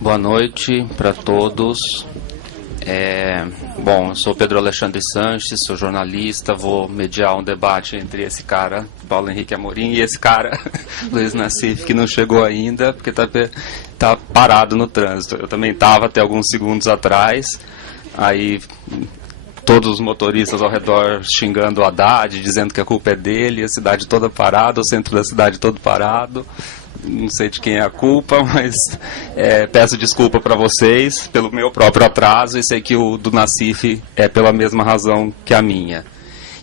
Boa noite para todos. Bom, eu sou Pedro Alexandre Sanches, sou jornalista, vou mediar um debate entre esse cara, Paulo Henrique Amorim, e esse cara, Luiz Nassif, que não chegou ainda, porque tá parado no trânsito. Eu também estava até alguns segundos atrás, aí todos os motoristas ao redor xingando o Haddad, dizendo que a culpa é dele, a cidade toda parada, o centro da cidade todo parado. Não sei de quem é a culpa, mas peço desculpa para vocês pelo meu próprio atraso e sei que o do Nassif é pela mesma razão que a minha.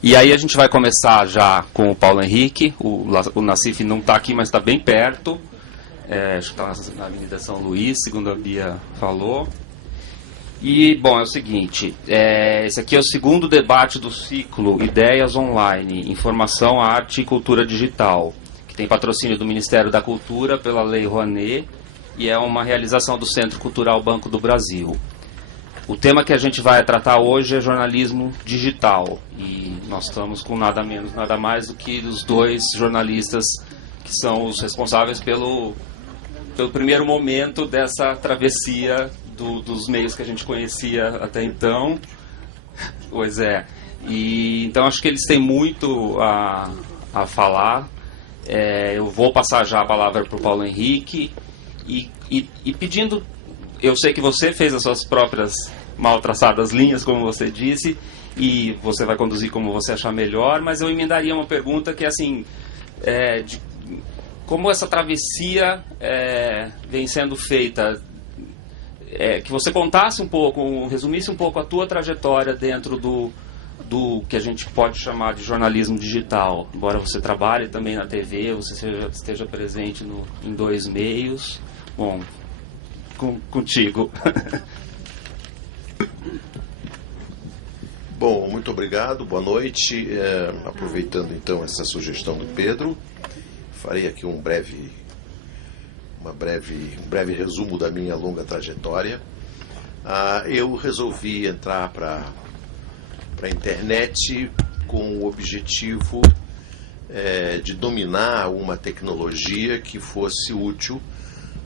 E aí a gente vai começar já com o Paulo Henrique. O Nassif não está aqui, mas está bem perto. Acho que está na Avenida São Luís, segundo a Bia falou. E, bom, é o seguinte, esse aqui é o segundo debate do ciclo Ideias Online, Informação, Arte e Cultura Digital, que tem patrocínio do Ministério da Cultura pela Lei Rouanet e é uma realização do Centro Cultural Banco do Brasil. O tema que a gente vai tratar hoje é jornalismo digital e nós estamos com nada menos, nada mais do que os dois jornalistas que são os responsáveis pelo primeiro momento dessa travessia dos meios que a gente conhecia até então. Pois é. E, então acho que eles têm muito a falar. Eu vou passar já a palavra para o Paulo Henrique e pedindo, eu sei que você fez as suas próprias mal traçadas linhas, como você disse, e você vai conduzir como você achar melhor, mas eu emendaria uma pergunta que é assim, de como essa travessia vem sendo feita, que você contasse um pouco, resumisse um pouco a tua trajetória dentro do que a gente pode chamar de jornalismo digital. Embora você trabalhe também na TV, você esteja presente em dois meios. Bom, contigo. Bom, muito obrigado, boa noite. Aproveitando então essa sugestão do Pedro, farei aqui um breve resumo da minha longa trajetória. Eu resolvi entrar para a internet com o objetivo de dominar uma tecnologia que fosse útil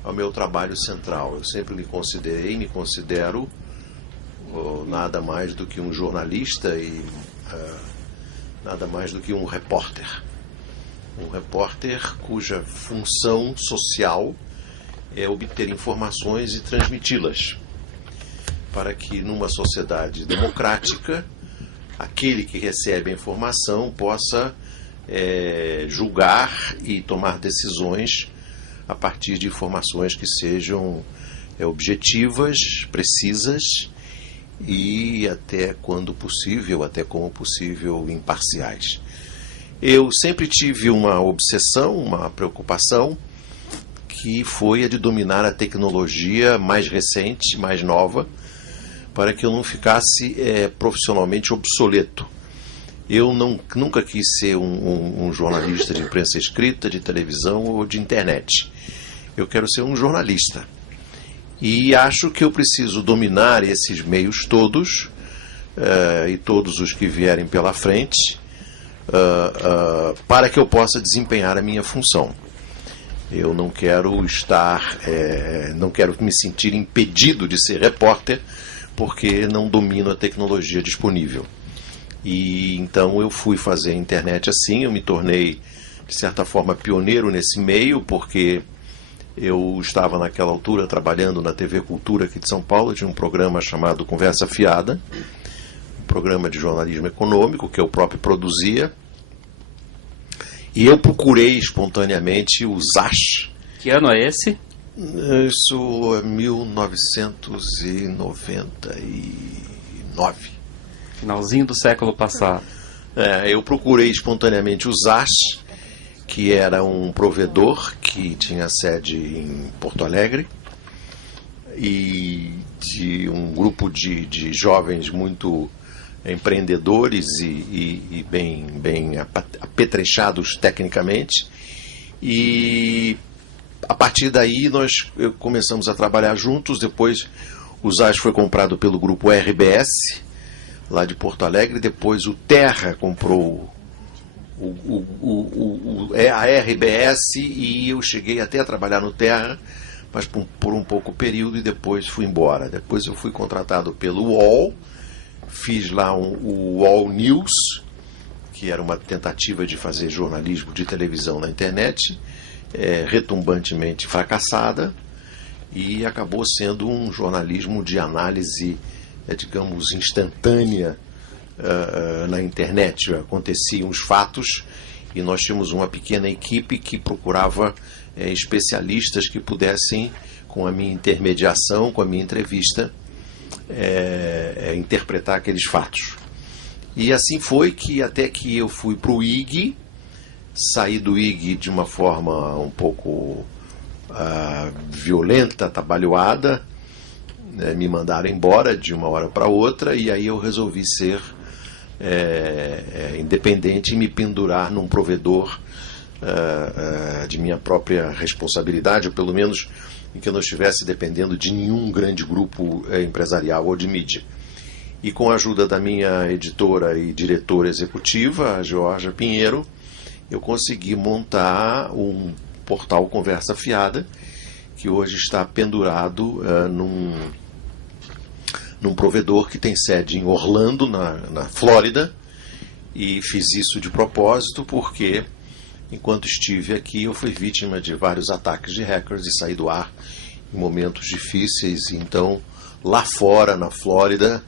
ao meu trabalho central. Eu sempre me considero nada mais do que um jornalista e nada mais do que um repórter. Um repórter cuja função social é obter informações e transmiti-las, para que numa sociedade democrática aquele que recebe a informação possa julgar e tomar decisões a partir de informações que sejam objetivas, precisas e até quando possível, até como possível, imparciais. Eu sempre tive uma obsessão, uma preocupação, que foi a de dominar a tecnologia mais recente, mais nova, para que eu não ficasse profissionalmente obsoleto. Eu nunca quis ser um jornalista de imprensa escrita, de televisão ou de internet. Eu quero ser um jornalista. E acho que eu preciso dominar esses meios todos, e todos os que vierem pela frente, para que eu possa desempenhar a minha função. Eu não quero não quero me sentir impedido de ser repórter porque não domino a tecnologia disponível. E então eu fui fazer a internet assim, eu me tornei, de certa forma, pioneiro nesse meio, porque eu estava naquela altura trabalhando na TV Cultura aqui de São Paulo, tinha um programa chamado Conversa Fiada, um programa de jornalismo econômico que eu próprio produzia, e eu procurei espontaneamente o ZAS. Que ano é esse? Isso é 1999. Finalzinho do século passado. Eu procurei espontaneamente o ZAS, que era um provedor que tinha sede em Porto Alegre, e de um grupo de jovens muito empreendedores e bem apetrechados tecnicamente. E a partir daí nós começamos a trabalhar juntos. Depois o ZAS foi comprado pelo grupo RBS, lá de Porto Alegre. Depois o Terra comprou a RBS, e eu cheguei até a trabalhar no Terra, mas por um pouco período, e depois fui embora. Depois eu fui contratado pelo UOL, fiz lá o UOL News, que era uma tentativa de fazer jornalismo de televisão na internet, retumbantemente fracassada, e acabou sendo um jornalismo de análise, digamos, instantânea na internet. Aconteciam os fatos e nós tínhamos uma pequena equipe que procurava especialistas que pudessem, com a minha intermediação, com a minha entrevista, interpretar aqueles fatos. E assim foi que até que eu fui para o IG, saí do IG de uma forma um pouco violenta, atabalhoada, me mandaram embora de uma hora para outra, e aí eu resolvi ser independente e me pendurar num provedor de minha própria responsabilidade, ou pelo menos em que eu não estivesse dependendo de nenhum grande grupo empresarial ou de mídia. E com a ajuda da minha editora e diretora executiva, a Georgia Pinheiro, eu consegui montar um portal Conversa Fiada, que hoje está pendurado num provedor que tem sede em Orlando, na Flórida, e fiz isso de propósito porque, enquanto estive aqui, eu fui vítima de vários ataques de hackers e saí do ar em momentos difíceis. Então, lá fora, na Flórida,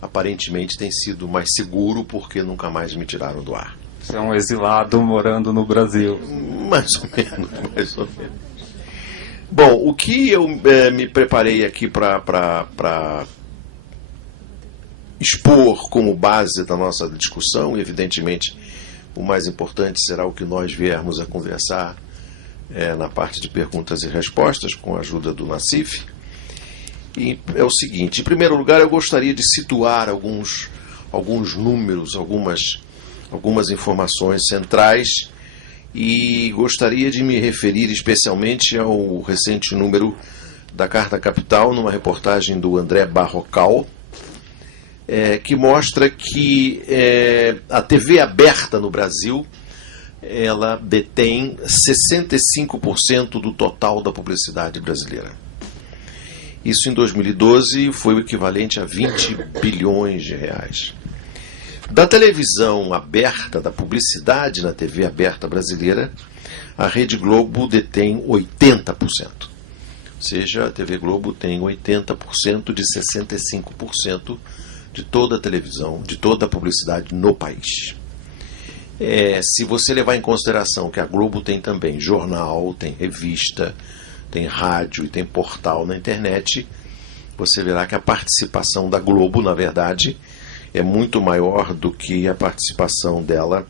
aparentemente tem sido mais seguro porque nunca mais me tiraram do ar. Você é um exilado morando no Brasil. Mais ou menos, mais ou menos. Bom, o que eu me preparei aqui para expor como base da nossa discussão, e evidentemente o mais importante será o que nós viermos a conversar na parte de perguntas e respostas, com a ajuda do Nassif. E é o seguinte: em primeiro lugar, eu gostaria de situar alguns números, algumas informações centrais, e gostaria de me referir especialmente ao recente número da Carta Capital, numa reportagem do André Barrocal, que mostra que a TV aberta no Brasil, ela detém 65% do total da publicidade brasileira. Isso em 2012 foi o equivalente a 20 bilhões de reais. Da televisão aberta, da publicidade na TV aberta brasileira, a Rede Globo detém 80%. Ou seja, a TV Globo tem 80% de 65% de toda a televisão, de toda a publicidade no país. Se você levar em consideração que a Globo tem também jornal, tem revista, tem rádio e tem portal na internet, você verá que a participação da Globo, na verdade, é muito maior do que a participação dela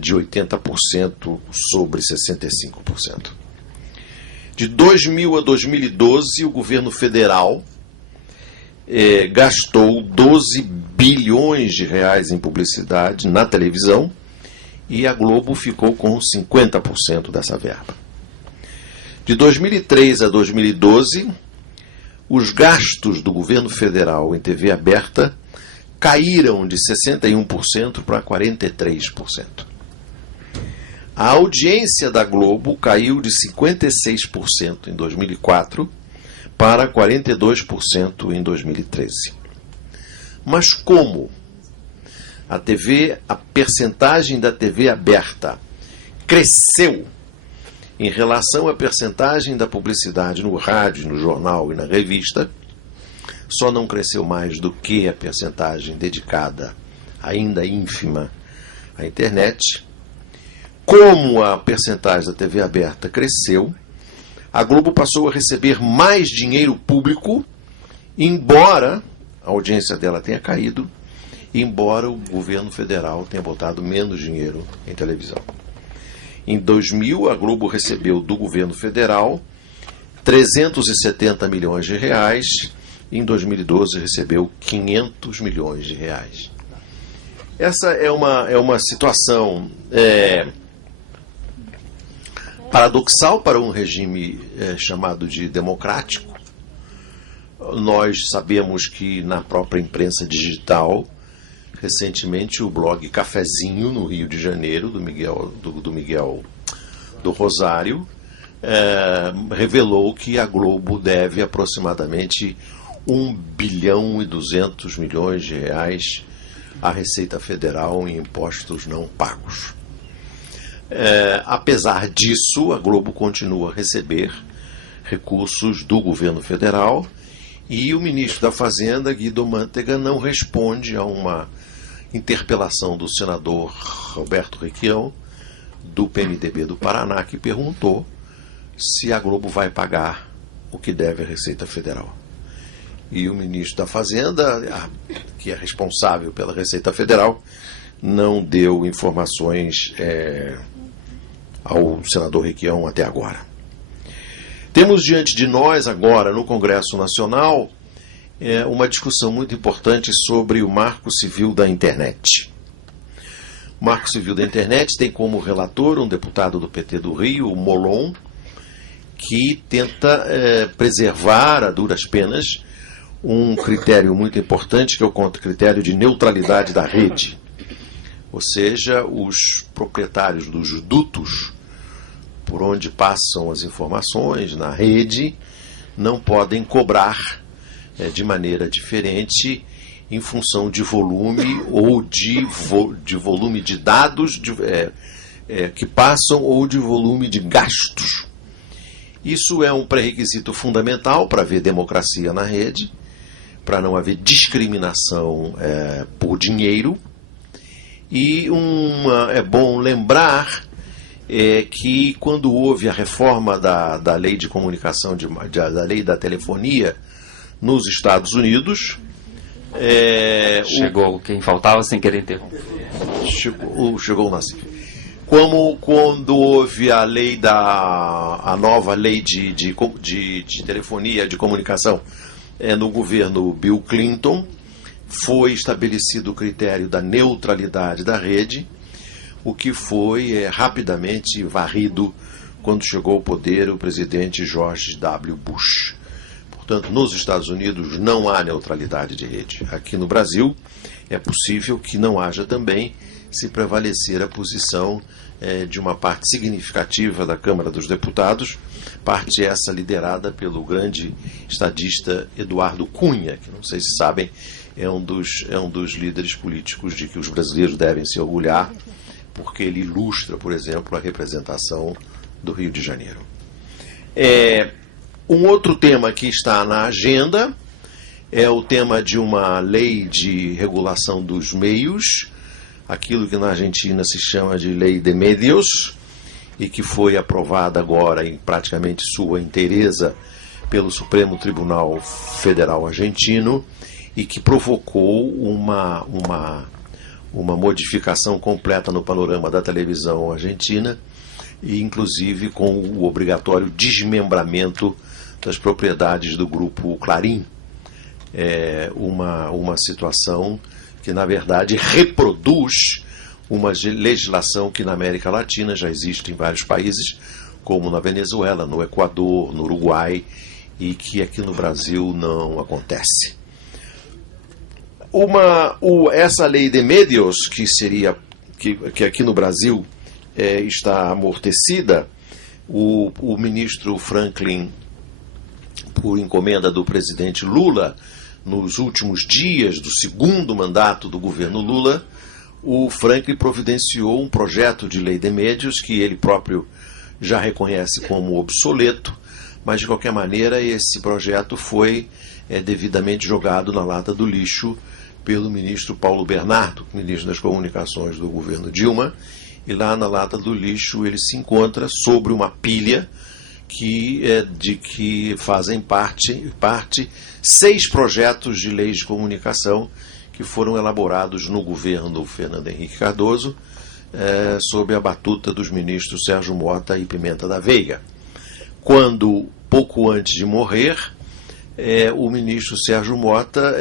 de 80% sobre 65%. De 2000 a 2012, o governo federal gastou 12 bilhões de reais em publicidade na televisão, e a Globo ficou com 50% dessa verba. De 2003 a 2012, os gastos do governo federal em TV aberta caíram de 61% para 43%. A audiência da Globo caiu de 56% em 2004 para 42% em 2013. Mas como a percentagem da TV aberta cresceu em relação à percentagem da publicidade no rádio, no jornal e na revista, só não cresceu mais do que a percentagem dedicada, ainda ínfima, à internet. Como a percentagem da TV aberta cresceu, a Globo passou a receber mais dinheiro público, embora a audiência dela tenha caído, embora o governo federal tenha botado menos dinheiro em televisão. Em 2000, a Globo recebeu do governo federal 370 milhões de reais, e em 2012 recebeu 500 milhões de reais. Essa é uma situação paradoxal para um regime chamado de democrático. Nós sabemos que na própria imprensa digital, recentemente o blog Cafezinho, no Rio de Janeiro, do Miguel do Rosário, revelou que a Globo deve aproximadamente 1,2 bilhão à Receita Federal em impostos não pagos. Apesar disso, a Globo continua a receber recursos do governo federal e o ministro da Fazenda, Guido Mantega, não responde a uma interpelação do senador Roberto Requião, do PMDB do Paraná, que perguntou se a Globo vai pagar o que deve à Receita Federal. E o ministro da Fazenda, que é responsável pela Receita Federal, não deu informações ao senador Requião até agora. Temos diante de nós agora, no Congresso Nacional, uma discussão muito importante sobre o Marco Civil da Internet. O Marco Civil da Internet tem como relator um deputado do PT do Rio, o Molon, que tenta preservar a duras penas um critério muito importante, que é o critério de neutralidade da rede. Ou seja, os proprietários dos dutos por onde passam as informações na rede não podem cobrar de maneira diferente em função de volume ou de volume de dados que passam ou de volume de gastos. Isso é um pré-requisito fundamental para haver democracia na rede, para não haver discriminação por dinheiro. E é bom lembrar que quando houve a reforma da lei de comunicação, da lei da telefonia nos Estados Unidos... Chegou quem faltava sem querer interromper. Chegou o Nassim. Quando houve a nova lei de telefonia, de comunicação, no governo Bill Clinton, foi estabelecido o critério da neutralidade da rede, o que foi rapidamente varrido quando chegou ao poder o presidente George W. Bush. Portanto, nos Estados Unidos não há neutralidade de rede. Aqui no Brasil é possível que não haja também, se prevalecer a posição de uma parte significativa da Câmara dos Deputados, parte essa liderada pelo grande estadista Eduardo Cunha, que não sei se sabem, é um dos líderes políticos de que os brasileiros devem se orgulhar, porque ele ilustra, por exemplo, a representação do Rio de Janeiro. Um outro tema que está na agenda é o tema de uma lei de regulação dos meios, aquilo que na Argentina se chama de Lei de Medios, e que foi aprovada agora em praticamente sua inteireza pelo Supremo Tribunal Federal argentino, e que provocou uma modificação completa no panorama da televisão argentina, e inclusive com o obrigatório desmembramento das propriedades do grupo Clarim. Uma situação que, na verdade, reproduz uma legislação que na América Latina já existe em vários países, como na Venezuela, no Equador, no Uruguai, e que aqui no Brasil não acontece. Essa lei de medios, que aqui no Brasil está amortecida, o ministro Franklin, por encomenda do presidente Lula, nos últimos dias do segundo mandato do governo Lula, o Franklin providenciou um projeto de lei de médios que ele próprio já reconhece como obsoleto, mas de qualquer maneira esse projeto foi devidamente jogado na lata do lixo pelo ministro Paulo Bernardo, ministro das Comunicações do governo Dilma, e lá na lata do lixo ele se encontra sobre uma pilha de que fazem parte 6 projetos de leis de comunicação que foram elaborados no governo Fernando Henrique Cardoso, sob a batuta dos ministros Sérgio Mota e Pimenta da Veiga. Quando, pouco antes de morrer, o ministro Sérgio Mota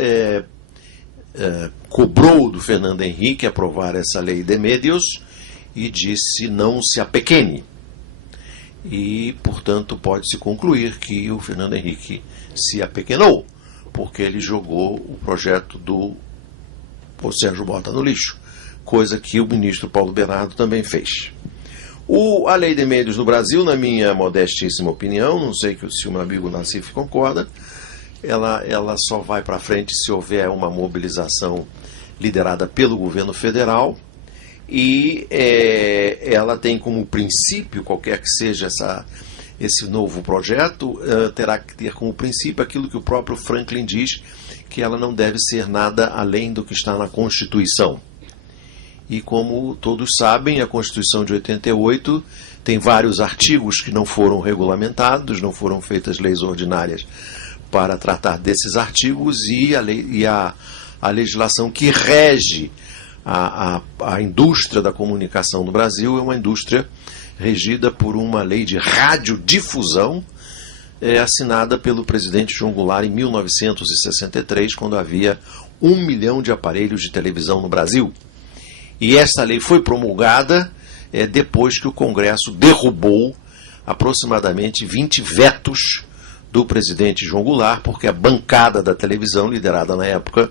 cobrou do Fernando Henrique aprovar essa lei de médios e disse não se apequene. E, portanto, pode-se concluir que o Fernando Henrique se apequenou, porque ele jogou o projeto do Sérgio Mota no lixo, coisa que o ministro Paulo Bernardo também fez. A lei de médios no Brasil, na minha modestíssima opinião, não sei se o meu amigo Nassif concorda, ela só vai para frente se houver uma mobilização liderada pelo governo federal, e ela tem como princípio, qualquer que seja esse novo projeto, terá que ter como princípio aquilo que o próprio Franklin diz, que ela não deve ser nada além do que está na Constituição. E como todos sabem, a Constituição de 88 tem vários artigos que não foram regulamentados, não foram feitas leis ordinárias para tratar desses artigos, e a legislação que rege a indústria da comunicação no Brasil é uma indústria regida por uma lei de radiodifusão assinada pelo presidente João Goulart em 1963, quando havia 1 milhão de aparelhos de televisão no Brasil. E essa lei foi promulgada depois que o Congresso derrubou aproximadamente 20 vetos do presidente João Goulart, porque a bancada da televisão, liderada na época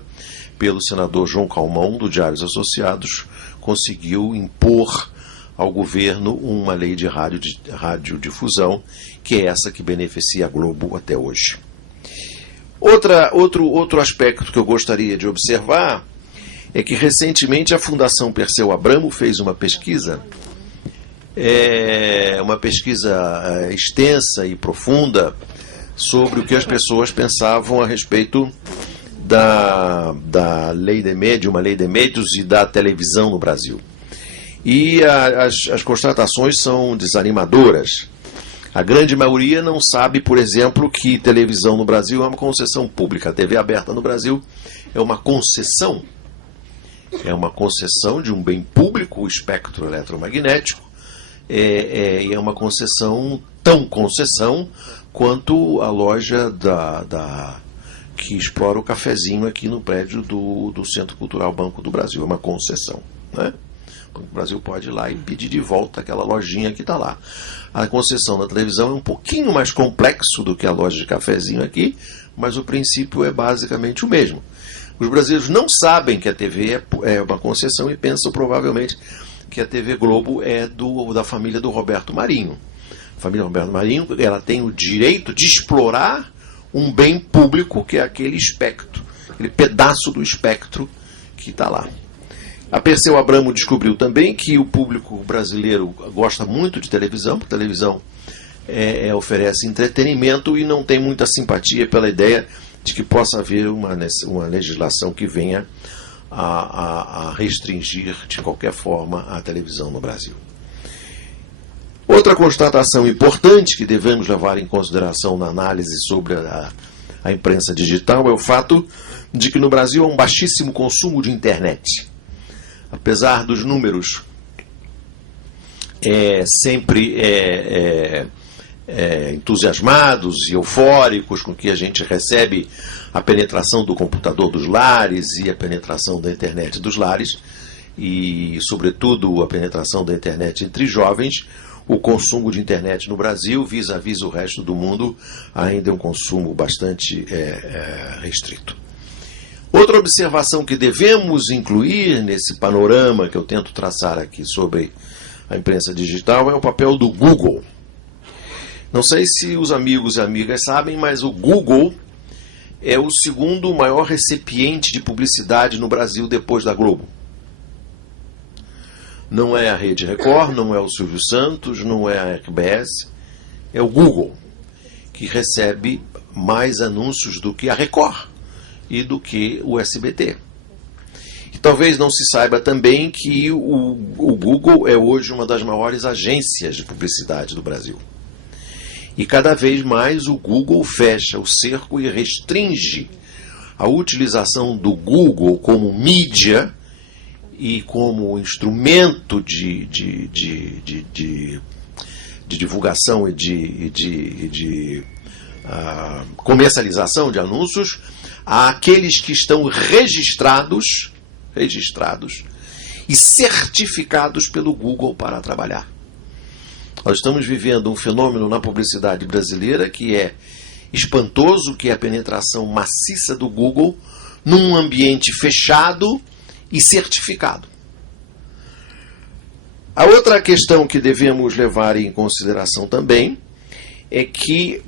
pelo senador João Calmon, do Diários Associados, conseguiu impor ao governo uma lei de radiodifusão, que é essa que beneficia a Globo até hoje. Outro aspecto que eu gostaria de observar é que recentemente a Fundação Perseu Abramo fez uma pesquisa extensa e profunda sobre o que as pessoas pensavam a respeito da lei de médios, uma lei de médios e da televisão no Brasil. E as constatações são desanimadoras. A grande maioria não sabe, por exemplo, que televisão no Brasil é uma concessão pública. A TV aberta no Brasil é uma concessão. É uma concessão de um bem público, o espectro eletromagnético, e é uma concessão, tão concessão, quanto a loja que explora o cafezinho aqui no prédio do Centro Cultural Banco do Brasil. É uma concessão, né? O Banco do Brasil pode ir lá e pedir de volta aquela lojinha que está lá. A concessão da televisão é um pouquinho mais complexo do que a loja de cafezinho aqui, mas o princípio é basicamente o mesmo. Os brasileiros não sabem que a TV é uma concessão e pensam provavelmente que a TV Globo é da família do Roberto Marinho. A família Roberto Marinho, ela tem o direito de explorar um bem público, que é aquele espectro, aquele pedaço do espectro que está lá. A Perseu Abramo descobriu também que o público brasileiro gosta muito de televisão, porque televisão oferece entretenimento, e não tem muita simpatia pela ideia de que possa haver uma legislação que venha a restringir de qualquer forma a televisão no Brasil. Outra constatação importante que devemos levar em consideração na análise sobre a imprensa digital é o fato de que no Brasil há um baixíssimo consumo de internet. Apesar dos números sempre entusiasmados e eufóricos com que a gente recebe a penetração do computador dos lares e a penetração da internet dos lares, e sobretudo a penetração da internet entre jovens, o consumo de internet no Brasil, vis-à-vis o resto do mundo, ainda é um consumo bastante restrito. Outra observação que devemos incluir nesse panorama que eu tento traçar aqui sobre a imprensa digital é o papel do Google. Não sei se os amigos e amigas sabem, mas o Google é o segundo maior recipiente de publicidade no Brasil depois da Globo. Não é a Rede Record, não é o Silvio Santos, não é a RBS, é o Google, que recebe mais anúncios do que a Record e do que o SBT. E talvez não se saiba também que o Google é hoje uma das maiores agências de publicidade do Brasil. E cada vez mais o Google fecha o cerco e restringe a utilização do Google como mídia e como instrumento de divulgação e de comercialização de anúncios àqueles que estão registrados e certificados pelo Google para trabalhar. Nós estamos vivendo um fenômeno na publicidade brasileira que é espantoso, que é a penetração maciça do Google num ambiente fechado e certificado. A outra questão que devemos levar em consideração também é que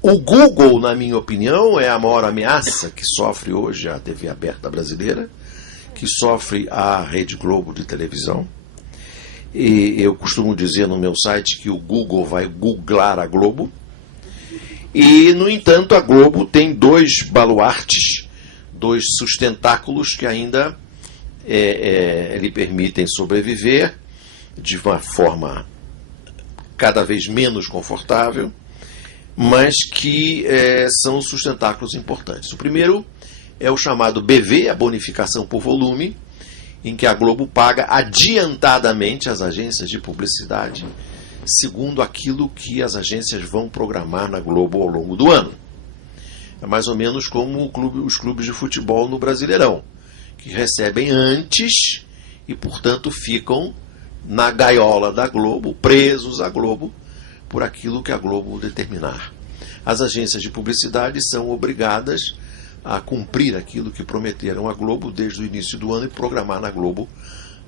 o Google, na minha opinião, é a maior ameaça que sofre hoje a TV aberta brasileira, que sofre a Rede Globo de televisão. E eu costumo dizer no meu site que o Google vai googlar a Globo. E, no entanto, a Globo tem dois baluartes, dois sustentáculos que ainda lhe permitem sobreviver de uma forma cada vez menos confortável, mas que são sustentáculos importantes. O primeiro é o chamado BV, a bonificação por volume, em que a Globo paga adiantadamente às agências de publicidade, segundo aquilo que as agências vão programar na Globo ao longo do ano. É mais ou menos como os clubes de futebol no Brasileirão, que recebem antes e, portanto, ficam na gaiola da Globo, presos à Globo, por aquilo que a Globo determinar. As agências de publicidade são obrigadas a cumprir aquilo que prometeram à Globo desde o início do ano e programar na Globo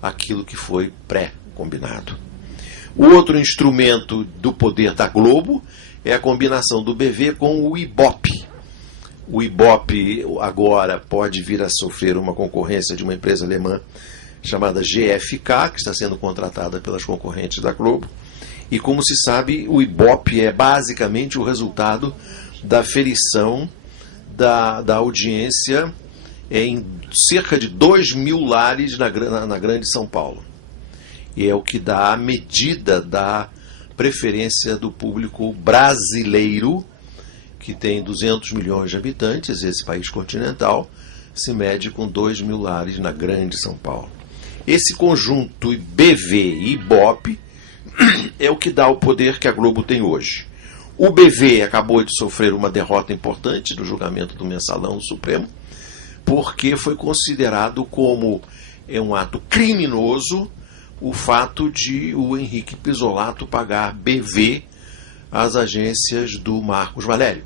aquilo que foi pré-combinado. O outro instrumento do poder da Globo é a combinação do BV com o Ibope. O Ibope agora pode vir a sofrer uma concorrência de uma empresa alemã chamada GfK, que está sendo contratada pelas concorrentes da Globo. E, como se sabe, o Ibope é basicamente o resultado da ferição da audiência em cerca de 2.000 lares na Grande São Paulo. E é o que dá a medida da preferência do público brasileiro, que tem 200 milhões de habitantes, esse país continental, se mede com 2.000 lares na Grande São Paulo. Esse conjunto BV e Ibope é o que dá o poder que a Globo tem hoje. O BV acabou de sofrer uma derrota importante no julgamento do Mensalão do Supremo, porque foi considerado como um ato criminoso o fato de o Henrique Pizzolatto pagar BV às agências do Marcos Valério.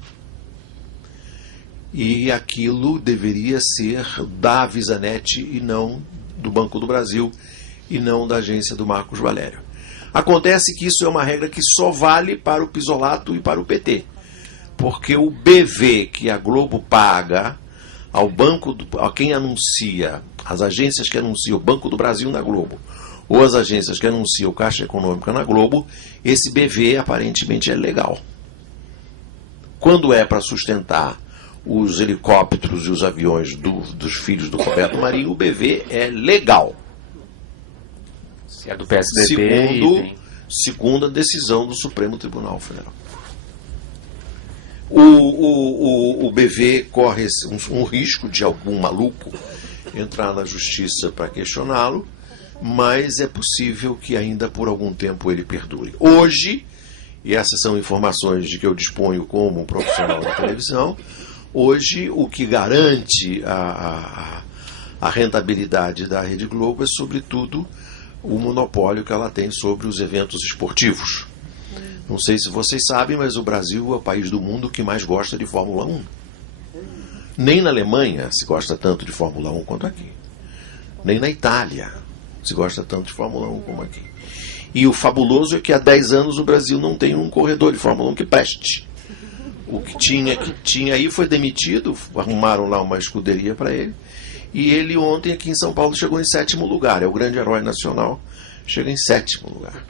E aquilo deveria ser da Visanet e não do Banco do Brasil e não da agência do Marcos Valério. Acontece que isso é uma regra que só vale para o Pizzolatto e para o PT, porque o BV que a Globo paga ao banco, a quem anuncia, as agências que anunciam o Banco do Brasil na Globo, ou as agências que anunciam Caixa Econômica na Globo, esse BV aparentemente é legal. Quando é para sustentar os helicópteros e os aviões dos filhos do Roberto Marinho, o BV é legal. Se é do PSDB, segundo a decisão do Supremo Tribunal Federal. O BV corre um risco de algum maluco entrar na justiça para questioná-lo, mas é possível que ainda por algum tempo ele perdure. Hoje, e essas são informações de que eu disponho como um profissional da televisão, hoje o que garante a rentabilidade da Rede Globo é, sobretudo, o monopólio que ela tem sobre os eventos esportivos. Não sei se vocês sabem, mas o Brasil é o país do mundo que mais gosta de Fórmula 1. Nem na Alemanha se gosta tanto de Fórmula 1 quanto aqui. Nem na Itália se gosta tanto de Fórmula 1 como aqui. E o fabuloso é que há 10 anos o Brasil não tem um corredor de Fórmula 1 que preste. O que tinha aí foi demitido, arrumaram lá uma escuderia para ele. E ele ontem aqui em São Paulo chegou em 7º lugar, é o grande herói nacional, chega em 7º lugar.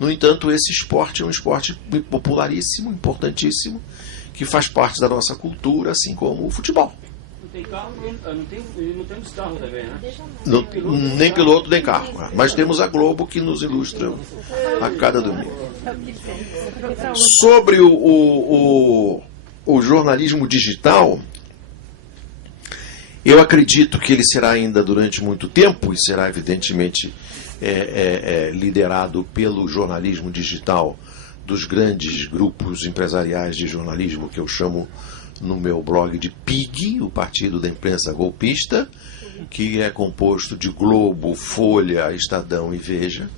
No entanto, esse esporte é um esporte popularíssimo, importantíssimo, que faz parte da nossa cultura, assim como o futebol. Não tem carro, não temos carro também, né? Nem piloto, nem carro. Mas temos a Globo que nos ilustra a cada domingo. Sobre o jornalismo digital, eu acredito que ele será ainda durante muito tempo, e será evidentemente liderado pelo jornalismo digital dos grandes grupos empresariais de jornalismo, que eu chamo no meu blog de PIG, o Partido da Imprensa Golpista, que é composto de Globo, Folha, Estadão e Veja.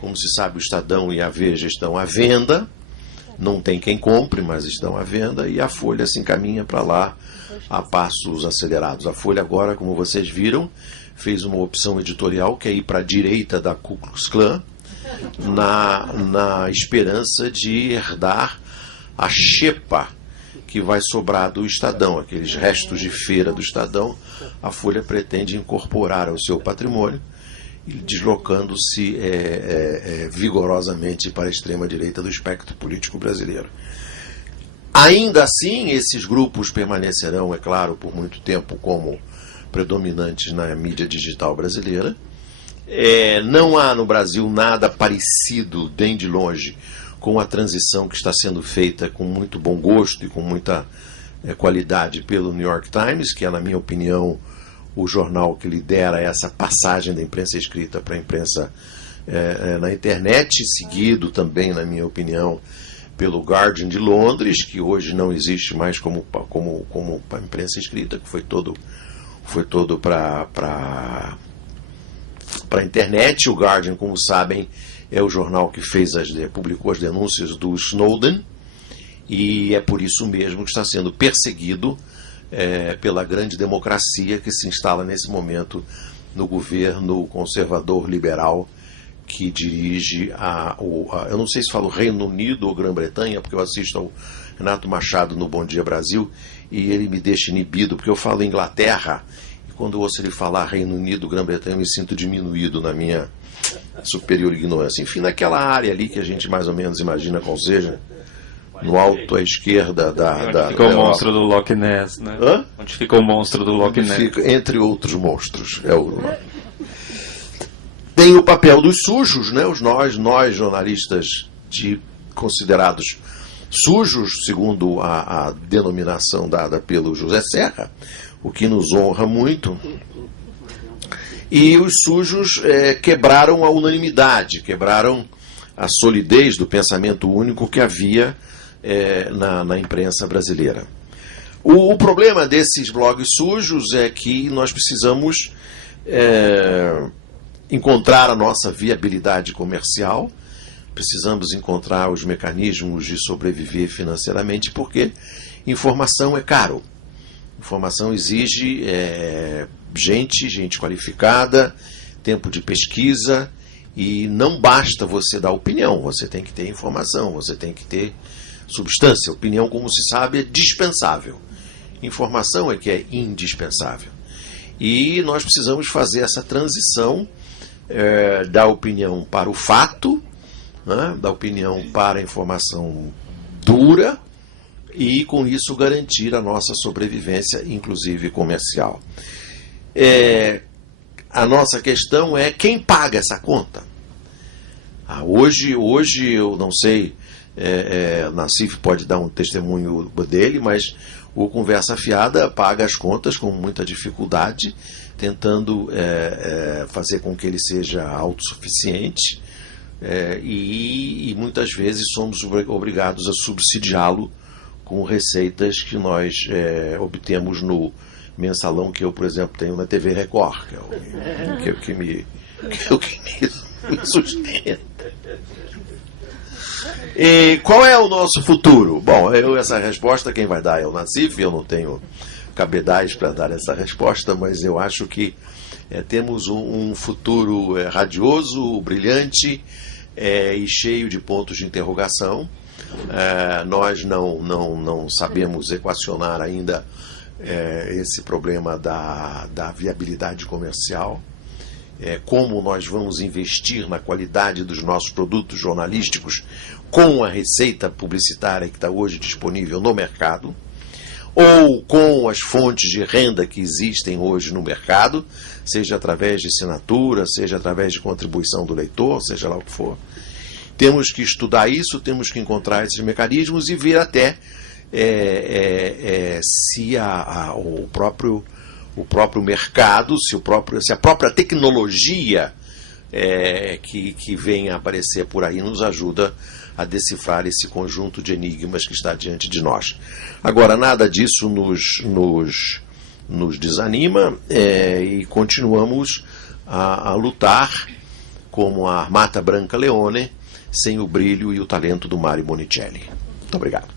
Como se sabe, o Estadão e a Veja estão à venda, não tem quem compre, mas estão à venda, e a Folha se encaminha para lá a passos acelerados. A Folha agora, como vocês viram, fez uma opção editorial que é ir para a direita da Ku Klux Klan, na esperança de herdar a xepa que vai sobrar do Estadão, aqueles restos de feira do Estadão. A Folha pretende incorporar ao seu patrimônio, deslocando-se vigorosamente para a extrema-direita do espectro político brasileiro. Ainda assim, esses grupos permanecerão, é claro, por muito tempo como predominantes na mídia digital brasileira. Não há no Brasil nada parecido, nem de longe, com a transição que está sendo feita com muito bom gosto e com muita qualidade pelo New York Times, que é, na minha opinião, o jornal que lidera essa passagem da imprensa escrita para a imprensa na internet, seguido também, na minha opinião, pelo Guardian de Londres, que hoje não existe mais como a imprensa escrita, que foi todo para a internet. O Guardian, como sabem, é o jornal que publicou as denúncias do Snowden, e é por isso mesmo que está sendo perseguido pela grande democracia que se instala nesse momento no governo conservador liberal que dirige eu não sei se falo Reino Unido ou Grã-Bretanha, porque eu assisto ao Renato Machado no Bom Dia Brasil e ele me deixa inibido, porque eu falo Inglaterra, e quando eu ouço ele falar Reino Unido, Grã-Bretanha, eu me sinto diminuído na minha superior ignorância. Enfim, naquela área ali que a gente mais ou menos imagina qual seja, no alto à esquerda onde fica o monstro do Loch Ness, né? Hã? Onde fica o monstro do Loch Ness. Fica, entre outros monstros. Tem o papel dos sujos, né? Nós jornalistas considerados sujos, segundo a denominação dada pelo José Serra, o que nos honra muito. E os sujos quebraram a unanimidade, quebraram a solidez do pensamento único que havia na imprensa brasileira. O problema desses blogs sujos é que nós precisamos encontrar a nossa viabilidade comercial, precisamos encontrar os mecanismos de sobreviver financeiramente, porque informação é caro. Informação exige gente qualificada, tempo de pesquisa, e não basta você dar opinião, você tem que ter informação, você tem que ter substância. Opinião, como se sabe, é dispensável. Informação é que é indispensável. E nós precisamos fazer essa transição da opinião para o fato, né, da opinião para a informação dura, e com isso garantir a nossa sobrevivência, inclusive comercial. A nossa questão é quem paga essa conta. Hoje eu não sei, Nassif pode dar um testemunho dele, mas o Conversa Fiada paga as contas com muita dificuldade, tentando fazer com que ele seja autossuficiente, e muitas vezes somos obrigados a subsidiá-lo com receitas que nós obtemos no mensalão que eu, por exemplo, tenho na TV Record, que é o que me sustenta. E qual é o nosso futuro? Bom, essa resposta quem vai dar é o Nassif. Eu não tenho cabedais para dar essa resposta, mas eu acho que temos um futuro radioso, brilhante e cheio de pontos de interrogação. Nós não sabemos equacionar ainda esse problema da viabilidade comercial, como nós vamos investir na qualidade dos nossos produtos jornalísticos com a receita publicitária que está hoje disponível no mercado, ou com as fontes de renda que existem hoje no mercado, seja através de assinatura, seja através de contribuição do leitor, seja lá o que for. Temos que estudar isso, temos que encontrar esses mecanismos e ver até se o próprio mercado, se a própria tecnologia que vem a aparecer por aí nos ajuda a decifrar esse conjunto de enigmas que está diante de nós. Agora, nada disso nos desanima, e continuamos a lutar como a Armata Branca Leone, sem o brilho e o talento do Mário Monicelli. Muito obrigado.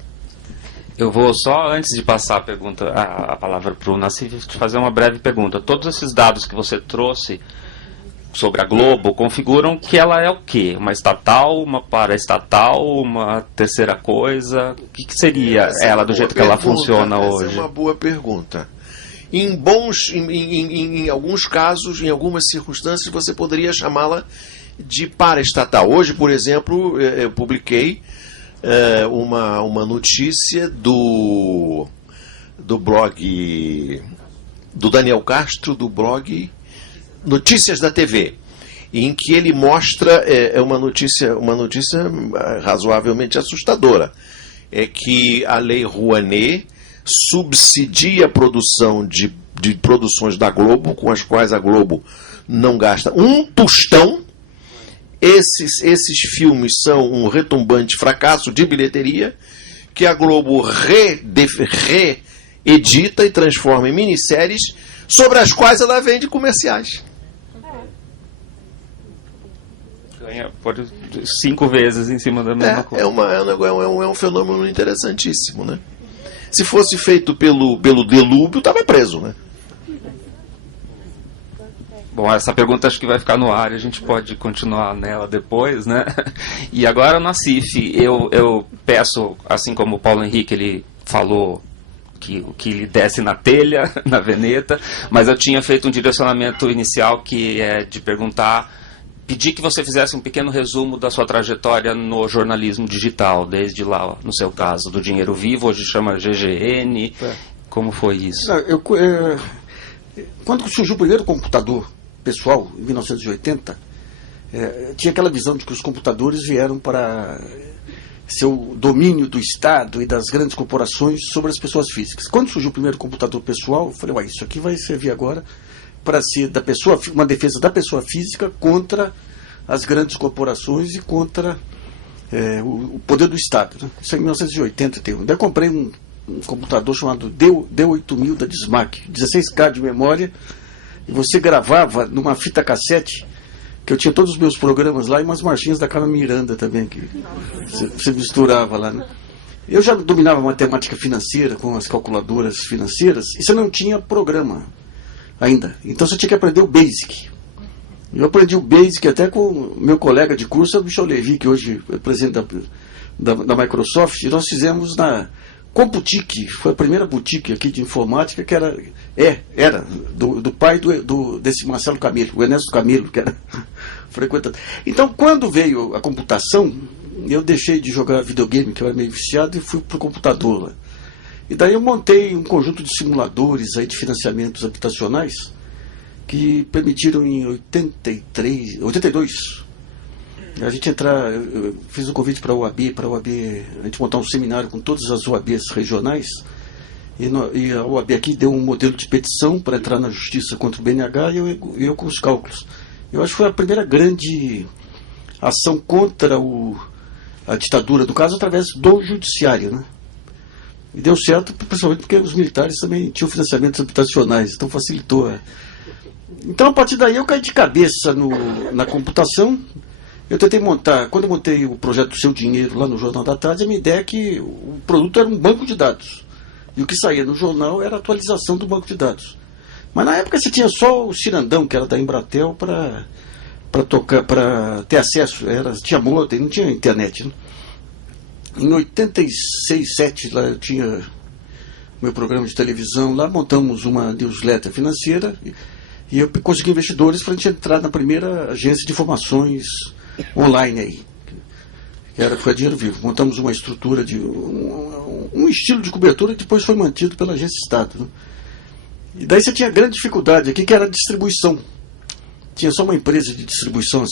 Eu vou só, antes de passar a palavra para o Nassif, te fazer uma breve pergunta. Todos esses dados que você trouxe sobre a Globo configuram que ela é o quê? Uma estatal, uma paraestatal, uma terceira coisa? O que seria ela do jeito que ela funciona hoje? Essa é uma boa pergunta. Em alguns casos, em algumas circunstâncias, você poderia chamá-la de paraestatal. Hoje, por exemplo, eu publiquei uma notícia do blog do Daniel Castro, do blog Notícias da TV, em que ele mostra uma notícia razoavelmente assustadora. É que a Lei Rouanet subsidia a produção de produções da Globo, com as quais a Globo não gasta um tostão. Esses filmes são um retumbante fracasso de bilheteria que a Globo reedita e transforma em minisséries sobre as quais ela vende comerciais. Ganha por 5 vezes em cima da mesma coisa. É um fenômeno interessantíssimo, né? Se fosse feito pelo Delúbio, estava preso, né? Bom, essa pergunta acho que vai ficar no ar e a gente pode continuar nela depois, né? E agora, Nassif, eu peço, assim como o Paulo Henrique, ele falou que ele desce na telha, na veneta, mas eu tinha feito um direcionamento inicial que é de pedir que você fizesse um pequeno resumo da sua trajetória no jornalismo digital, desde lá, no seu caso, do Dinheiro Vivo, hoje chama GGN. Como foi isso? Quando surgiu o primeiro computador pessoal, em 1980, tinha aquela visão de que os computadores vieram para ser o domínio do Estado e das grandes corporações sobre as pessoas físicas. Quando surgiu o primeiro computador pessoal, eu falei, isso aqui vai servir agora para ser uma defesa da pessoa física contra as grandes corporações e contra o poder do Estado. Né? Isso é em 1980. Daí eu comprei um computador chamado D8000 da Dismac, 16K de memória, e você gravava numa fita cassete, que eu tinha todos os meus programas lá, e umas marchinhas da Carmen Miranda também, que você misturava lá, né? Eu já dominava matemática financeira com as calculadoras financeiras, e você não tinha programa ainda. Então você tinha que aprender o Basic. Eu aprendi o Basic até com o meu colega de curso, o Michel Levy, que hoje é presidente da Microsoft, e nós fizemos na Computique, foi a primeira boutique aqui de informática, que era do pai desse Marcelo Camelo, o Ernesto Camelo, que era frequentado. Então, quando veio a computação, eu deixei de jogar videogame, que eu era meio viciado, e fui para o computador lá. E daí eu montei um conjunto de simuladores aí de financiamentos habitacionais que permitiram em 82 a gente entrar. Eu fiz um convite para a UAB, a gente montar um seminário com todas as UABs regionais, e a UAB aqui deu um modelo de petição para entrar na justiça contra o BNH, e eu com os cálculos. Eu acho que foi a primeira grande ação contra a ditadura, do caso, através do judiciário, né? E deu certo, principalmente porque os militares também tinham financiamentos habitacionais, então facilitou. Então, a partir daí, eu caí de cabeça na computação. Eu tentei montar, quando eu montei o projeto do Seu Dinheiro lá no Jornal da Tarde, a minha ideia é que o produto era um banco de dados. E o que saía no jornal era a atualização do banco de dados. Mas na época você tinha só o Cirandão, que era da Embratel, para ter acesso. Tinha modem, não tinha internet, né? Em 86, 7, lá eu tinha meu programa de televisão, lá montamos uma newsletter financeira e eu consegui investidores para a gente entrar na primeira agência de informações online aí, foi a Dinheiro Vivo. Montamos uma estrutura de um estilo de cobertura que depois foi mantido pela Agência Estado, né? E daí você tinha grande dificuldade aqui, que era a distribuição. Tinha só uma empresa de distribuição, a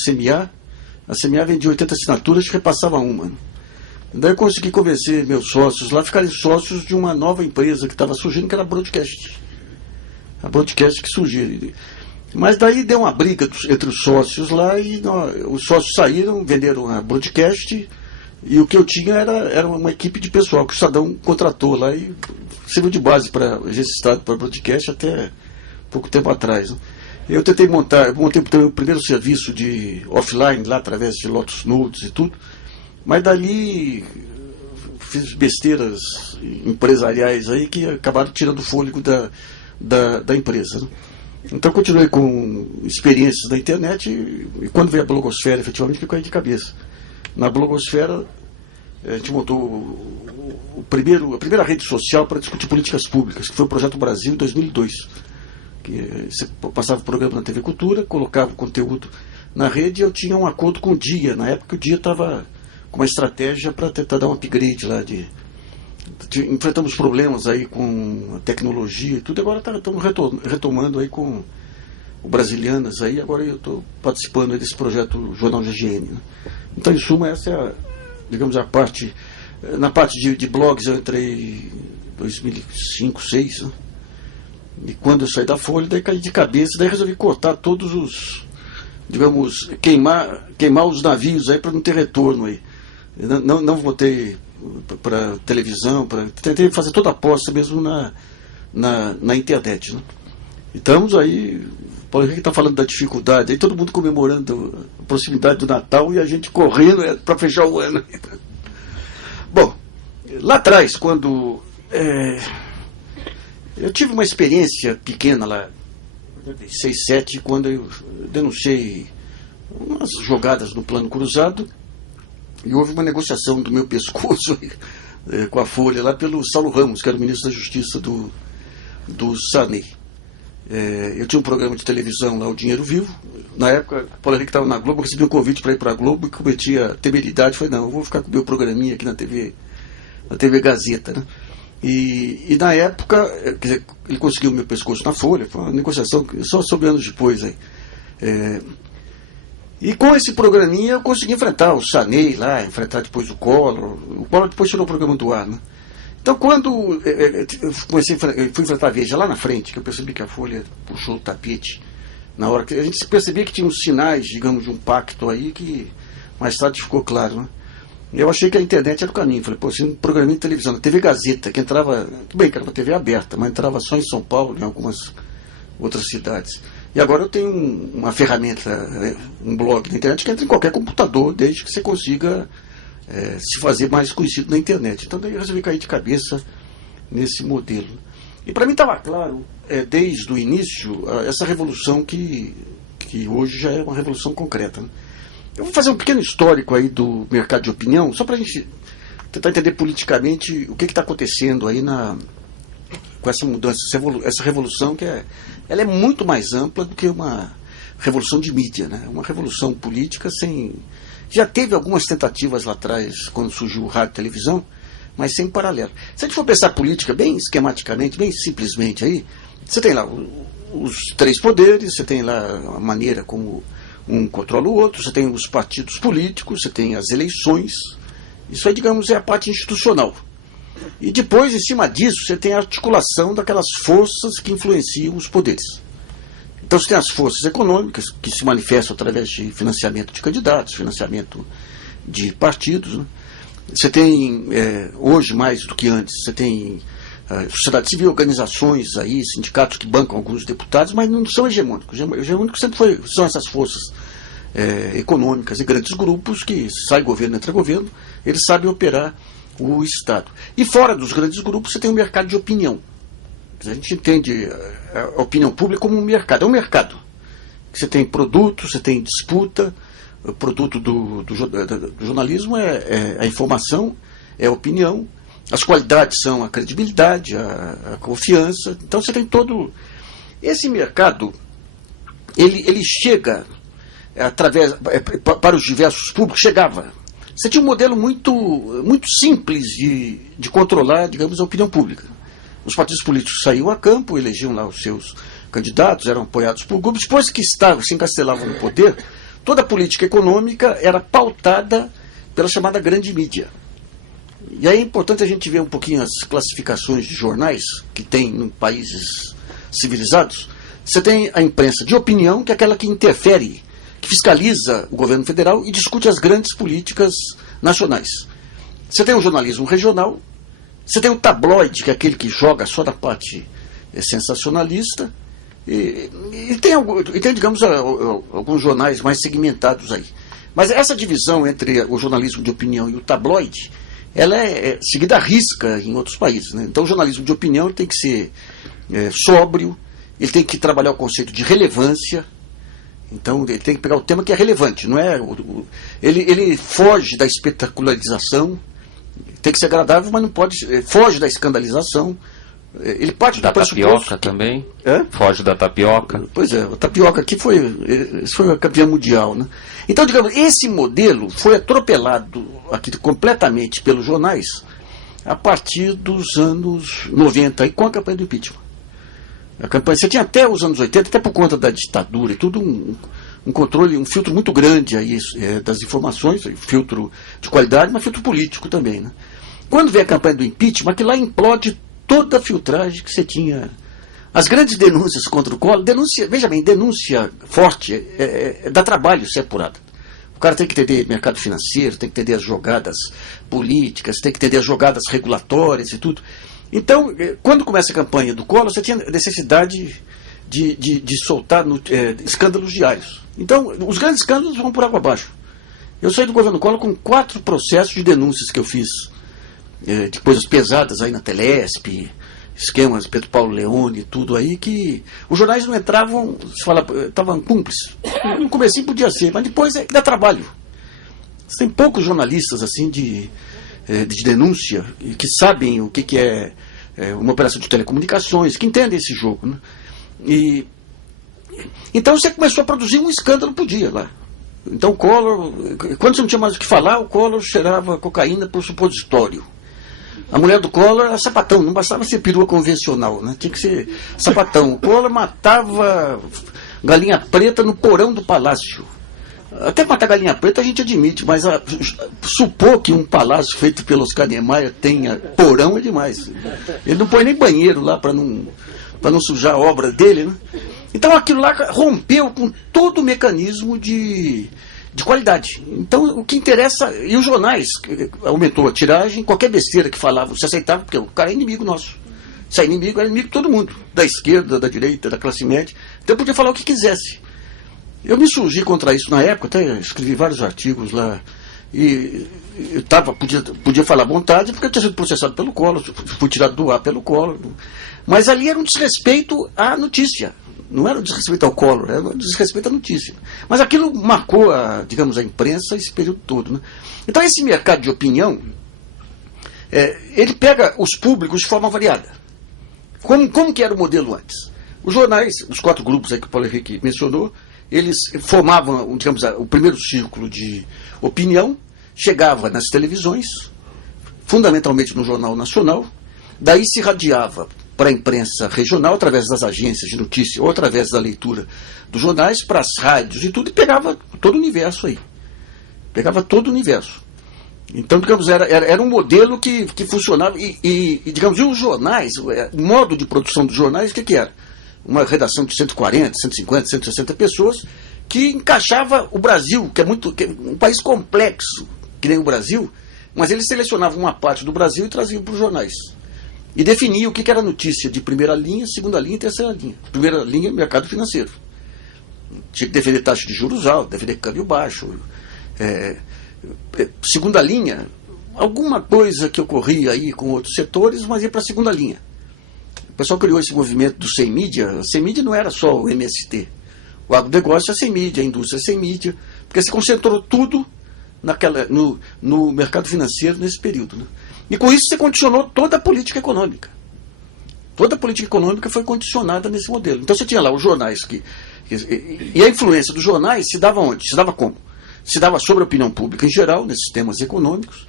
CMA vendia 80 assinaturas e repassava uma. Daí eu consegui convencer meus sócios lá a ficarem sócios de uma nova empresa que estava surgindo, que era a Broadcast. A Broadcast que surgiu. Mas daí deu uma briga entre os sócios lá, e os sócios saíram, venderam a Broadcast, e o que eu tinha era uma equipe de pessoal que o Estadão contratou lá e serviu de base para a Agência Estado, para a Broadcast, até pouco tempo atrás, né? Eu montei o primeiro serviço de offline lá, através de Lotus Notes e tudo, mas dali fiz besteiras empresariais aí que acabaram tirando o fôlego da empresa, né? Então continuei com experiências na internet e quando veio a blogosfera, efetivamente, que eu caí de cabeça. Na blogosfera, a gente montou a primeira rede social para discutir políticas públicas, que foi o Projeto Brasil, em 2002. Que você passava o programa na TV Cultura, colocava o conteúdo na rede e eu tinha um acordo com o Dia. Na época o Dia estava com uma estratégia para tentar dar um upgrade lá enfrentamos problemas aí com a tecnologia e tudo, agora estamos retomando aí com o Brasilianas aí, agora eu estou participando aí desse projeto Jornal GGN, né? Então, em suma, essa é digamos, a parte. Na parte de blogs eu entrei em 2005, 2006, né? E quando eu saí da Folha, daí caí de cabeça, daí resolvi cortar todos os, digamos, queimar os navios aí para não ter retorno aí. Não voltei para televisão, tentei fazer toda a aposta mesmo na internet, né? E estamos aí, o Paulo Henrique está falando da dificuldade, aí todo mundo comemorando a proximidade do Natal e a gente correndo para fechar o ano. Bom, lá atrás, quando eu tive uma experiência pequena lá, 6, 7, quando eu denunciei umas jogadas no plano cruzado e houve uma negociação do meu pescoço com a Folha lá pelo Saulo Ramos, que era o ministro da Justiça do Sarney. Eu tinha um programa de televisão lá, O Dinheiro Vivo. Na época, o Paulo Henrique estava na Globo, eu recebi um convite para ir para a Globo e cometi a temeridade. Falei, não, eu vou ficar com o meu programinha aqui na TV Gazeta, né? E na época, quer dizer, ele conseguiu o meu pescoço na Folha, foi uma negociação só soube anos depois aí. E com esse programinha eu consegui enfrentar o Sarney lá, enfrentar depois o Collor. O Collor depois tirou o programa do ar, né? Então, quando eu fui enfrentar a Veja lá na frente, que eu percebi que a Folha puxou o tapete, na hora que a gente percebia que tinha uns sinais, digamos, de um pacto aí, que mais tarde ficou claro, né? Eu achei que a internet era o caminho. Falei, pô, se um programinha de televisão, na TV Gazeta, que entrava, tudo bem que era uma TV aberta, mas entrava só em São Paulo, em algumas outras cidades. E agora eu tenho uma ferramenta, um blog na internet que entra em qualquer computador, desde que você consiga se fazer mais conhecido na internet. Então daí eu resolvi cair de cabeça nesse modelo. E para mim estava claro, desde o início, essa revolução que hoje já é uma revolução concreta, né? Eu vou fazer um pequeno histórico aí do mercado de opinião, só para a gente tentar entender politicamente o que está acontecendo aí com essa mudança, essa revolução que ela é muito mais ampla do que uma revolução de mídia, né? Uma revolução política já teve algumas tentativas lá atrás, quando surgiu o rádio e televisão, mas sem paralelo. Se a gente for pensar política bem esquematicamente, bem simplesmente aí, você tem lá os 3 poderes, você tem lá a maneira como um controla o outro, você tem os partidos políticos, você tem as eleições. Isso aí, digamos, é a parte institucional. E depois, em cima disso, você tem a articulação daquelas forças que influenciam os poderes. Então você tem as forças econômicas, que se manifestam através de financiamento de candidatos, financiamento de partidos, né? Você tem, hoje mais do que antes, você tem sociedade civil, organizações aí, sindicatos que bancam alguns deputados, mas não são hegemônicos. Hegemônicos sempre são essas forças econômicas e grandes grupos que sai governo, entra governo, eles sabem operar o Estado. E fora dos grandes grupos você tem o mercado de opinião. A gente entende a opinião pública como um mercado. É um mercado. Você tem produto, você tem disputa. O produto do jornalismo é a informação, é a opinião. As qualidades são a credibilidade, a confiança. Então você tem todo... Esse mercado, ele chega para os diversos públicos, chegava. Você tinha um modelo muito simples de controlar, digamos, a opinião pública. Os partidos políticos saíam a campo, elegiam lá os seus candidatos, eram apoiados por grupos. Depois que se encastelavam no poder, toda a política econômica era pautada pela chamada grande mídia. E aí é importante a gente ver um pouquinho as classificações de jornais que tem em países civilizados. Você tem a imprensa de opinião, que é aquela que interfere, que fiscaliza o governo federal e discute as grandes políticas nacionais. Você tem o jornalismo regional, você tem o tabloide, que é aquele que joga só da parte sensacionalista, e tem, digamos, alguns jornais mais segmentados aí. Mas essa divisão entre o jornalismo de opinião e o tabloide, ela é seguida à risca em outros países, né? Então o jornalismo de opinião tem que ser sóbrio, ele tem que trabalhar o conceito de relevância. Então ele tem que pegar o tema que é relevante, não é? Ele foge da espetacularização, tem que ser agradável, mas não pode. Foge da escandalização. Ele parte da do pressuposto. tapioca também? É? Foge da tapioca. Pois é, a tapioca aqui foi a campeã mundial, né? Então, digamos, esse modelo foi atropelado aqui completamente pelos jornais a partir dos anos 90, aí, com a campanha do impeachment. A campanha, você tinha até os anos 80, até por conta da ditadura e tudo, um controle, um filtro muito grande aí, das informações, filtro de qualidade, mas filtro político também, né? Quando vem a campanha do impeachment, aquilo lá implode toda a filtragem que você tinha. As grandes denúncias contra o Collor, veja bem, denúncia forte dá trabalho ser apurada. O cara tem que entender mercado financeiro, tem que entender as jogadas políticas, tem que entender as jogadas regulatórias e tudo. Então, quando começa a campanha do Collor, você tinha necessidade de soltar escândalos diários. Então, os grandes escândalos vão por água abaixo. Eu saí do governo Collor com 4 processos de denúncias que eu fiz, de coisas pesadas aí na Telesp, esquemas Pedro Paulo Leone, tudo aí, que os jornais não entravam, se fala, estavam cúmplices. No comecinho podia ser, mas depois dá trabalho. Você tem poucos jornalistas assim de denúncia, que sabem o que é uma operação de telecomunicações, que entendem esse jogo, né? Então você começou a produzir um escândalo por dia lá. Então o Collor, quando você não tinha mais o que falar, o Collor cheirava cocaína por supositório. A mulher do Collor era sapatão, não bastava ser perua convencional, né? Tinha que ser sapatão. O Collor matava galinha preta no porão do palácio. Até matar galinha preta a gente admite, mas supor que um palácio feito pelo Oscar Niemeyer tenha porão é demais. Ele não põe nem banheiro lá para não sujar a obra dele, né? Então aquilo lá rompeu com todo o mecanismo de qualidade. Então o que interessa, e os jornais, aumentou a tiragem, qualquer besteira que falava, você aceitava, porque o cara é inimigo nosso. Se é inimigo, era inimigo de todo mundo, da esquerda, da direita, da classe média. Então podia falar o que quisesse. Eu me surgi contra isso na época, até escrevi vários artigos lá, e eu podia falar à vontade, porque eu tinha sido processado pelo Collor, fui tirado do ar pelo Collor. Mas ali era um desrespeito à notícia. Não era um desrespeito ao Collor, era um desrespeito à notícia. Mas aquilo marcou, digamos, a imprensa esse período todo, né? Então esse mercado de opinião, ele pega os públicos de forma variada. Como que era o modelo antes? Os jornais, os 4 grupos aí que o Paulo Henrique mencionou, eles formavam, digamos, o primeiro círculo de opinião, chegava nas televisões, fundamentalmente no Jornal Nacional, daí se irradiava para a imprensa regional, através das agências de notícia, ou através da leitura dos jornais, para as rádios e tudo, e pegava todo o universo aí. Pegava todo o universo. Então, digamos, era um modelo que funcionava, e digamos, e os jornais, o modo de produção dos jornais, o que era? Uma redação de 140, 150, 160 pessoas, que encaixava o Brasil, que é um país complexo, que nem o Brasil, mas eles selecionavam uma parte do Brasil e traziam para os jornais. E definiam o que era notícia de primeira linha, segunda linha e terceira linha. Primeira linha, mercado financeiro. Tinha que defender taxa de juros alta, defender câmbio baixo. Segunda linha, alguma coisa que ocorria aí com outros setores, mas ia para a segunda linha. O pessoal criou esse movimento do sem mídia. A sem mídia não era só o MST. O agronegócio é sem mídia, a indústria é sem mídia, porque se concentrou tudo no mercado financeiro nesse período, né? E com isso você condicionou toda a política econômica. Toda a política econômica foi condicionada nesse modelo. Então você tinha lá os jornais e a influência dos jornais se dava onde? Se dava como? Se dava sobre a opinião pública em geral, nesses temas econômicos.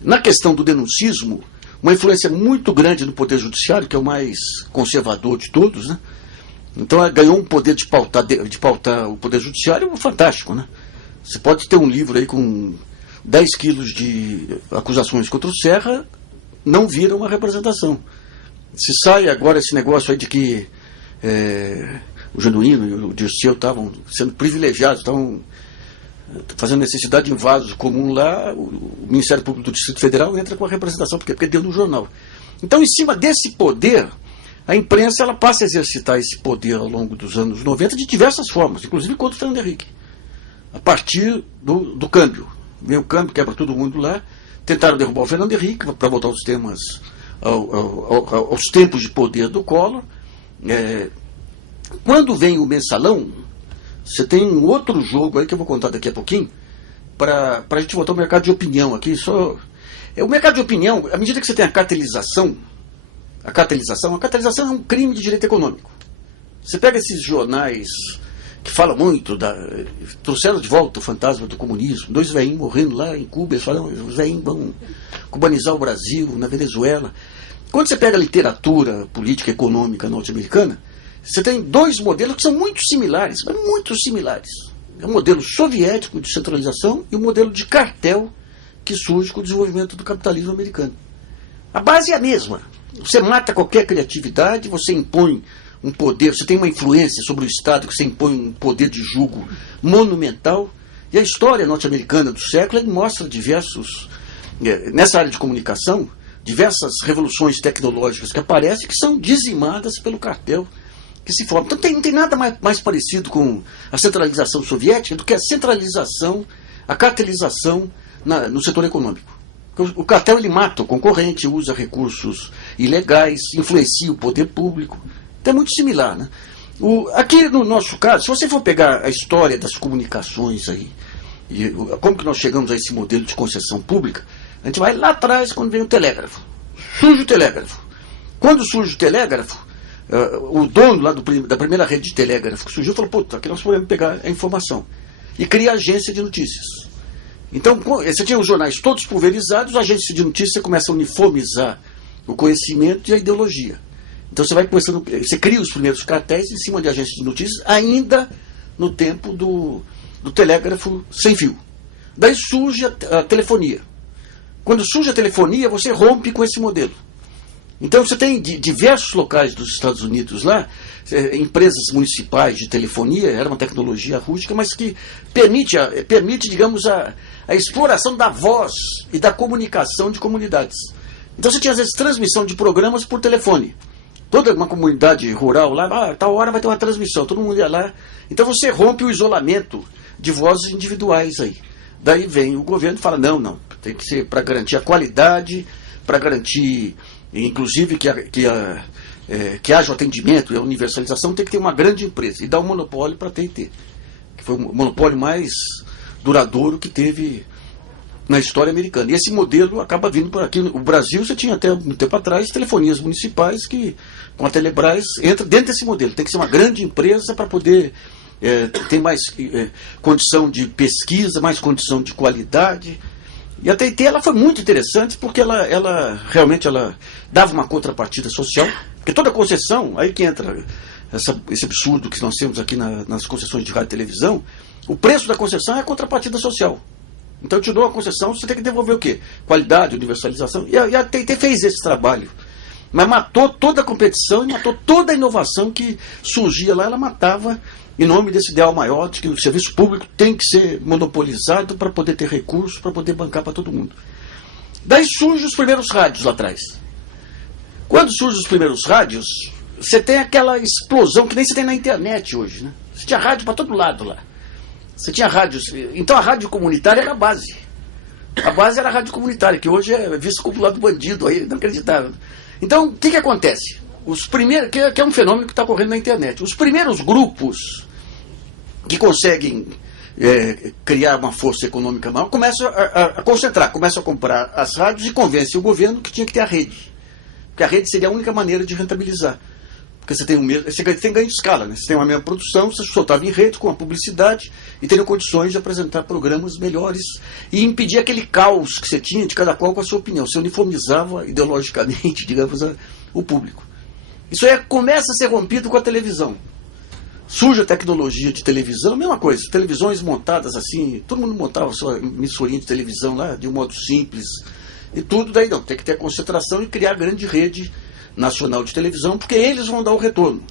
Na questão do denuncismo, uma influência muito grande no Poder Judiciário, que é o mais conservador de todos, né? Então ganhou um poder de pautar o Poder Judiciário fantástico, né? Você pode ter um livro aí com 10 quilos de acusações contra o Serra, não vira uma representação. Se sai agora esse negócio aí de que o Genuíno e o Dirceu estavam sendo privilegiados, estavam fazendo necessidade em vaso comum lá, o Ministério Público do Distrito Federal entra com a representação, porque deu no jornal. Então, em cima desse poder, a imprensa ela passa a exercitar esse poder ao longo dos anos 90 de diversas formas, inclusive contra o Fernando Henrique. A partir do câmbio. Vem o câmbio, quebra todo mundo lá, tentaram derrubar o Fernando Henrique para voltar aos aos tempos de poder do Collor. Quando vem o Mensalão, você tem um outro jogo aí que eu vou contar daqui a pouquinho, para a gente voltar ao mercado de opinião aqui. O mercado de opinião, à medida que você tem a catalisação é um crime de direito econômico. Você pega esses jornais que falam muito, trouxeram de volta o fantasma do comunismo, 2 velhinhos morrendo lá em Cuba, eles falam, os velhinhos vão cubanizar o Brasil, na Venezuela. Quando você pega a literatura política e econômica norte-americana, você tem 2 modelos que são muito similares, mas muito similares. É o modelo soviético de centralização e o modelo de cartel que surge com o desenvolvimento do capitalismo americano. A base é a mesma. Você mata qualquer criatividade, você impõe um poder, você tem uma influência sobre o Estado, que você impõe um poder de julgo monumental. E a história norte-americana do século mostra nessa área de comunicação, diversas revoluções tecnológicas que aparecem, que são dizimadas pelo cartel que se forma. Então não tem nada mais parecido com a centralização soviética do que a centralização, a cartelização no setor econômico. O cartel ele mata o concorrente, usa recursos ilegais, influencia o poder público. Então é muito similar, né? Aqui no nosso caso, se você for pegar a história das comunicações aí, e como que nós chegamos a esse modelo de concessão pública, a gente vai lá atrás quando vem o telégrafo. Surge o telégrafo. Quando surge o telégrafo, o dono lá da primeira rede de telégrafo que surgiu falou, puta, aqui nós podemos pegar a informação. E cria a agência de notícias. Então, você tinha os jornais todos pulverizados, a agência de notícias começa a uniformizar o conhecimento e a ideologia. Então você cria os primeiros cartéis em cima de agências de notícias, ainda no tempo do telégrafo sem fio. Daí surge a telefonia. Quando surge a telefonia, você rompe com esse modelo. Então você tem diversos locais dos Estados Unidos lá, empresas municipais de telefonia, era uma tecnologia rústica, mas que permite digamos, a exploração da voz e da comunicação de comunidades. Então você tinha, às vezes, transmissão de programas por telefone. Toda uma comunidade rural lá, tal hora vai ter uma transmissão, todo mundo ia lá. Então você rompe o isolamento de vozes individuais aí. Daí vem o governo e fala, não, tem que ser para garantir a qualidade, para garantir, inclusive, que haja o atendimento e a universalização, tem que ter uma grande empresa. E dá um monopólio para a T&T, que foi o monopólio mais duradouro que teve na história americana. E esse modelo acaba vindo por aqui. No Brasil, você tinha até um tempo atrás telefonias municipais que, com a Telebrás, entra dentro desse modelo. Tem que ser uma grande empresa para poder ter mais condição de pesquisa, mais condição de qualidade. E a T&T ela foi muito interessante porque ela realmente dava uma contrapartida social. Porque toda concessão, aí que entra esse absurdo que nós temos aqui nas concessões de rádio e televisão, o preço da concessão é a contrapartida social. Então eu te dou a concessão, você tem que devolver o quê? Qualidade, universalização. E a T&T fez esse trabalho. Mas matou toda a competição e matou toda a inovação que surgia lá. Ela matava em nome desse ideal maior de que o serviço público tem que ser monopolizado para poder ter recursos, para poder bancar para todo mundo. Daí surgem os primeiros rádios lá atrás. Quando surgem os primeiros rádios, você tem aquela explosão que nem você tem na internet hoje, né? Você tinha rádio para todo lado lá. Você tinha rádios. Então a rádio comunitária era a base. A base era a rádio comunitária, que hoje é visto como lado bandido, aí, inacreditável. Então, o que acontece? Os primeiros, que é um fenômeno que está ocorrendo na internet. Os primeiros grupos que conseguem criar uma força econômica maior começam a concentrar, começam a comprar as rádios e convencem o governo que tinha que ter a rede. Porque a rede seria a única maneira de rentabilizar. Porque você tem ganho de escala, né? Você tem uma mesma produção, você soltava em rede com a publicidade e teria condições de apresentar programas melhores e impedir aquele caos que você tinha de cada qual com a sua opinião. Você uniformizava ideologicamente, digamos, o público. Isso aí começa a ser rompido com a televisão. Surge a tecnologia de televisão, mesma coisa, televisões montadas assim, todo mundo montava sua emissorinha de televisão lá de um modo simples e tudo, daí não, tem que ter a concentração e criar a grande rede nacional de televisão, porque eles vão dar o retorno.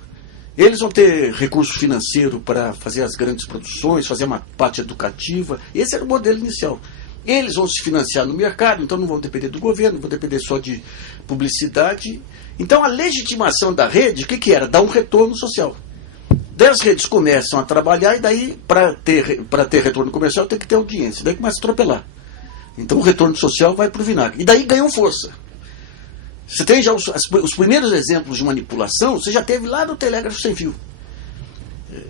Eles vão ter recurso financeiro para fazer as grandes produções, fazer uma parte educativa. Esse era o modelo inicial. Eles vão se financiar no mercado, então não vão depender do governo, não vão depender só de publicidade. Então a legitimação da rede, o que era? Dar um retorno social. Daí as redes começam a trabalhar e daí, para ter retorno comercial, tem que ter audiência. Daí começa a atropelar. Então o retorno social vai para o vinagre. E daí ganhou força. Você tem já os primeiros exemplos de manipulação, você já teve lá no telégrafo sem fio.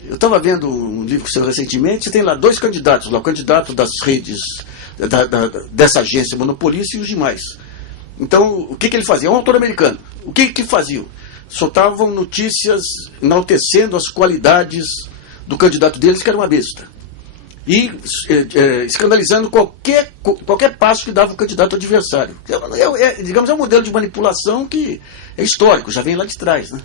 Eu estava vendo um livro seu recentemente, você tem lá 2 candidatos, lá, o candidato das redes, dessa agência monopolista e os demais. Então, o que ele fazia? É um autor americano. O que faziam? Soltavam notícias enaltecendo as qualidades do candidato deles, que era uma besta. E escandalizando qualquer passo que dava o candidato adversário. Digamos, é um modelo de manipulação que é histórico, já vem lá de trás. Né?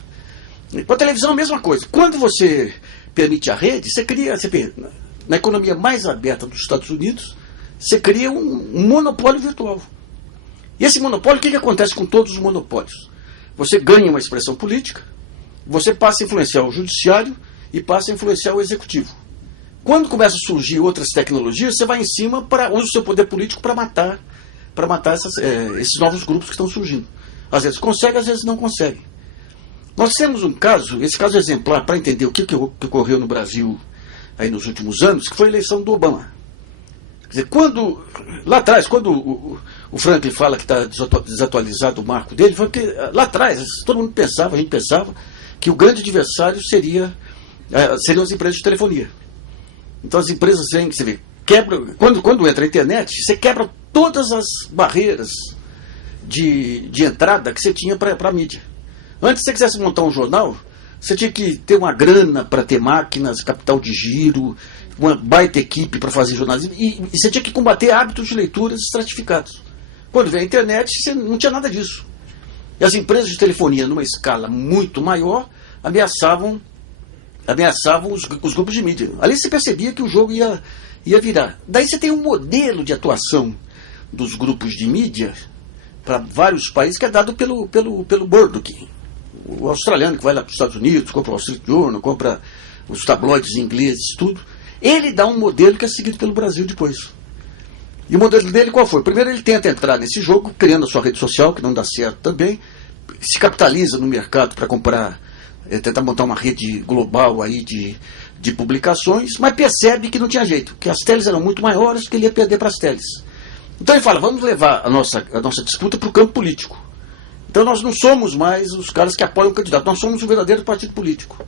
Com a televisão, a mesma coisa. Quando você permite a rede, na economia mais aberta dos Estados Unidos, você cria um monopólio virtual. E esse monopólio, o que acontece com todos os monopólios? Você ganha uma expressão política, você passa a influenciar o judiciário e passa a influenciar o executivo. Quando começam a surgir outras tecnologias, você vai em cima, usa o seu poder político para matar esses novos grupos que estão surgindo. Às vezes consegue, às vezes não consegue. Nós temos um caso, esse caso exemplar, para entender o que ocorreu no Brasil aí nos últimos anos, que foi a eleição do Obama. Quer dizer, lá atrás, quando o Franklin fala que está desatualizado o marco dele, foi porque lá atrás, todo mundo pensava, a gente pensava, que o grande adversário seriam as empresas de telefonia. Então as empresas vêm, você vê, quando entra a internet, você quebra todas as barreiras de entrada que você tinha para a mídia. Antes, se você quisesse montar um jornal, você tinha que ter uma grana para ter máquinas, capital de giro, uma baita equipe para fazer jornalismo, e você tinha que combater hábitos de leituras estratificados. Quando veio a internet, você não tinha nada disso. E as empresas de telefonia, numa escala muito maior, ameaçavam os grupos de mídia. Ali você percebia que o jogo ia virar. Daí você tem um modelo de atuação dos grupos de mídia para vários países que é dado pelo Murdoch, o australiano que vai lá para os Estados Unidos, compra o Wall Street Journal, compra os tabloides ingleses, tudo. Ele dá um modelo que é seguido pelo Brasil depois. E o modelo dele qual foi? Primeiro ele tenta entrar nesse jogo, criando a sua rede social, que não dá certo também, se capitaliza no mercado para comprar, tentar montar uma rede global aí de publicações, mas percebe que não tinha jeito, que as teles eram muito maiores, que ele ia perder para as teles. Então ele fala, vamos levar a nossa disputa para o campo político. Então nós não somos mais os caras que apoiam o candidato, nós somos um verdadeiro partido político.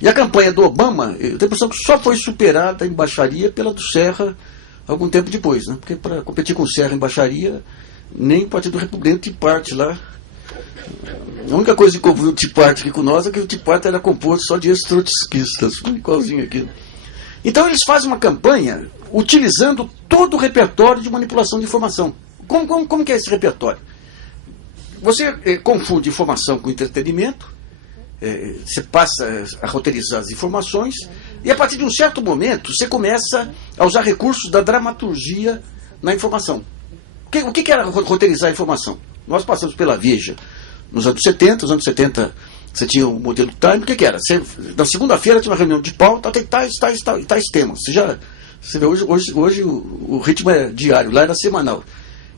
E a campanha do Obama, eu tenho a impressão que só foi superada em baixaria pela do Serra algum tempo depois, né? Porque para competir com o Serra em baixaria, nem o Partido Republicano Tea Party lá. A única coisa que cobriu o Tea Party aqui com nós é que o Tea Party era composto só de ex-trotskistas, igualzinho aqui. Então eles fazem uma campanha utilizando todo o repertório de manipulação de informação. Como que é esse repertório? Você confunde informação com entretenimento, você passa a roteirizar as informações, e a partir de um certo momento você começa a usar recursos da dramaturgia na informação. O que era roteirizar a informação? Nós passamos pela Veja nos anos 70, você tinha o modelo Time, o que era? Na segunda-feira tinha uma reunião de pauta, tem tais temas. Você vê, hoje o ritmo é diário, lá era semanal.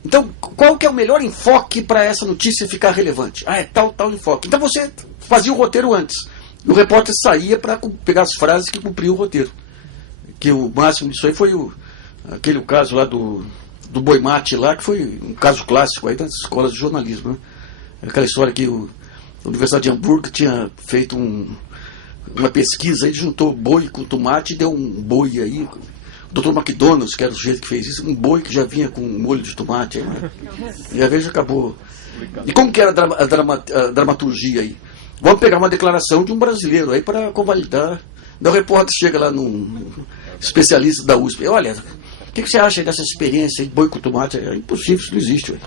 Então, qual que é o melhor enfoque para essa notícia ficar relevante? É tal enfoque. Então você fazia o roteiro antes. O repórter saía para pegar as frases que cumpriam o roteiro. Que o máximo disso aí foi aquele caso lá do boi mate lá, que foi um caso clássico aí das escolas de jornalismo. Né? Aquela história que a Universidade de Hamburgo tinha feito uma pesquisa, aí juntou boi com tomate e deu um boi aí. O Dr. McDonald's, que era o sujeito que fez isso, um boi que já vinha com molho de tomate. Né? E a Veja acabou. E como que era a dramaturgia aí? Vamos pegar uma declaração de um brasileiro aí para convalidar. O repórter chega lá num especialista da USP. Olha, o que você acha dessa experiência de boi com tomate? É impossível, isso não existe. Ué.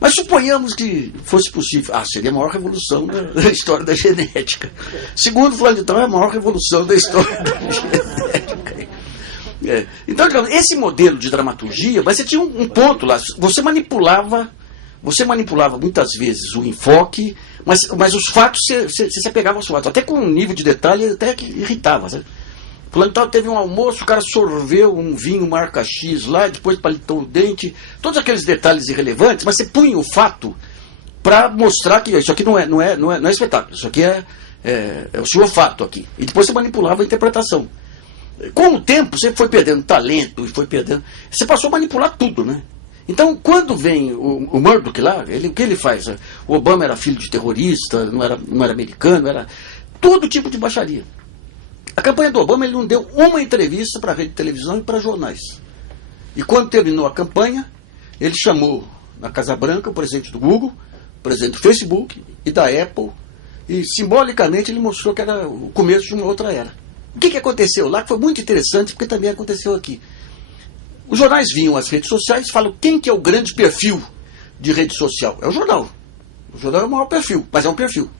Mas suponhamos que fosse possível. Seria a maior revolução da história da genética. Segundo o fulano de tal, é a maior revolução da história da genética. Então, digamos, esse modelo de dramaturgia, mas você tinha um ponto lá. Você manipulava muitas vezes o enfoque, mas os fatos, você se apegava aos fatos. Até com um nível de detalhe até que irritava. Sabe? Fulano de tal teve um almoço, o cara sorveu um vinho marca X lá, depois palitou o dente, todos aqueles detalhes irrelevantes, mas você punha o fato para mostrar que isso aqui não é espetáculo, isso aqui é o seu fato aqui. E depois você manipulava a interpretação. Com o tempo, você foi perdendo talento, você passou a manipular tudo, né? Então, quando vem o Murdoch lá, o que ele faz? O Obama era filho de terrorista, não era americano, era todo tipo de baixaria. A campanha do Obama, ele não deu uma entrevista para a rede de televisão e para jornais. E quando terminou a campanha, ele chamou na Casa Branca o presidente do Google, o presidente do Facebook e da Apple, e simbolicamente ele mostrou que era o começo de uma outra era. O que aconteceu lá, que foi muito interessante, porque também aconteceu aqui. Os jornais vinham às redes sociais e falam quem que é o grande perfil de rede social. É o jornal. O jornal é o maior perfil, mas é um perfil.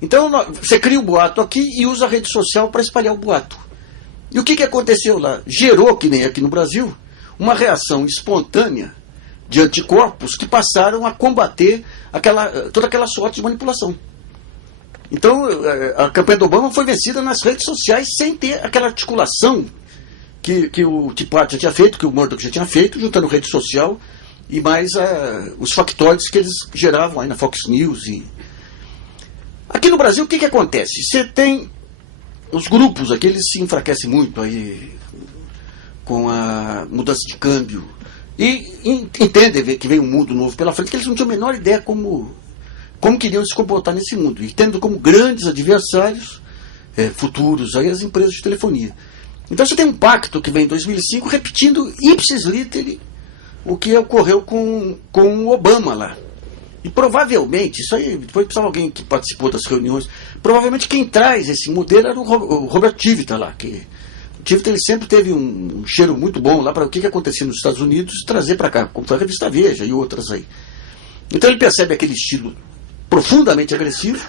Então você cria o boato aqui e usa a rede social para espalhar o boato. E o que aconteceu lá? Gerou, que nem aqui no Brasil, uma reação espontânea de anticorpos que passaram a combater toda aquela sorte de manipulação. Então a campanha do Obama foi vencida nas redes sociais sem ter aquela articulação que o Tea Party já tinha feito, que o Murdoch já tinha feito, juntando rede social e mais os factóides que eles geravam aí na Fox News. Aqui no Brasil, o que acontece? Você tem os grupos aqui, eles se enfraquecem muito aí com a mudança de câmbio e entendem que vem um mundo novo pela frente, que eles não tinham a menor ideia como queriam se comportar nesse mundo, e tendo como grandes adversários futuros aí as empresas de telefonia. Então você tem um pacto que vem em 2005 repetindo ipsis literi o que ocorreu com o Obama lá. E provavelmente, isso aí, depois precisava alguém que participou das reuniões, provavelmente quem traz esse modelo era o Robert Tivita lá, que o Tivita ele sempre teve um cheiro muito bom lá para o que acontecia nos Estados Unidos e trazer para cá, como foi a revista Veja e outras aí. Então ele percebe aquele estilo profundamente agressivo,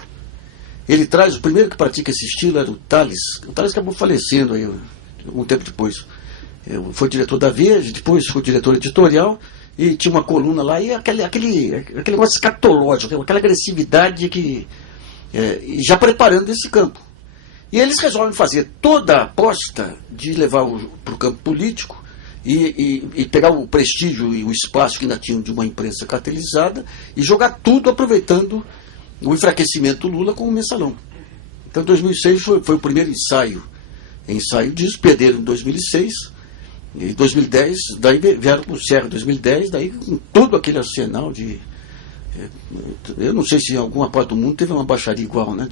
ele traz, o primeiro que pratica esse estilo era o Tales acabou falecendo aí um tempo depois, foi diretor da Veja, depois foi diretor editorial, e tinha uma coluna lá, e aquele negócio escatológico, aquela agressividade já preparando esse campo. E eles resolvem fazer toda a aposta de levar para o campo político e pegar o prestígio e o espaço que ainda tinham de uma imprensa cartelizada e jogar tudo aproveitando o enfraquecimento do Lula com o mensalão. Então 2006 foi o primeiro ensaio disso, perderam em 2006. Em 2010, daí vieram com o Serra em 2010, daí com todo aquele arsenal de... Eu não sei se em alguma parte do mundo teve uma baixaria igual, né?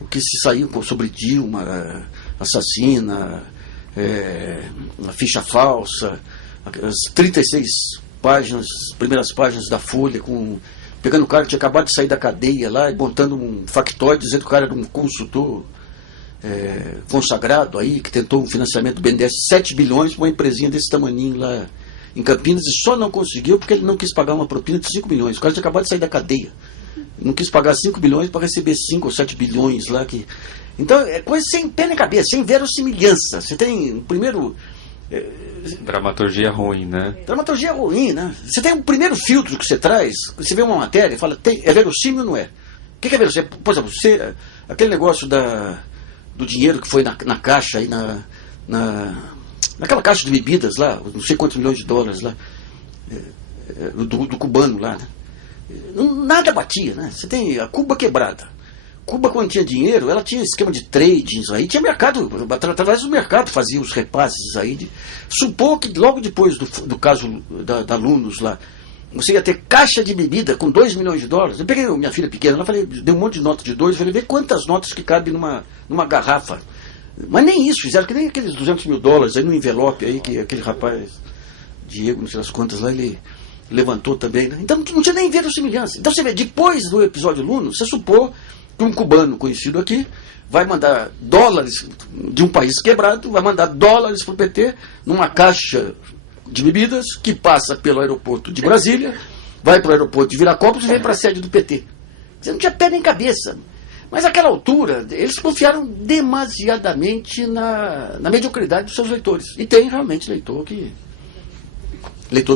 O que se saiu sobre Dilma, assassina, a ficha falsa, as 36 páginas, primeiras páginas da Folha, pegando o cara que tinha acabado de sair da cadeia lá e montando um factóide, dizendo que o cara era um consultor consagrado aí, que tentou um financiamento do BNDES 7 bilhões para uma empresinha desse tamaninho lá em Campinas, e só não conseguiu porque ele não quis pagar uma propina de 5 milhões. O cara tinha acabado de sair da cadeia, não quis pagar 5 bilhões para receber 5 ou 7 bilhões lá. Então é coisa sem pé nem cabeça, sem verossimilhança. Você tem o primeiro... Dramaturgia ruim, né? Dramaturgia ruim, né? Você tem o primeiro filtro que você traz, você vê uma matéria e fala, é verossímil ou não é? O que é verossímil? Por exemplo, aquele negócio do dinheiro que foi na caixa aí, naquela caixa de bebidas lá, não sei quantos milhões de dólares lá, do cubano lá, né? Nada batia, né? Você tem a Cuba quebrada. Cuba, quando tinha dinheiro, ela tinha esquema de tradings aí, tinha mercado, através do mercado fazia os repasses aí. Supor que logo depois do caso da Alunos lá, você ia ter caixa de bebida com 2 milhões de dólares. Eu peguei minha filha pequena, ela falei, dei um monte de nota de 2, falei, vê quantas notas que cabem numa garrafa. Mas nem isso, fizeram que nem aqueles 200 mil dólares aí no envelope aí, que aquele rapaz, Diego, não sei as quantas lá, ele levantou também, né? Então não tinha nem verossimilhança. Então você vê, depois do episódio Luno, você supor que um cubano conhecido aqui vai mandar dólares de um país quebrado, vai mandar dólares para o PT numa caixa de bebidas que passa pelo aeroporto de Brasília, vai para o aeroporto de Viracopos e vem para a sede do PT. Você não tinha pé nem cabeça. Mas naquela altura, eles confiaram demasiadamente na mediocridade dos seus leitores. E tem realmente leitor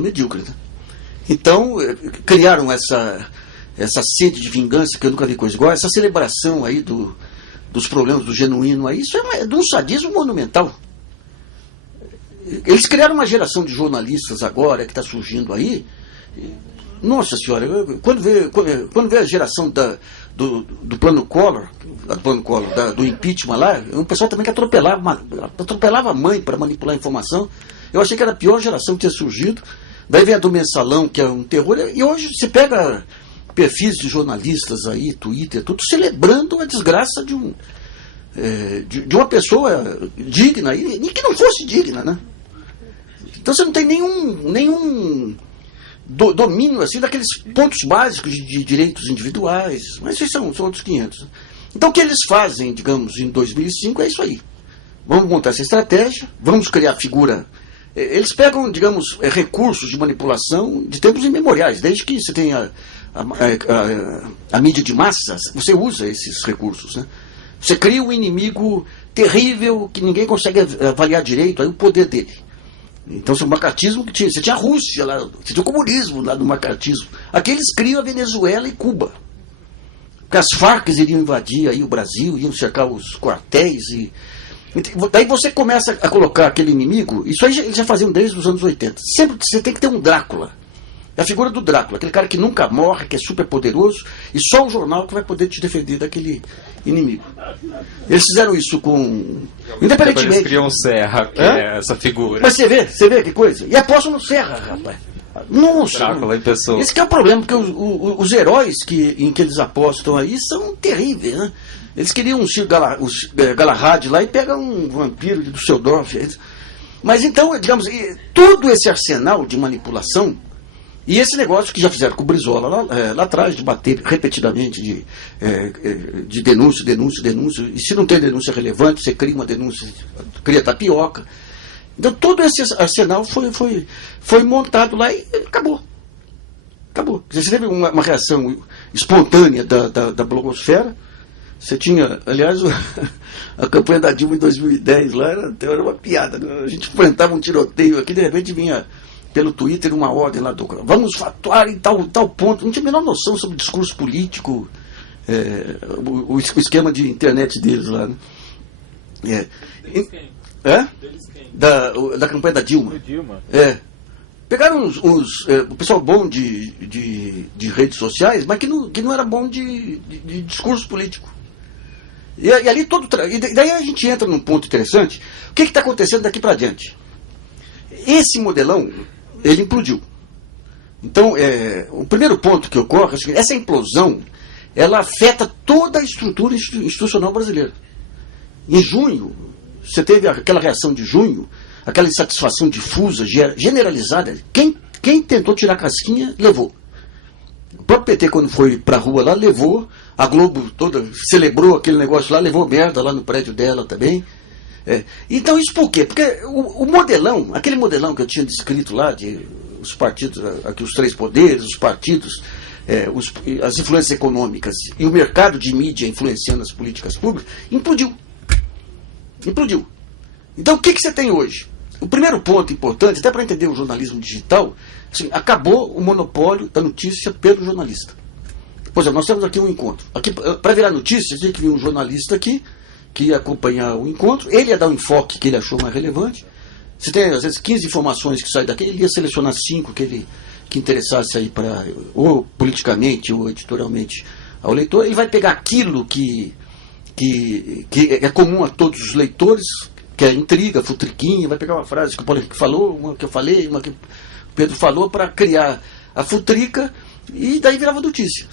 medíocre. Né? Então, criaram essa sede de vingança, que eu nunca vi coisa igual, essa celebração aí dos problemas do genuíno aí, isso é de um sadismo monumental. Eles criaram uma geração de jornalistas agora, que está surgindo aí. Nossa senhora, quando vê a geração do plano Collor, do impeachment lá, um pessoal também que atropelava a mãe para manipular a informação. Eu achei que era a pior geração que tinha surgido. Daí vem a do Mensalão, que é um terror. E hoje você pega perfis de jornalistas aí, Twitter, tudo celebrando a desgraça de uma pessoa digna, e nem que não fosse digna, né? Então você não tem nenhum domínio assim daqueles pontos básicos de direitos individuais, mas esses são outros 500. Então o que eles fazem, digamos, em 2005 é isso aí. Vamos montar essa estratégia, vamos criar figura. Eles pegam, digamos, recursos de manipulação de tempos imemoriais, desde que você tem a mídia de massas, você usa esses recursos, né? Você cria um inimigo terrível que ninguém consegue avaliar direito aí o poder dele. Então, o macartismo que tinha, você tinha a Rússia lá, você tinha o comunismo lá no macartismo. Aqui eles criam a Venezuela e Cuba. Porque as Farc iriam invadir aí o Brasil, iam cercar os quartéis e daí você começa a colocar aquele inimigo. Isso aí eles já faziam desde os anos 80. Sempre você tem que ter um Drácula. É a figura do Drácula, aquele cara que nunca morre, que é super poderoso, e só o jornal que vai poder te defender daquele inimigo. Eles fizeram isso com... Independentemente... Eles criam o Serra, que é essa figura. Mas você vê que coisa? E apostam no Serra, rapaz. Nossa! Drácula em pessoa. Esse que é o problema, porque os heróis em que eles apostam aí são terríveis, né? Eles queriam os Galahad lá e pegam um vampiro de Düsseldorf. Mas então, digamos, todo esse arsenal de manipulação e esse negócio que já fizeram com o Brizola lá atrás, de bater repetidamente, de denúncia, e se não tem denúncia relevante, você cria uma denúncia, cria tapioca. Então todo esse arsenal foi montado lá e acabou. Você teve uma reação espontânea da blogosfera. Você tinha, aliás, a campanha da Dilma em 2010 lá era uma piada, né? A gente enfrentava um tiroteio aqui, de repente vinha pelo Twitter uma ordem lá do... Vamos fatuar em tal ponto. Não tinha a menor noção sobre discurso político, o esquema de internet deles lá, né? Da campanha da Dilma. Pegaram o pessoal bom de redes sociais, mas que não era bom de discurso político. E ali e daí a gente entra num ponto interessante. O que está acontecendo daqui para diante? Esse modelão, ele implodiu. Então, o primeiro ponto que ocorre é o seguinte: essa implosão, ela afeta toda a estrutura institucional brasileira. Em junho, você teve aquela reação de junho, aquela insatisfação difusa, generalizada. Quem tentou tirar a casquinha, levou. O próprio PT, quando foi pra rua lá, levou. A Globo toda celebrou aquele negócio lá, levou merda lá no prédio dela também. Então isso por quê? Porque o modelão, aquele modelão que eu tinha descrito lá, de os partidos, aqui os três poderes, os partidos, as influências econômicas e o mercado de mídia influenciando as políticas públicas, implodiu. Então o que você tem hoje? O primeiro ponto importante, até para entender o jornalismo digital, assim, acabou o monopólio da notícia pelo jornalista. Por exemplo, nós temos aqui um encontro. Aqui, para virar notícia, tinha que vir um jornalista aqui, que ia acompanhar o encontro, ele ia dar um enfoque que ele achou mais relevante. Você tem, às vezes, 15 informações que saem daqui, ele ia selecionar 5 que interessasse aí para, ou politicamente, ou editorialmente, ao leitor. Ele vai pegar aquilo que é comum a todos os leitores, que é intriga, futriquinha, vai pegar uma frase que o Paulo Henrique falou, uma que eu falei, uma que o Pedro falou, para criar a futrica, e daí virava notícia.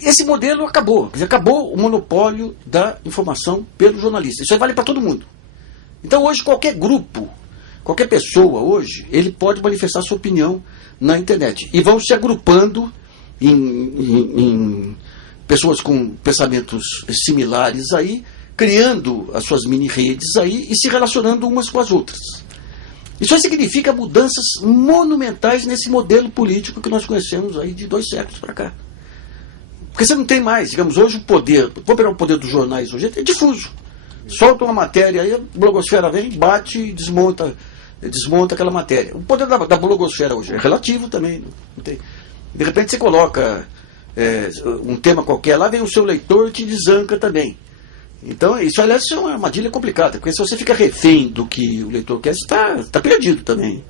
Esse modelo acabou. Quer dizer, acabou o monopólio da informação pelo jornalista. Isso aí vale para todo mundo. Então hoje qualquer grupo, qualquer pessoa hoje, ele pode manifestar sua opinião na internet. E vão se agrupando em pessoas com pensamentos similares aí, criando as suas mini-redes aí e se relacionando umas com as outras. Isso aí significa mudanças monumentais nesse modelo político que nós conhecemos aí de 2 séculos para cá. Porque você não tem mais, digamos, hoje o poder, vamos pegar o poder dos jornais hoje, é difuso. Solta uma matéria aí, a blogosfera vem, bate e desmonta aquela matéria. O poder da blogosfera hoje é relativo também. Não tem. De repente você coloca um tema qualquer lá, vem o seu leitor e te desanca também. Então, isso, aliás, é uma armadilha complicada, porque se você fica refém do que o leitor quer, você está perdido também.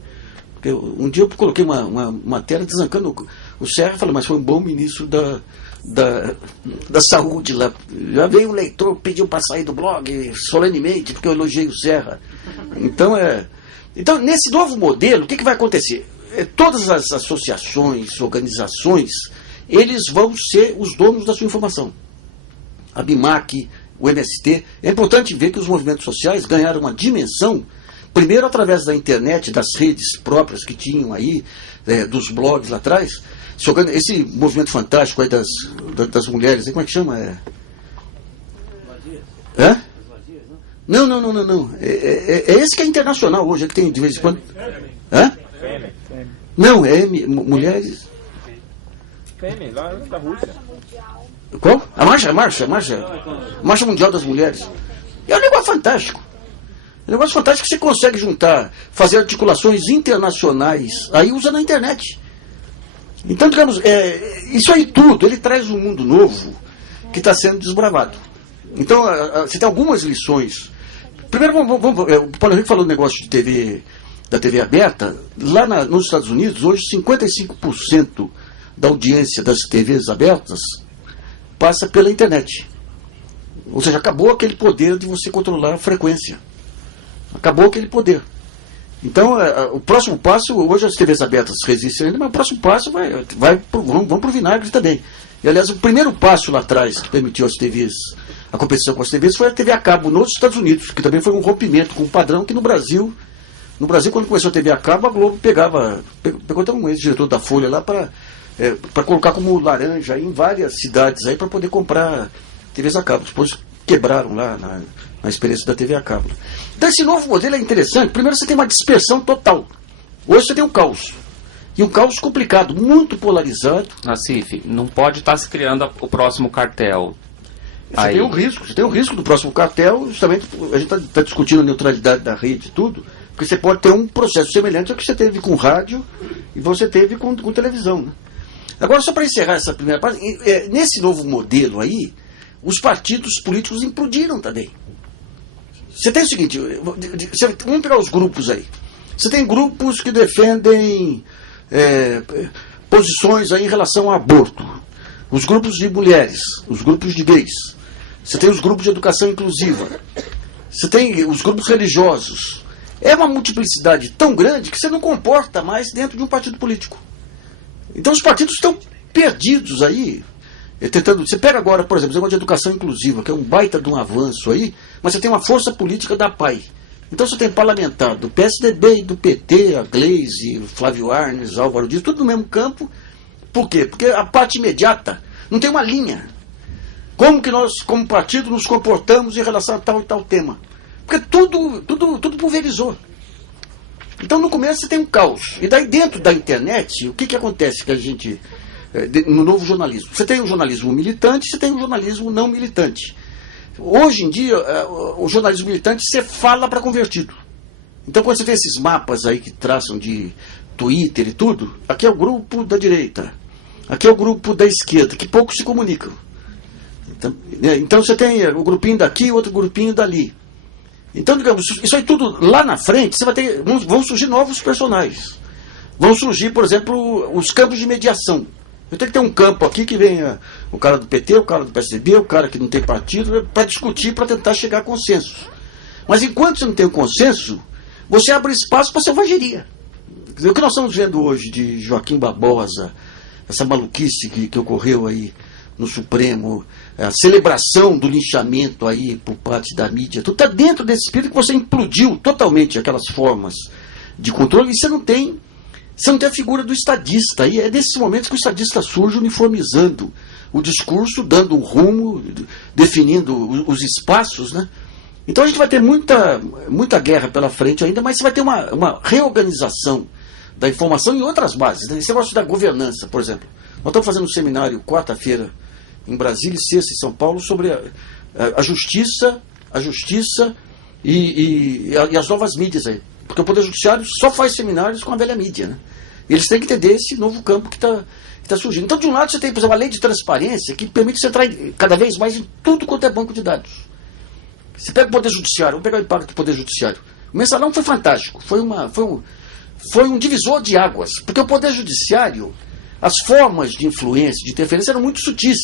Porque um dia eu coloquei uma matéria desancando o Serra, falei, mas foi um bom ministro da saúde lá. Já veio um leitor, pediu para sair do blog solenemente, porque eu elogiei o Serra. Então, Então, nesse novo modelo, o que vai acontecer? Todas as associações, organizações, eles vão ser os donos da sua informação. A BIMAC, o MST. É importante ver que os movimentos sociais ganharam uma dimensão, primeiro através da internet, das redes próprias que tinham aí, dos blogs lá atrás. Esse movimento fantástico aí das mulheres, como é que chama? Hã? Não. É esse que é internacional hoje, é que tem de vez em quando. Hã? Não, é mulheres. Fêmea, lá da Rússia. Qual? A Marcha Mundial das Mulheres. É um negócio fantástico. É um negócio fantástico que você consegue juntar, fazer articulações internacionais, aí usa na internet. Então, digamos, isso aí tudo, ele traz um mundo novo que está sendo desbravado. Então, você tem algumas lições. Primeiro, o Paulo Henrique falou do negócio de TV, da TV aberta. Lá nos Estados Unidos, hoje, 55% da audiência das TVs abertas passa pela internet. Ou seja, acabou aquele poder de você controlar a frequência. Acabou aquele poder. Então, o próximo passo, hoje as TVs abertas resistem ainda, mas o próximo passo vão para o vinagre também. E, aliás, o primeiro passo lá atrás que permitiu a competição com as TVs foi a TV a cabo nos Estados Unidos, que também foi um rompimento com um padrão que no Brasil, quando começou a TV a cabo, a Globo pegou até um ex-diretor da Folha lá para colocar como laranja em várias cidades aí para poder comprar TVs a cabo. Depois quebraram lá na experiência da TV a cabo. Então esse novo modelo é interessante. Primeiro você tem uma dispersão total. Hoje você tem um caos. E um caos complicado, muito polarizado. Nassif, não pode estar se criando o próximo cartel. Você tem o risco do próximo cartel, justamente, a gente está discutindo a neutralidade da rede e tudo, porque você pode ter um processo semelhante ao que você teve com rádio e você teve com televisão. Né? Agora, só para encerrar essa primeira parte, nesse novo modelo aí, os partidos políticos implodiram também. Você tem o seguinte, vamos pegar os grupos aí. Você tem grupos que defendem posições aí em relação ao aborto. Os grupos de mulheres, os grupos de gays. Você tem os grupos de educação inclusiva. Você tem os grupos religiosos. É uma multiplicidade tão grande que você não comporta mais dentro de um partido político. Então os partidos estão perdidos aí. Você pega agora, por exemplo, o negócio de educação inclusiva, que é um baita de um avanço aí, mas você tem uma força política da PAI. Então você tem parlamentar do PSDB e do PT, a Gleisi, o Flávio Arnes, Álvaro Dias, tudo no mesmo campo. Por quê? Porque a parte imediata não tem uma linha. Como que nós, como partido, nos comportamos em relação a tal e tal tema? Porque tudo pulverizou. Então no começo você tem um caos. E daí dentro da internet, o que acontece que a gente... no novo jornalismo. Você tem o jornalismo militante, você tem o jornalismo não militante. Hoje em dia, o jornalismo militante, você fala para convertido. Então quando você tem esses mapas aí que traçam de Twitter e tudo, aqui é o grupo da direita, aqui é o grupo da esquerda, que poucos se comunicam. Então você tem o grupinho daqui, outro grupinho dali. Então, digamos, isso aí tudo lá na frente, você vai ter, vão surgir novos personagens. Vão surgir, por exemplo, os campos de mediação. Eu tenho que ter um campo aqui que venha o cara do PT, o cara do PSDB, o cara que não tem partido, para discutir, para tentar chegar a consenso. Mas enquanto você não tem um consenso, você abre espaço para selvageria. O que nós estamos vendo hoje de Joaquim Barbosa, essa maluquice que ocorreu aí no Supremo, a celebração do linchamento aí por parte da mídia, tudo está dentro desse espírito que você implodiu totalmente aquelas formas de controle e você não tem a figura do estadista. E é nesses momentos que o estadista surge uniformizando o discurso, dando um rumo, definindo os espaços, né? Então a gente vai ter muita guerra pela frente ainda, mas você vai ter uma reorganização da informação em outras bases. Né? Esse negócio da governança, por exemplo. Nós estamos fazendo um seminário quarta-feira em Brasília e sexta em São Paulo sobre a justiça e as novas mídias aí. Porque o Poder Judiciário só faz seminários com a velha mídia, né? Eles têm que entender esse novo campo que está surgindo. Então, de um lado, você tem, por exemplo, a lei de transparência que permite você entrar cada vez mais em tudo quanto é banco de dados. Você pega o Poder Judiciário, vamos pegar o impacto do Poder Judiciário. O mensalão foi fantástico, foi um divisor de águas, porque o Poder Judiciário, as formas de influência, de interferência eram muito sutis.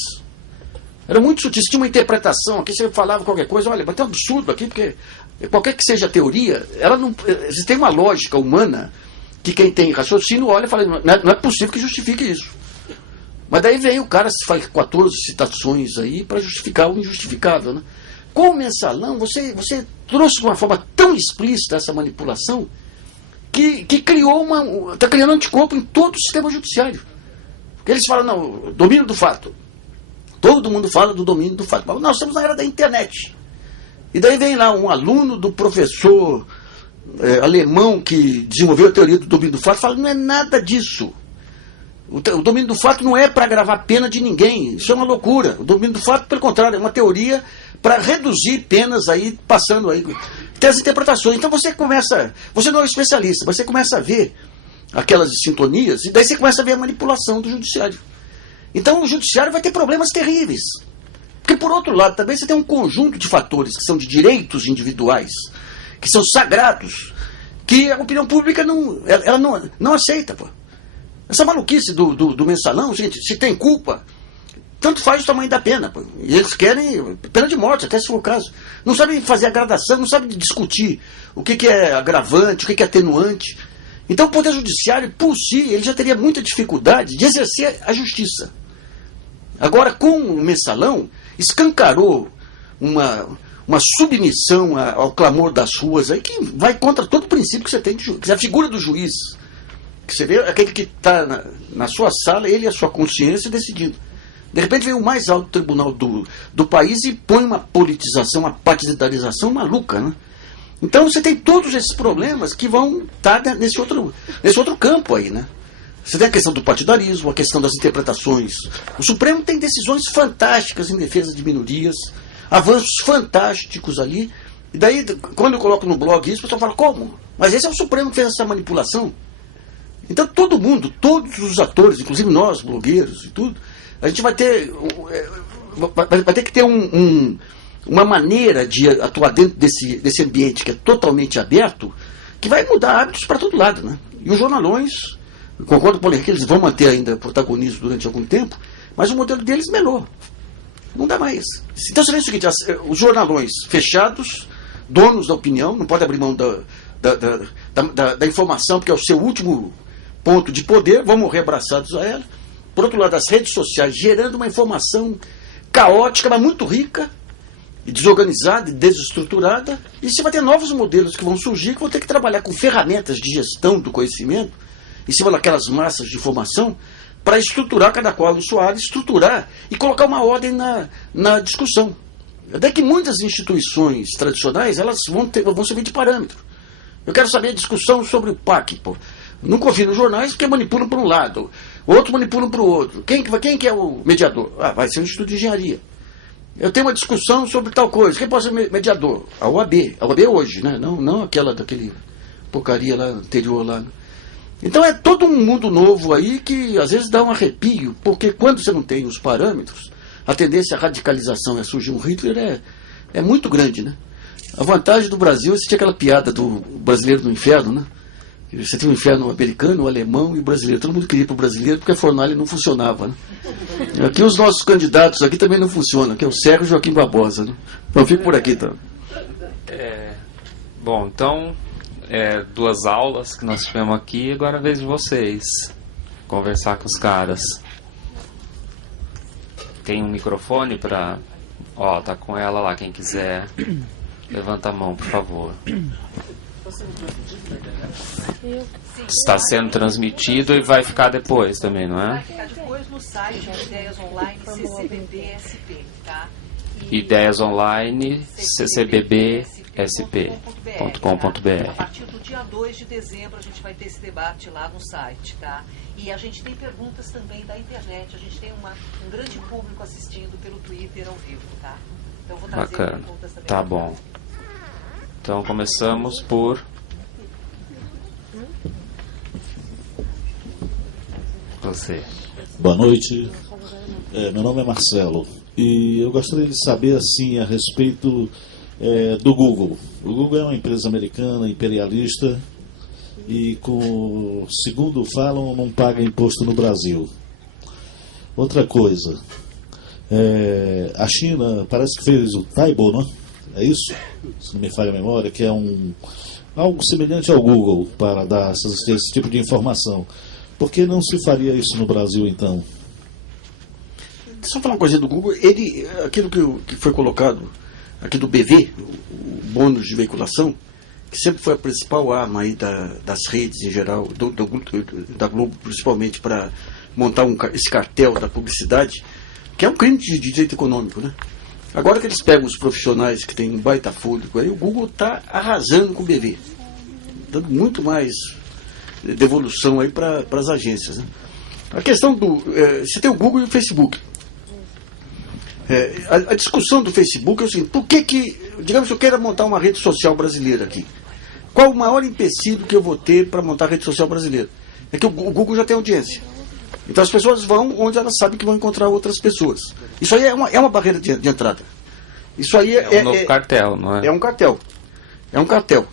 Tinha uma interpretação aqui, você falava qualquer coisa, olha, mas tem um absurdo aqui, porque qualquer que seja a teoria, ela não, tem uma lógica humana que quem tem raciocínio olha e fala, não é possível que justifique isso. Mas daí vem o cara, faz 14 citações aí para justificar o injustificável, né? Com o mensalão, você trouxe de uma forma tão explícita essa manipulação que criou está criando anticorpo em todo o sistema judiciário. Porque eles falam, não, domínio do fato. Todo mundo fala do domínio do fato. Mas nós estamos na era da internet. E daí vem lá um aluno do professor alemão que desenvolveu a teoria do domínio do fato e fala, não é nada disso. O domínio do fato não é para agravar pena de ninguém. Isso é uma loucura. O domínio do fato, pelo contrário, é uma teoria para reduzir penas aí, passando aí. Tem as interpretações. Então você não é especialista, você começa a ver aquelas sintonias e daí você começa a ver a manipulação do judiciário. Então o judiciário vai ter problemas terríveis. Porque por outro lado também você tem um conjunto de fatores que são de direitos individuais, que são sagrados, que a opinião pública não aceita, pô. Essa maluquice do mensalão, gente, se tem culpa, tanto faz o tamanho da pena. Pô. E eles querem pena de morte, até se for o caso. Não sabem fazer a gradação, não sabem discutir o que é agravante, o que é atenuante. Então o Poder Judiciário, por si, ele já teria muita dificuldade de exercer a justiça. Agora, com o mensalão, escancarou uma submissão ao clamor das ruas, aí, que vai contra todo o princípio que você tem de juiz. A figura do juiz, que você vê, aquele que está na sua sala, ele e a sua consciência decidindo. De repente vem o mais alto tribunal do país e põe uma politização, uma partidarização maluca, né? Então você tem todos esses problemas que vão estar nesse outro campo aí, né? Você tem a questão do partidarismo, a questão das interpretações. O Supremo tem decisões fantásticas em defesa de minorias, avanços fantásticos ali. E daí, quando eu coloco no blog isso, o pessoal fala, como? Mas esse é o Supremo que fez essa manipulação. Então todo mundo, todos os atores, inclusive nós, blogueiros e tudo, a gente vai ter que ter uma maneira de atuar dentro desse ambiente que é totalmente aberto, que vai mudar hábitos para todo lado, né? E os jornalões, concordo com o Paulo Henrique, eles vão manter ainda protagonismo durante algum tempo, mas o modelo deles melhorou. Não dá mais. Então seria o seguinte, os jornalões fechados, donos da opinião, não pode abrir mão da informação, porque é o seu último ponto de poder, vão morrer abraçados a ela. Por outro lado, as redes sociais gerando uma informação caótica, mas muito rica, desorganizada e desestruturada, e você vai ter novos modelos que vão surgir, que vão ter que trabalhar com ferramentas de gestão do conhecimento, em cima daquelas massas de informação, para estruturar, cada qual em sua área, estruturar e colocar uma ordem na discussão. Até que muitas instituições tradicionais, elas vão servir de parâmetro. Eu quero saber a discussão sobre o PAC, pô. Não confio nos jornais porque manipulam para um lado, outros manipulam para o outro. Quem que é o mediador? Vai ser o Instituto de Engenharia. Eu tenho uma discussão sobre tal coisa. Quem pode ser mediador? A OAB. A OAB hoje, né? Não aquela daquele porcaria lá anterior lá. Então é todo um mundo novo aí que às vezes dá um arrepio, porque quando você não tem os parâmetros, a tendência à radicalização e a surgir um Hitler é muito grande, né? A vantagem do Brasil, você tinha aquela piada do brasileiro no inferno, né? Você tinha o inferno americano, o alemão e o brasileiro. Todo mundo queria ir para o brasileiro porque a fornalha não funcionava, né? Aqui os nossos candidatos aqui também não funcionam, que é o Sérgio Joaquim Barbosa, né? Então fico por aqui, tá? Bom, então, 2 aulas que nós tivemos aqui, agora é a vez de vocês conversar com os caras. Tem um microfone para... tá com ela lá, quem quiser, levanta a mão, por favor. Está sendo transmitido e vai ficar depois também, não é? Vai ficar depois no site Ideias Online CCBB-SP, tá? Ideias Online CCBB-SP.com.br. A partir do dia 2 de dezembro a gente vai ter esse debate lá no site, tá? E a gente tem perguntas também da internet, a gente tem um grande público assistindo pelo Twitter ao vivo, tá? Então eu vou trazer perguntas também. Tá bom. Então começamos por... você. Boa noite. Meu nome é Marcelo e eu gostaria de saber assim a respeito do Google. O Google é uma empresa americana, imperialista e, segundo falam, não paga imposto no Brasil. Outra coisa, a China parece que fez o Taibo, né? é isso? Se não me falha a memória, que é algo semelhante ao Google para dar esse tipo de informação. Por que não se faria isso no Brasil, então? Só falar uma coisa do Google, aquilo que foi colocado aqui do BV, o bônus de veiculação, que sempre foi a principal arma aí das redes em geral, da Globo principalmente, para montar esse cartel da publicidade, que é um crime de direito econômico, né? Agora que eles pegam os profissionais que têm um baita fôlego, aí o Google está arrasando com o BV, dando muito mais devolução aí para as agências, né? A questão você tem o Google e o Facebook. A discussão do Facebook é o seguinte: por que, digamos que eu queira montar uma rede social brasileira aqui, qual o maior empecilho que eu vou ter para montar a rede social brasileira? É que o Google já tem audiência. Então as pessoas vão onde elas sabem que vão encontrar outras pessoas. Isso aí é uma barreira de entrada. Isso aí é um novo cartel, não é? É um cartel. É um cartel.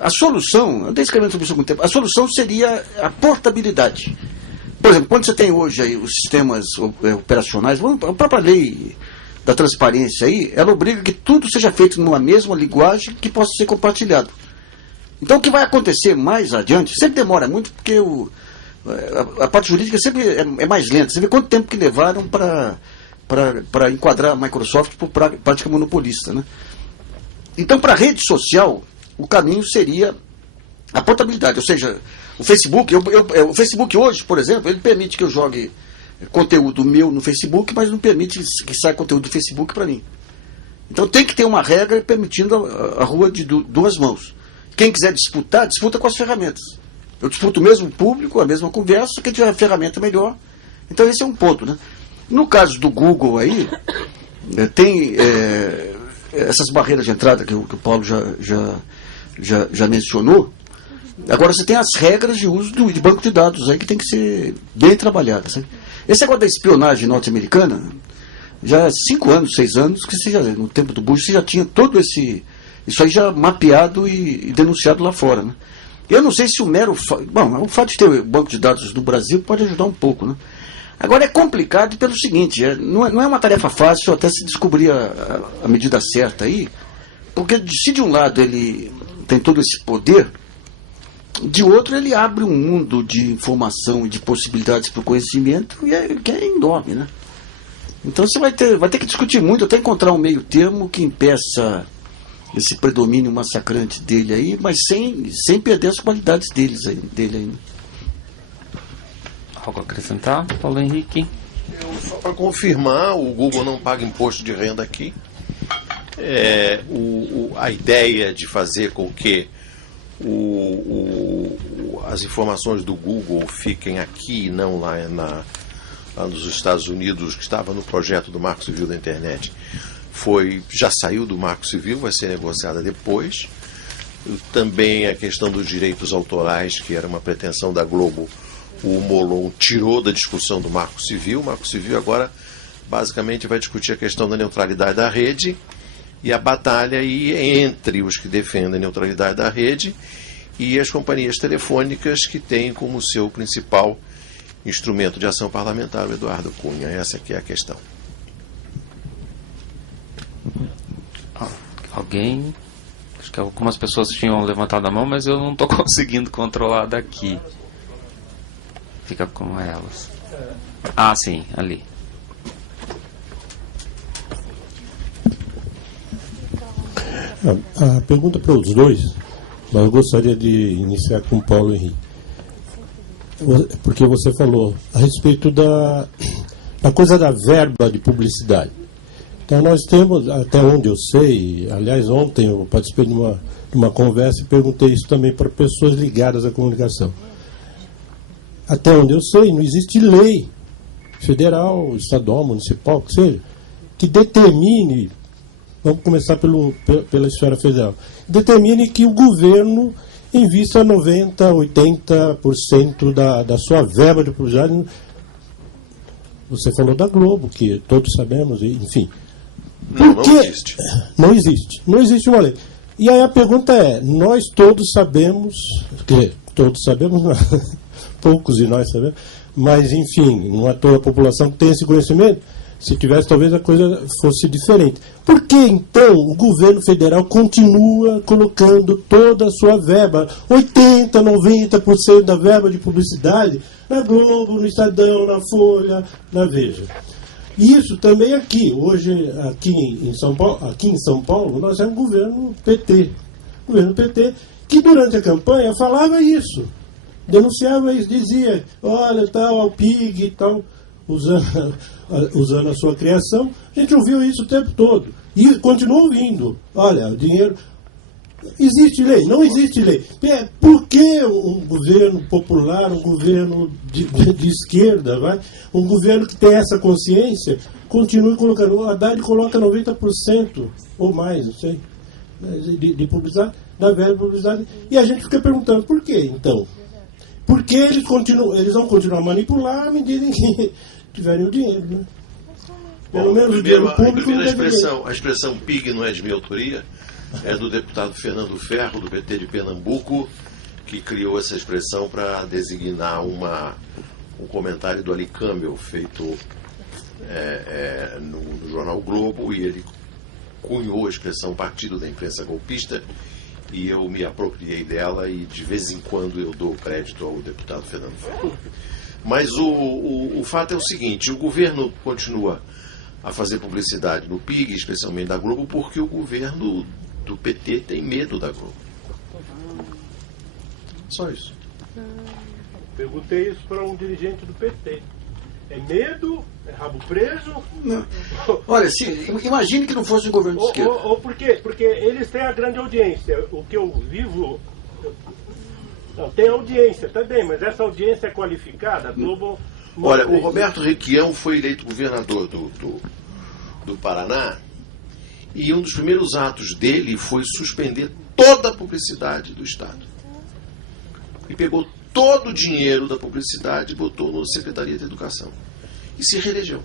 A solução, eu dei escrevendo sobre isso há algum tempo, a solução seria a portabilidade. Por exemplo, quando você tem hoje aí os sistemas operacionais, a própria lei da transparência aí, ela obriga que tudo seja feito numa mesma linguagem que possa ser compartilhado. Então o que vai acontecer mais adiante, sempre demora muito, porque a parte jurídica sempre é mais lenta. Você vê quanto tempo que levaram para enquadrar a Microsoft por prática monopolista, né? Então, para a rede social, o caminho seria a portabilidade, ou seja, o Facebook, o Facebook hoje, por exemplo, ele permite que eu jogue conteúdo meu no Facebook, mas não permite que saia conteúdo do Facebook para mim. Então tem que ter uma regra permitindo a rua de duas mãos. Quem quiser disputar, disputa com as ferramentas. Eu disputo o mesmo público, a mesma conversa, quem tiver a ferramenta melhor. Então esse é um ponto, né? No caso do Google aí, tem essas barreiras de entrada que o Paulo já mencionou. Agora você tem as regras de uso de banco de dados aí que tem que ser bem trabalhadas, né? Esse negócio da espionagem norte-americana, já há 5 anos, 6 anos, que no tempo do Bush você já tinha todo isso aí já mapeado e denunciado lá fora, né? Eu não sei se o o fato de ter banco de dados no Brasil pode ajudar um pouco, né? Agora é complicado pelo seguinte, não é uma tarefa fácil até se descobrir a medida certa aí, porque se de um lado ele tem todo esse poder, de outro ele abre um mundo de informação e de possibilidades para o conhecimento que é enorme, né? Então você vai ter que discutir muito até encontrar um meio termo que impeça esse predomínio massacrante dele aí, mas sem perder as qualidades dele aí, né? Algo a acrescentar, Paulo Henrique? Só para confirmar, o Google não paga imposto de renda aqui. A ideia de fazer com que as informações do Google fiquem aqui e não lá nos Estados Unidos, que estava no projeto do Marco Civil da Internet, já saiu do Marco Civil, vai ser negociada depois. Também a questão dos direitos autorais, que era uma pretensão da Globo, o Molon tirou da discussão do Marco Civil. O Marco Civil agora basicamente vai discutir a questão da neutralidade da rede e a batalha aí entre os que defendem a neutralidade da rede e as companhias telefônicas que têm como seu principal instrumento de ação parlamentar o Eduardo Cunha. Essa aqui é a questão. Alguém? Acho que algumas pessoas tinham levantado a mão, mas eu não estou conseguindo controlar daqui. Fica com elas. Ah, sim, ali. A pergunta para os dois, mas eu gostaria de iniciar com o Paulo Henrique. Porque você falou a respeito da coisa da verba de publicidade. Então nós temos, até onde eu sei, aliás ontem eu participei de uma conversa e perguntei isso também para pessoas ligadas à comunicação. Até onde eu sei, não existe lei federal, estadual, municipal, que seja, que determine, vamos começar pela esfera federal, determine que o governo invista 90%, 80% da sua verba de publicidade. Você falou da Globo, que todos sabemos, enfim. Não existe. Não existe uma lei. E aí a pergunta é, nós todos sabemos, todos sabemos, poucos de nós sabemos, mas enfim, não é toda a população que tem esse conhecimento, Se tivesse, talvez a coisa fosse diferente. Por que, então, o governo federal continua colocando toda a sua verba, 80%, 90% da verba de publicidade, na Globo, no Estadão, na Folha, na Veja? Isso também aqui. Hoje, aqui em São Paulo, nós temos um governo PT. Governo PT que, durante a campanha, falava isso. Denunciava isso, dizia, olha, tal, ao PIG e tal, usando a sua criação. A gente ouviu isso o tempo todo. E continua ouvindo. Olha, o dinheiro... Existe lei? Não existe lei. Por que um governo popular, um governo de esquerda, um governo que tem essa consciência, continua colocando... O Haddad coloca 90% ou mais, não sei, de publicidade, da verba publicidade. E a gente fica perguntando, por quê, então? Porque eles vão continuar a manipular à medida em que tiverem o dinheiro, né? Pelo menos o dinheiro público. A expressão PIG não é de minha autoria, é do deputado Fernando Ferro, do PT de Pernambuco, que criou essa expressão para designar um comentário do Ali Campbell feito no jornal Globo, e ele cunhou a expressão partido da imprensa golpista, e eu me apropriei dela e de vez em quando eu dou crédito ao deputado Fernando Ferro. Mas o fato é o seguinte: o governo continua a fazer publicidade no PIG, especialmente da Globo, porque o governo do PT tem medo da Globo. Só isso. Perguntei isso para um dirigente do PT. É medo? É rabo preso? Não. Olha, imagine que não fosse um governo de esquerda. Ou por quê? Porque eles têm a grande audiência. O que eu vivo... Não, tem audiência também, mas essa audiência é qualificada. A Globo... Olha, o Roberto Requião foi eleito governador do Paraná, e um dos primeiros atos dele foi suspender toda a publicidade do Estado. E pegou todo o dinheiro da publicidade e botou na Secretaria de Educação. E se reelegeu.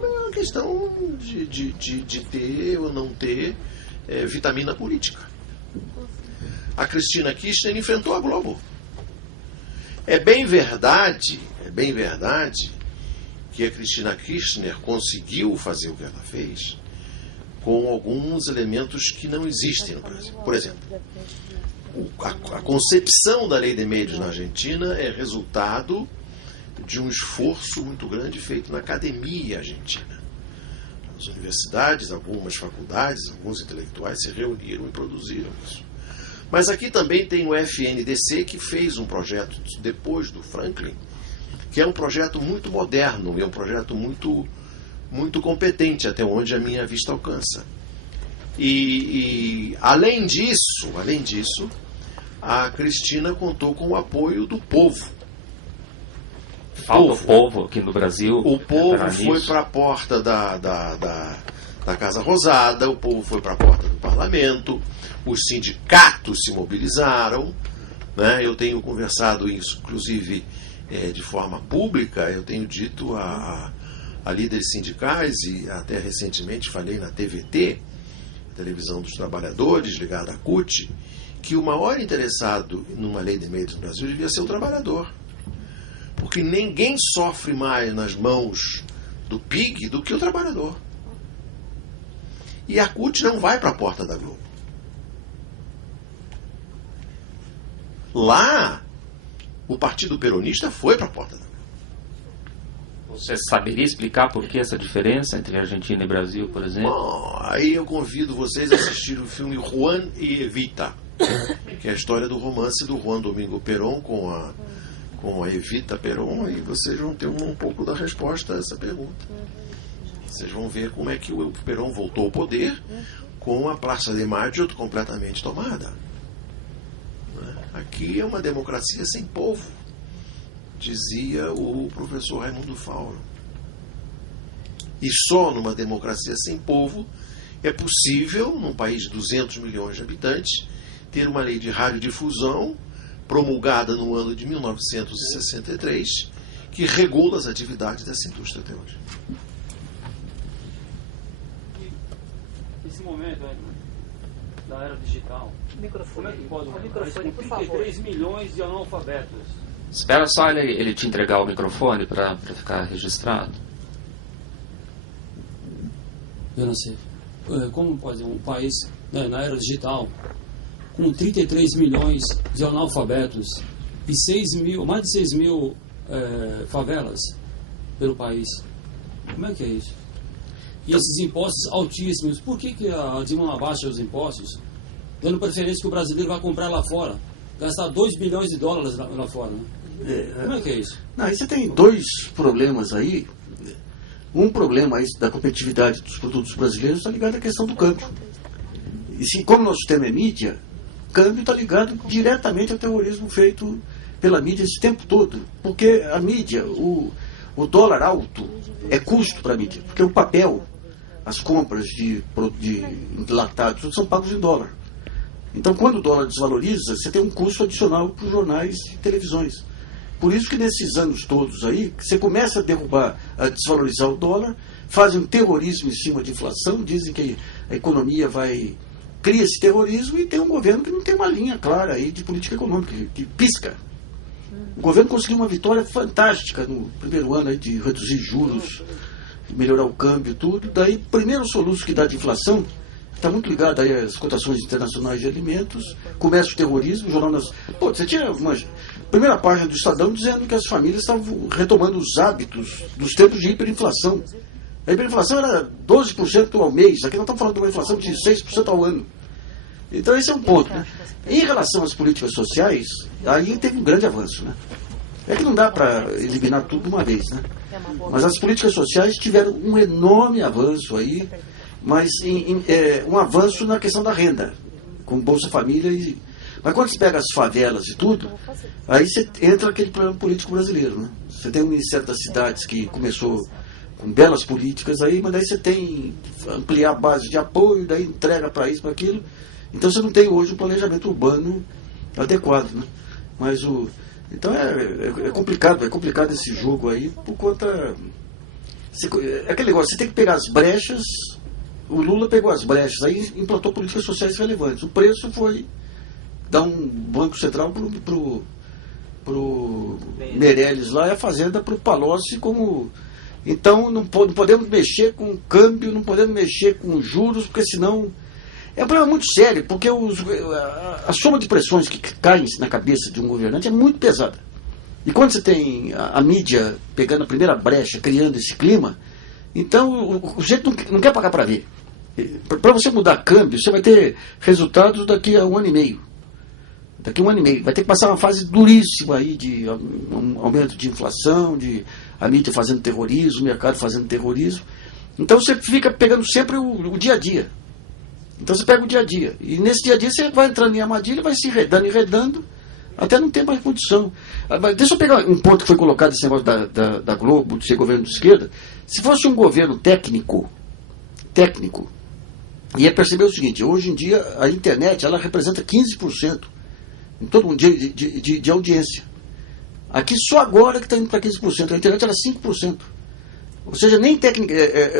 É uma questão de ter ou não ter vitamina política. A Cristina Kirchner enfrentou a Globo. É bem verdade que a Cristina Kirchner conseguiu fazer o que ela fez com alguns elementos que não existem no Brasil. Por exemplo, a concepção da lei de médios na Argentina é resultado de um esforço muito grande feito na academia argentina. As universidades, algumas faculdades, alguns intelectuais se reuniram e produziram isso. Mas aqui também tem o FNDC, que fez um projeto depois do Franklin, que é um projeto muito moderno, é um projeto muito competente, até onde a minha vista alcança. E além disso, a Cristina contou com o apoio do povo. Falta o povo aqui no Brasil. O povo foi para a porta da Casa Rosada, o povo foi para a porta do Parlamento, os sindicatos se mobilizaram, né? Eu tenho conversado isso, inclusive, de forma pública. Eu tenho dito a líderes sindicais, e até recentemente falei na TVT, Televisão dos Trabalhadores, ligada à CUT, que o maior interessado numa lei de médios no Brasil devia ser o trabalhador. Porque ninguém sofre mais nas mãos do PIG do que o trabalhador. E a CUT não vai para a porta da Globo. Lá, o Partido Peronista foi para a porta da Globo. Você saberia explicar por que essa diferença entre Argentina e Brasil, por exemplo? Bom, aí eu convido vocês a assistir o filme Juan y Evita, que é a história do romance do Juan Domingo Perón com a Evita Perón, e vocês vão ter um pouco da resposta a essa pergunta. Vocês vão ver como é que o Perón voltou ao poder com a Praça de Mayo completamente tomada. Aqui é uma democracia sem povo, dizia o professor Raimundo Fauro. E só numa democracia sem povo é possível, num país de 200 milhões de habitantes, ter uma lei de radiodifusão promulgada no ano de 1963, que regula as atividades dessa indústria até hoje. Nesse momento da era digital, como é que pode 33 milhões de analfabetos? Espera só ele te entregar o microfone para ficar registrado. Eu não sei. Como pode um país, né, na era digital, com 33 milhões de analfabetos e mais de 6 mil favelas pelo país, como é que é isso? E esses impostos altíssimos, por que a Dilma abaixa os impostos, dando preferência que o brasileiro vai comprar lá fora, gastar 2 bilhões de dólares lá fora, né? Como é que é isso? Não, aí você tem dois problemas aí. Um problema aí da competitividade dos produtos brasileiros está ligado à questão do câmbio. E como nosso tema é mídia, o câmbio está ligado diretamente ao terrorismo feito pela mídia esse tempo todo. Porque a mídia, o dólar alto é custo para a mídia. Porque o papel, as compras de enlatados, tudo são pagos em dólar. Então, quando o dólar desvaloriza, você tem um custo adicional para os jornais e televisões. Por isso que nesses anos todos aí, você começa a derrubar, a desvalorizar o dólar, fazem um terrorismo em cima de inflação, dizem que a economia cria esse terrorismo e tem um governo que não tem uma linha clara aí de política econômica, que pisca. O governo conseguiu uma vitória fantástica no primeiro ano aí de reduzir juros, melhorar o câmbio, tudo. Daí, o primeiro soluço que dá de inflação está muito ligado aí às cotações internacionais de alimentos, começa o terrorismo, o jornal nas... Pô, você tinha uma primeira página do Estadão dizendo que as famílias estavam retomando os hábitos dos tempos de hiperinflação. A hiperinflação era 12% ao mês, aqui nós estamos falando de uma inflação de 6% ao ano. Então esse é um ponto, né? Em relação às políticas sociais, aí teve um grande avanço, né? É que não dá para eliminar tudo de uma vez, né? Mas as políticas sociais tiveram um enorme avanço aí, mas um avanço na questão da renda, com Bolsa Família. Mas quando você pega as favelas e tudo, aí você entra aquele problema político brasileiro, né? Você tem um Ministério das Cidades que começou com belas políticas aí, mas daí você tem ampliar a base de apoio, daí entrega para isso, para aquilo. Então você não tem hoje um planejamento urbano adequado, né? Mas então é complicado esse jogo aí, por conta... É aquele negócio, você tem que pegar as brechas. O Lula pegou as brechas, aí implantou políticas sociais relevantes. O preço foi dar um banco central pro Meirelles lá, e a Fazenda pro Palocci como... Então não podemos mexer com o câmbio, não podemos mexer com os juros, porque senão... É um problema muito sério, porque a soma de pressões que caem na cabeça de um governante é muito pesada. E quando você tem a mídia pegando a primeira brecha, criando esse clima, então o sujeito não quer pagar para ver. Para você mudar câmbio, você vai ter resultados daqui a 1 ano e meio. Daqui a 1 ano e meio. Vai ter que passar uma fase duríssima aí de um aumento de inflação, de a mídia fazendo terrorismo, o mercado fazendo terrorismo. Então você fica pegando sempre o dia a dia. Então você pega o dia a dia. E nesse dia a dia você vai entrando em armadilha, vai se enredando, até não ter mais condição. Mas deixa eu pegar um ponto que foi colocado nesse negócio da Globo, de ser governo de esquerda. Se fosse um governo técnico, ia perceber o seguinte: hoje em dia a internet ela representa 15% em todo um dia de audiência. Aqui só agora que está indo para 15%, a internet era 5%. Ou seja, nem técnica.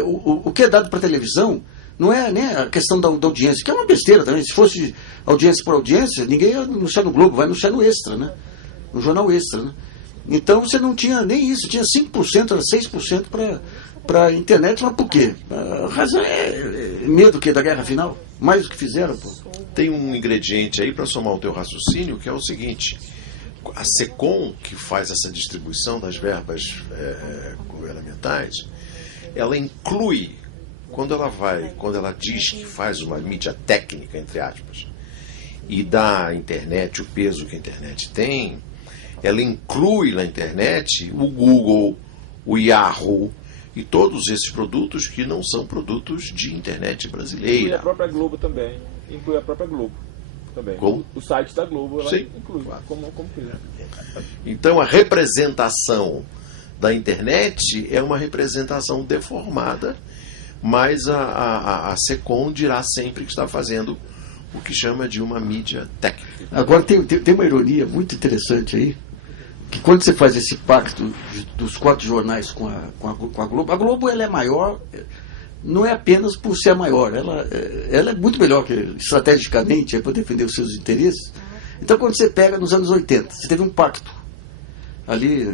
O que é dado para televisão não é nem a questão da audiência, que é uma besteira também. Se fosse audiência por audiência, ninguém ia anunciar no Globo, vai anunciar no Extra, né? No Jornal Extra, né? Então você não tinha nem isso, tinha 5%, era 6% para a internet. Mas por quê? A razão é medo da guerra final, mais do que fizeram, pô. Tem um ingrediente aí para somar o teu raciocínio, que é o seguinte: a SECOM, que faz essa distribuição das verbas governamentais, ela inclui, quando ela diz que faz uma mídia técnica, entre aspas, e dá à internet o peso que a internet tem, ela inclui na internet o Google, o Yahoo e todos esses produtos que não são produtos de internet brasileira. Inclui a própria Globo também. Inclui a própria Globo também. O site da Globo ela inclui, claro. como quiser. Então a representação da internet é uma representação deformada, mas a SECOM dirá sempre que está fazendo o que chama de uma mídia técnica. Agora tem uma ironia muito interessante aí, que quando você faz esse pacto dos 4 jornais com a Globo ela é maior, não é apenas por ser a maior, ela é muito melhor que estrategicamente para defender os seus interesses. Então quando você pega nos anos 80, você teve um pacto ali,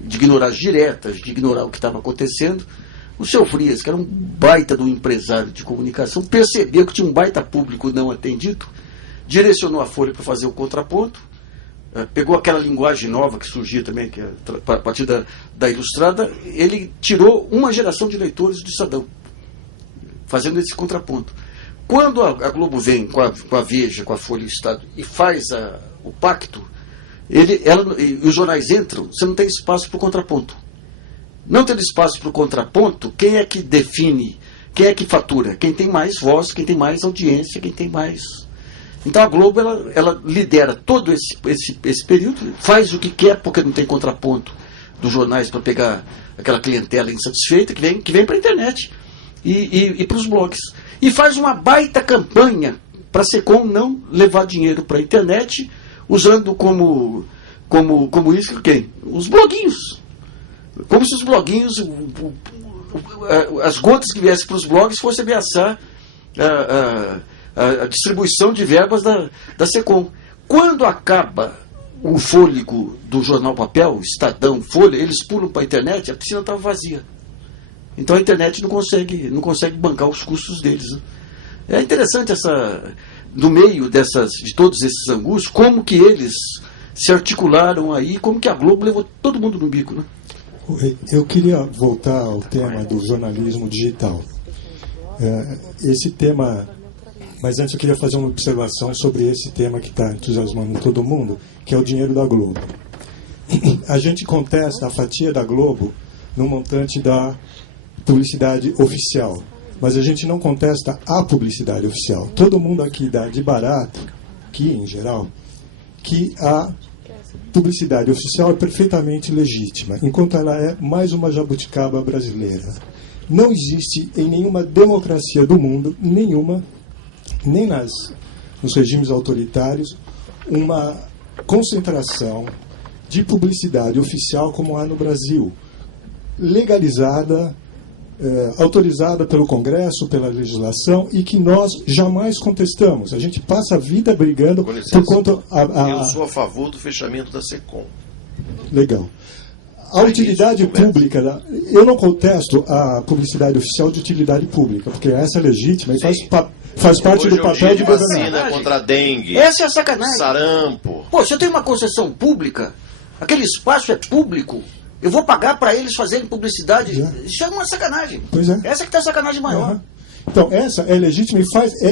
de ignorar as diretas, de ignorar o que estava acontecendo. O seu Frias, que era um baita do empresário de comunicação, percebeu que tinha um baita público não atendido, direcionou a Folha para fazer o contraponto, pegou aquela linguagem nova que surgia também, que é a partir da Ilustrada, ele tirou uma geração de leitores do Estadão, fazendo esse contraponto. Quando a Globo vem com a Veja, com a Folha e o Estado, e faz o pacto, e os jornais entram, você não tem espaço para o contraponto. Não tendo espaço para o contraponto, quem é que define, quem é que fatura? Quem tem mais voz, quem tem mais audiência, quem tem mais... Então a Globo, ela lidera todo esse período, faz o que quer, porque não tem contraponto dos jornais para pegar aquela clientela insatisfeita que vem para a internet e para os blogs. E faz uma baita campanha para a SECOM não levar dinheiro para a internet, usando como isso quem? Os bloguinhos. Como se os bloguinhos, as gotas que viessem para os blogs fossem ameaçar a distribuição de verbas da SECOM. Quando acaba o fôlego do jornal papel, Estadão, Folha, eles pulam para a internet, a piscina estava vazia. Então a internet não consegue bancar os custos deles. Né? É interessante no meio de todos esses angus, como que eles se articularam aí, como que a Globo levou todo mundo no bico. Né? Eu queria voltar ao tema do jornalismo digital. Esse tema... Mas antes eu queria fazer uma observação sobre esse tema que está entusiasmando todo mundo, que é o dinheiro da Globo. A gente contesta a fatia da Globo no montante da publicidade oficial, mas a gente não contesta a publicidade oficial. Todo mundo aqui dá de barato, aqui em geral, que a publicidade oficial é perfeitamente legítima, enquanto ela é mais uma jabuticaba brasileira. Não existe em nenhuma democracia do mundo, nenhuma, nem nos regimes autoritários, uma concentração de publicidade oficial como há no Brasil, legalizada, autorizada pelo Congresso, pela legislação, e que nós jamais contestamos. A gente passa a vida brigando por conta... Eu sou a favor do fechamento da SECOM. Legal. A utilidade pública, eu não contesto a publicidade oficial de utilidade pública, porque essa é legítima e faz parte do papel de governar. Vacina contra a dengue. Essa é a sacanagem. Sarampo. Pô, se eu tenho uma concessão pública, aquele espaço é público, eu vou pagar para eles fazerem publicidade. Isso é uma sacanagem. Pois é. Essa que tem a sacanagem maior. Uhum. Então, essa é legítima e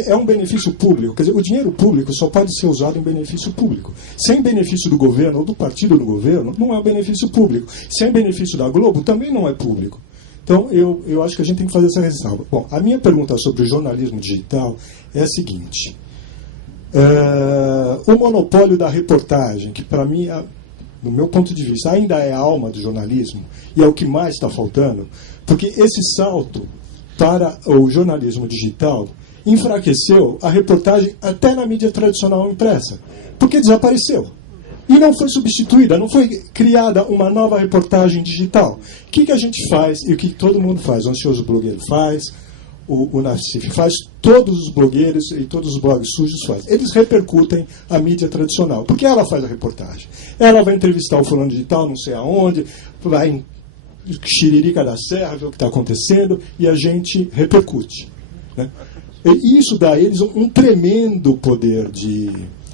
é um benefício público. Quer dizer, o dinheiro público só pode ser usado em benefício público. Sem benefício do governo ou do partido do governo, não é um benefício público. Sem benefício da Globo, também não é público. Então, eu acho que a gente tem que fazer essa ressalva. Bom, a minha pergunta sobre o jornalismo digital é a seguinte. O monopólio da reportagem, que para mim, do meu ponto de vista, ainda é a alma do jornalismo, e é o que mais está faltando, porque esse salto para o jornalismo digital enfraqueceu a reportagem até na mídia tradicional impressa, porque desapareceu. E não foi substituída, não foi criada uma nova reportagem digital. O que a gente faz e o que todo mundo faz? O Ansioso Blogueiro faz, o Nacif faz, todos os blogueiros e todos os blogs sujos fazem. Eles repercutem a mídia tradicional, porque ela faz a reportagem. Ela vai entrevistar o fulano digital, não sei aonde, vai em Xiririca da Serra, ver o que está acontecendo, e a gente repercute. Né? E isso dá a eles um tremendo poder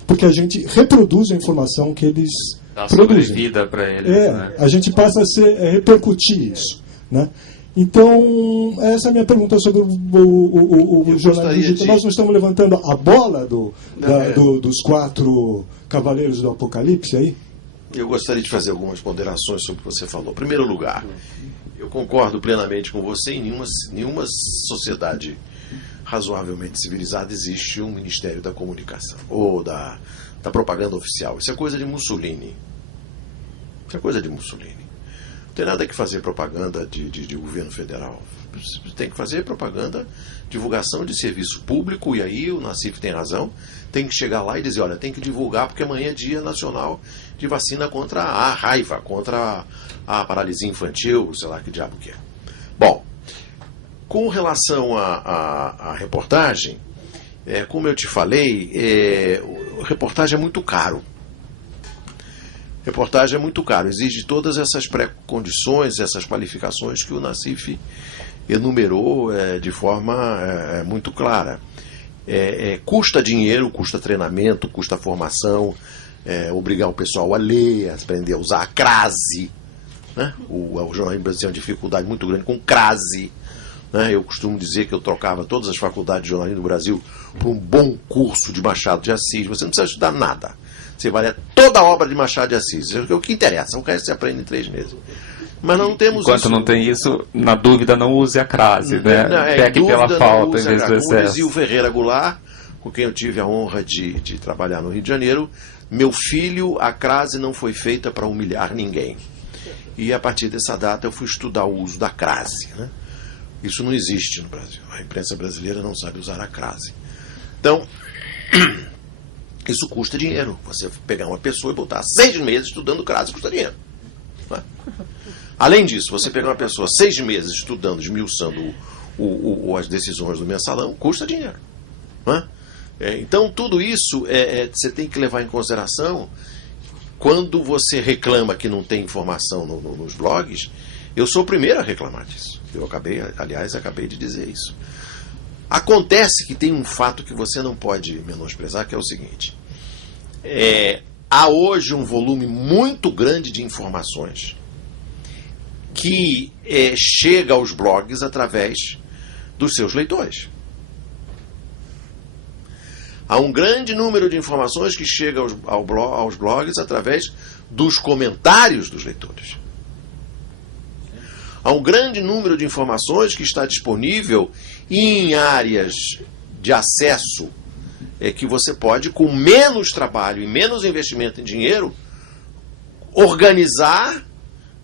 porque a gente reproduz a informação que eles dá produzem. Sobrevida para eles. Né? A gente passa a repercutir isso. Né? Então, essa é a minha pergunta sobre o jornalismo digital. Nós não estamos levantando a bola dos 4 cavaleiros do Apocalipse aí? Eu gostaria de fazer algumas ponderações sobre o que você falou. Em primeiro lugar, eu concordo plenamente com você. Em nenhuma sociedade razoavelmente civilizada existe um Ministério da Comunicação ou da propaganda oficial. Isso é coisa de Mussolini. Isso é coisa de Mussolini. Não tem nada que fazer propaganda de governo federal. Tem que fazer propaganda, divulgação de serviço público, e aí o Nacif tem razão. Tem que chegar lá e dizer, olha, tem que divulgar porque amanhã é dia nacional de vacina contra a raiva, contra a paralisia infantil, sei lá que diabo que é. Bom, com relação à reportagem, como eu te falei, reportagem é muito caro. Reportagem é muito caro, exige todas essas pré-condições, essas qualificações que o Nassif enumerou de forma muito clara. Custa dinheiro, custa treinamento, custa formação, obrigar o pessoal a ler, a aprender a usar a crase. Né? O jornalismo brasileiro tem uma dificuldade muito grande com crase. Né? Eu costumo dizer que eu trocava todas as faculdades de jornalismo do Brasil por um bom curso de Machado de Assis. Você não precisa estudar nada. Você vai ler toda a obra de Machado de Assis. O que interessa, o resto você aprende em 3 meses. Mas não temos Enquanto isso. não tem isso, na dúvida não use a crase, né? Pegue pela falta em vez do excesso. E o Ferreira Goulart, com quem eu tive a honra de trabalhar no Rio de Janeiro, meu filho, a crase não foi feita para humilhar ninguém. E a partir dessa data eu fui estudar o uso da crase. Né? Isso não existe no Brasil. A imprensa brasileira não sabe usar a crase. Então, isso custa dinheiro. Você pegar uma pessoa e botar 6 meses estudando crase custa dinheiro. Não é? Além disso, você pegar uma pessoa 6 meses estudando, esmiuçando as decisões do mensalão, custa dinheiro. Não é? Então, tudo isso você tem que levar em consideração. Quando você reclama que não tem informação nos blogs, eu sou o primeiro a reclamar disso. Eu acabei de dizer isso. Acontece que tem um fato que você não pode menosprezar, que é o seguinte. Há hoje um volume muito grande de informações que chega aos blogs através dos seus leitores. Há um grande número de informações que chega aos blogs através dos comentários dos leitores. Há um grande número de informações que está disponível em áreas de acesso que você pode, com menos trabalho e menos investimento em dinheiro, organizar,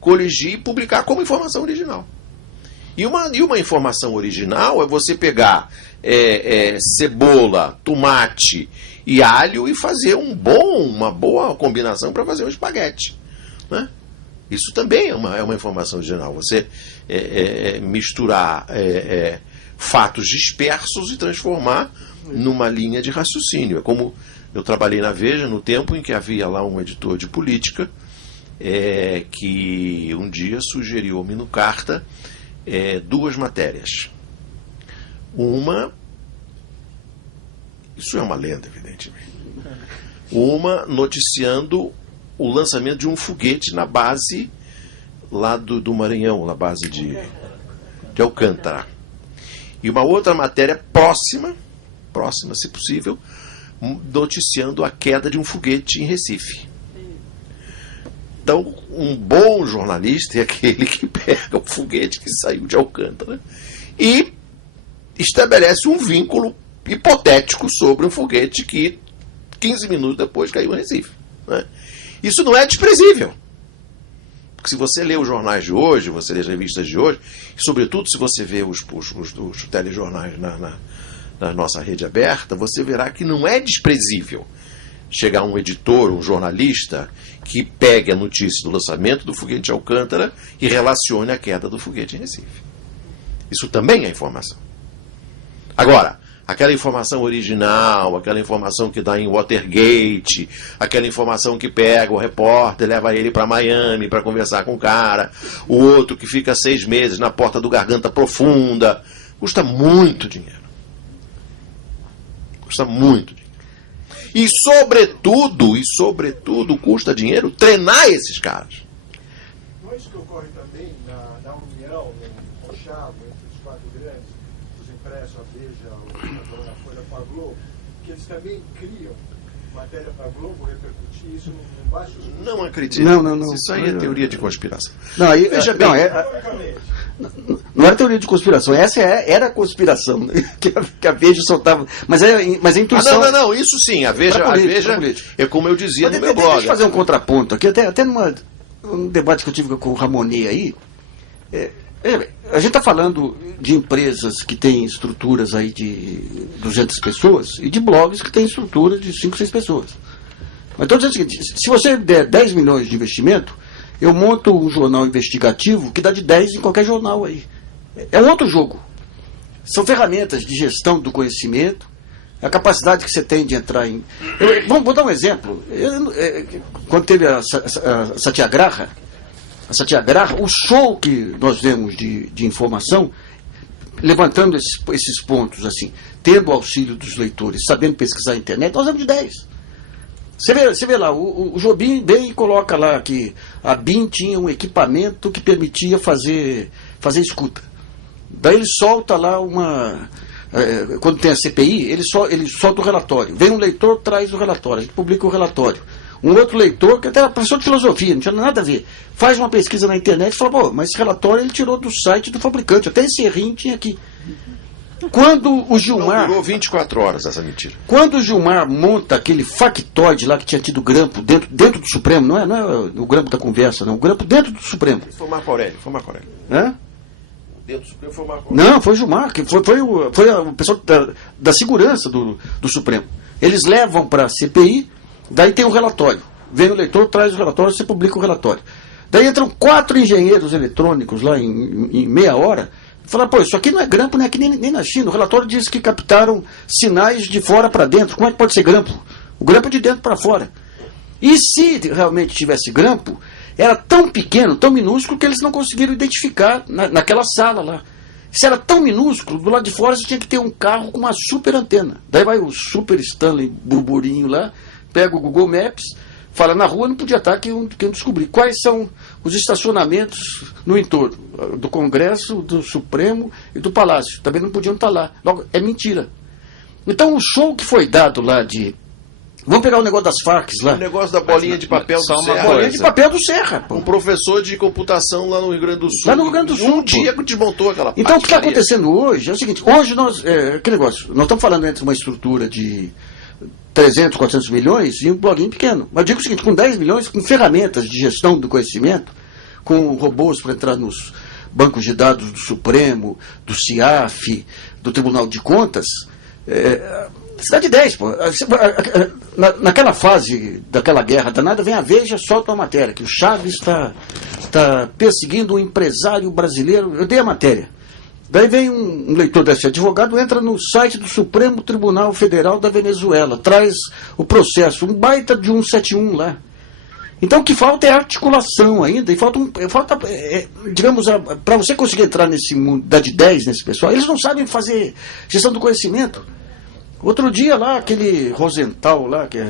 coligir e publicar como informação original. E uma informação original é você pegar cebola, tomate e alho e fazer uma boa combinação para fazer um espaguete. Né? Isso também é uma informação original. Você misturar fatos dispersos e transformar numa linha de raciocínio. É como eu trabalhei na Veja no tempo em que havia lá um editor de política que um dia sugeriu-me no Carta 2 matérias. Uma, isso é uma lenda, evidentemente. Uma noticiando o lançamento de um foguete na base lá do Maranhão, na base de Alcântara. E uma outra matéria próxima, se possível, noticiando a queda de um foguete em Recife. Então, um bom jornalista é aquele que pega o foguete que saiu de Alcântara e estabelece um vínculo hipotético sobre um foguete que 15 minutos depois caiu em Recife. Né? Isso não é desprezível. Porque se você lê os jornais de hoje, você lê as revistas de hoje, e sobretudo se você vê os telejornais na nossa rede aberta, você verá que não é desprezível chegar um editor, um jornalista, que pegue a notícia do lançamento do foguete de Alcântara e relacione a queda do foguete em Recife. Isso também é informação. Agora, aquela informação original, aquela informação que dá em Watergate, aquela informação que pega o repórter, leva ele para Miami para conversar com o cara, o outro que fica 6 meses na porta do Garganta Profunda, custa muito dinheiro. Custa muito dinheiro. E sobretudo, custa dinheiro treinar esses caras. Não é isso que ocorre também na união, no conchavo entre os 4 grandes, os impressos, a Veja, a Folha com a Globo, que eles também criam matéria para a Globo repercutir isso no baixo? Não acredito. Não. Isso aí é teoria de conspiração. Não, aí, veja bem. Não era teoria de conspiração, essa era a conspiração, né? que a Veja soltava. Mas a intuição. Não, isso sim, a Veja é como eu dizia no meu blog. Deixa eu fazer um contraponto aqui, até num debate que eu tive com o Ramonet aí. A gente está falando de empresas que têm estruturas aí de 200 pessoas e de blogs que têm estrutura de 5, 6 pessoas. Mas estou dizendo o seguinte: se você der 10 milhões de investimento, eu monto um jornal investigativo que dá de 10 em qualquer jornal aí. É um outro jogo. São ferramentas de gestão do conhecimento, A capacidade que você tem de entrar em... Vou dar um exemplo. Quando teve a Satyagraha, o show que nós demos de informação, levantando esses pontos, assim, tendo o auxílio dos leitores, sabendo pesquisar a internet, nós demos de 10. Você vê lá, o Jobim vem e coloca lá que a BIM tinha um equipamento que permitia fazer escuta. Daí ele solta lá quando tem a CPI, ele solta o relatório. Vem um leitor, traz o relatório, a gente publica o relatório. Um outro leitor, que até era professor de filosofia, não tinha nada a ver, faz uma pesquisa na internet e fala, pô, mas esse relatório ele tirou do site do fabricante, até esse errinho tinha aqui. Quando o Gilmar... Durou 24 horas essa mentira. Quando o Gilmar monta aquele factoide lá que tinha tido grampo dentro do Supremo, não é o grampo da conversa, não, o grampo dentro do Supremo. Foi o Marco Aurélio. Hã? Dentro do Supremo foi o Marco Aurélio. Não, foi o Gilmar, que foi o pessoal da segurança do Supremo. Eles levam para a CPI, daí tem o relatório. Vem o leitor, traz o relatório, você publica o relatório. Daí entram 4 engenheiros eletrônicos lá em meia hora. Fala, pô, isso aqui não é grampo, não é que nem na China. O relatório diz que captaram sinais de fora para dentro. Como é que pode ser grampo? O grampo é de dentro para fora. E se realmente tivesse grampo, era tão pequeno, tão minúsculo, que eles não conseguiram identificar naquela sala lá. Se era tão minúsculo, do lado de fora você tinha que ter um carro com uma super antena. Daí vai o super Stanley burburinho lá, pega o Google Maps, fala, na rua não podia estar, que eu descobri quais são os estacionamentos no entorno do Congresso, do Supremo e do Palácio. Também não podiam estar lá. Logo, é mentira. Então o show que foi dado lá de... Vamos pegar o negócio das Farc lá. O negócio da bolinha de papel do Serra. Bolinha de papel do Serra, pô. Um professor de computação lá no Rio Grande do Sul. Lá no Rio Grande do Sul. Um dia que desmontou aquela Então o que está acontecendo hoje é o seguinte, hoje nós... que negócio? Nós estamos falando entre uma estrutura de 300, 400 milhões e um bloguinho pequeno. Mas eu digo o seguinte, com 10 milhões, com ferramentas de gestão do conhecimento, com robôs para entrar nos bancos de dados do Supremo, do CIAF, do Tribunal de Contas, cidade 10, pô. Naquela fase daquela guerra danada, vem a Veja, solta uma matéria, que o Chaves está perseguindo um empresário brasileiro. Eu dei a matéria. Daí vem um leitor desse advogado, entra no site do Supremo Tribunal Federal da Venezuela, traz o processo, um baita de 171 lá. Então o que falta é articulação ainda, e falta digamos, para você conseguir entrar nesse mundo, dar de 10 nesse pessoal, eles não sabem fazer gestão do conhecimento. Outro dia lá, aquele Rosenthal lá, que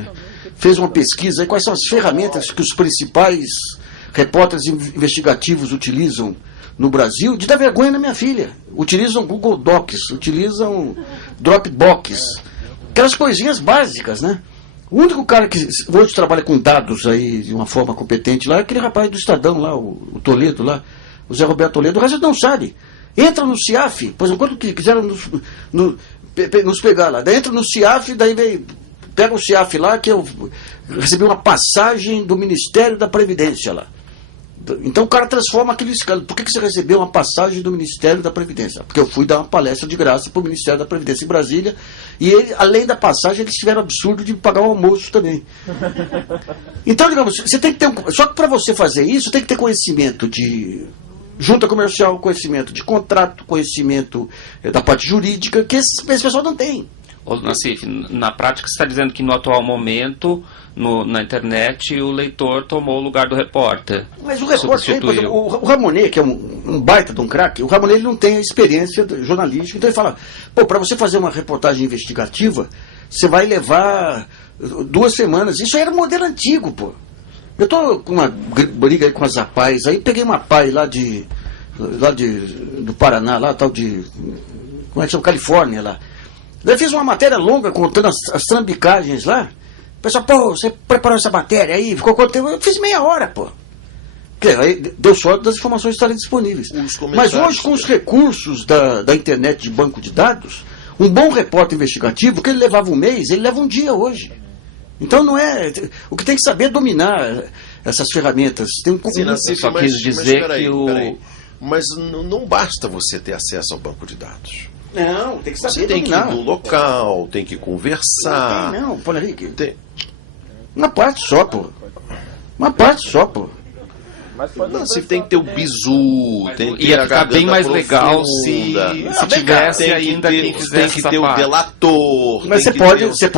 fez uma pesquisa aí, quais são as ferramentas que os principais repórteres investigativos utilizam no Brasil, de dar vergonha na minha filha. Utilizam Google Docs, utilizam Dropbox, aquelas coisinhas básicas, né? O único cara que hoje trabalha com dados aí de uma forma competente lá é aquele rapaz do Estadão lá, o Toledo lá, o Zé Roberto Toledo, o resto não sabe. Entra no CIAF, por exemplo, quando quiseram nos pegar lá, daí entra no CIAF, daí pega o CIAF lá, que eu recebi uma passagem do Ministério da Previdência lá. Então o cara transforma aquele escândalo. Por que você recebeu uma passagem do Ministério da Previdência? Porque eu fui dar uma palestra de graça para o Ministério da Previdência em Brasília, e ele, além da passagem, eles tiveram o absurdo de pagar o almoço também. Então, digamos, você tem que ter só que para você fazer isso, tem que ter conhecimento de junta comercial, conhecimento de contrato, conhecimento da parte jurídica, que esse pessoal não tem. Ô, Nassif, na prática você está dizendo que no atual momento, na internet, o leitor tomou o lugar do repórter. Mas o repórter, o Ramonet, que é um baita de um craque, o Ramonet ele não tem a experiência jornalística, então ele fala, pô, para você fazer uma reportagem investigativa, você vai levar 2 semanas. Isso era um modelo antigo, pô. Eu tô com uma briga aí com as APAES, aí peguei uma APAE lá do Paraná, lá tal de, como é que chama, Califórnia lá. Eu fiz uma matéria longa contando as trambicagens lá. O pessoal, pô, você preparou essa matéria aí, ficou quanto tempo? Eu fiz meia hora, pô. Aí deu sorte das informações estarem disponíveis. Mas hoje, com os recursos da internet de banco de dados, um bom repórter investigativo, que ele levava um mês, ele leva um dia hoje. Então não é... O que tem que saber é dominar essas ferramentas. Tem um só quis dizer que o... Mas não basta você ter acesso ao banco de dados. Não, tem que saber você tem dominar. Que ir no local, tem que conversar. Não, Paulo Henrique. Uma parte só, pô. Uma parte só, pô. Nassif, tem que ter o bizu, tem que ter ia ficar bem mais legal se tivesse ainda quem fizesse tem que ter o delator. Mas você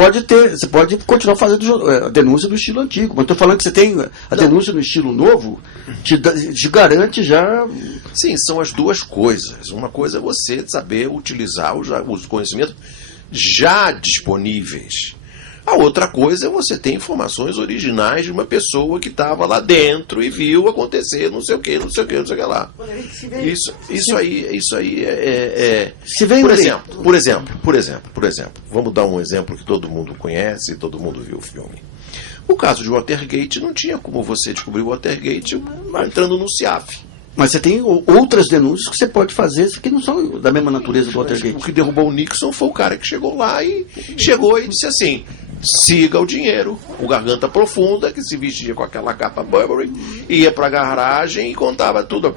pode continuar fazendo a denúncia no estilo antigo. Mas estou falando que você tem a denúncia no estilo novo, te garante já. Sim, são as duas coisas. Uma coisa é você saber utilizar os conhecimentos já disponíveis. A outra coisa é você ter informações originais de uma pessoa que estava lá dentro e viu acontecer não sei o que lá. Isso aí é... Por exemplo, vamos dar um exemplo que todo mundo conhece, todo mundo viu o filme. O caso de Watergate, não tinha como você descobrir o Watergate entrando no CIAF. Mas você tem outras denúncias que você pode fazer que não são da mesma natureza do Watergate. O que derrubou o Nixon foi o cara que chegou lá e disse assim: siga o dinheiro. O Garganta Profunda, que se vestia com aquela capa Burberry, ia pra garagem e contava tudo.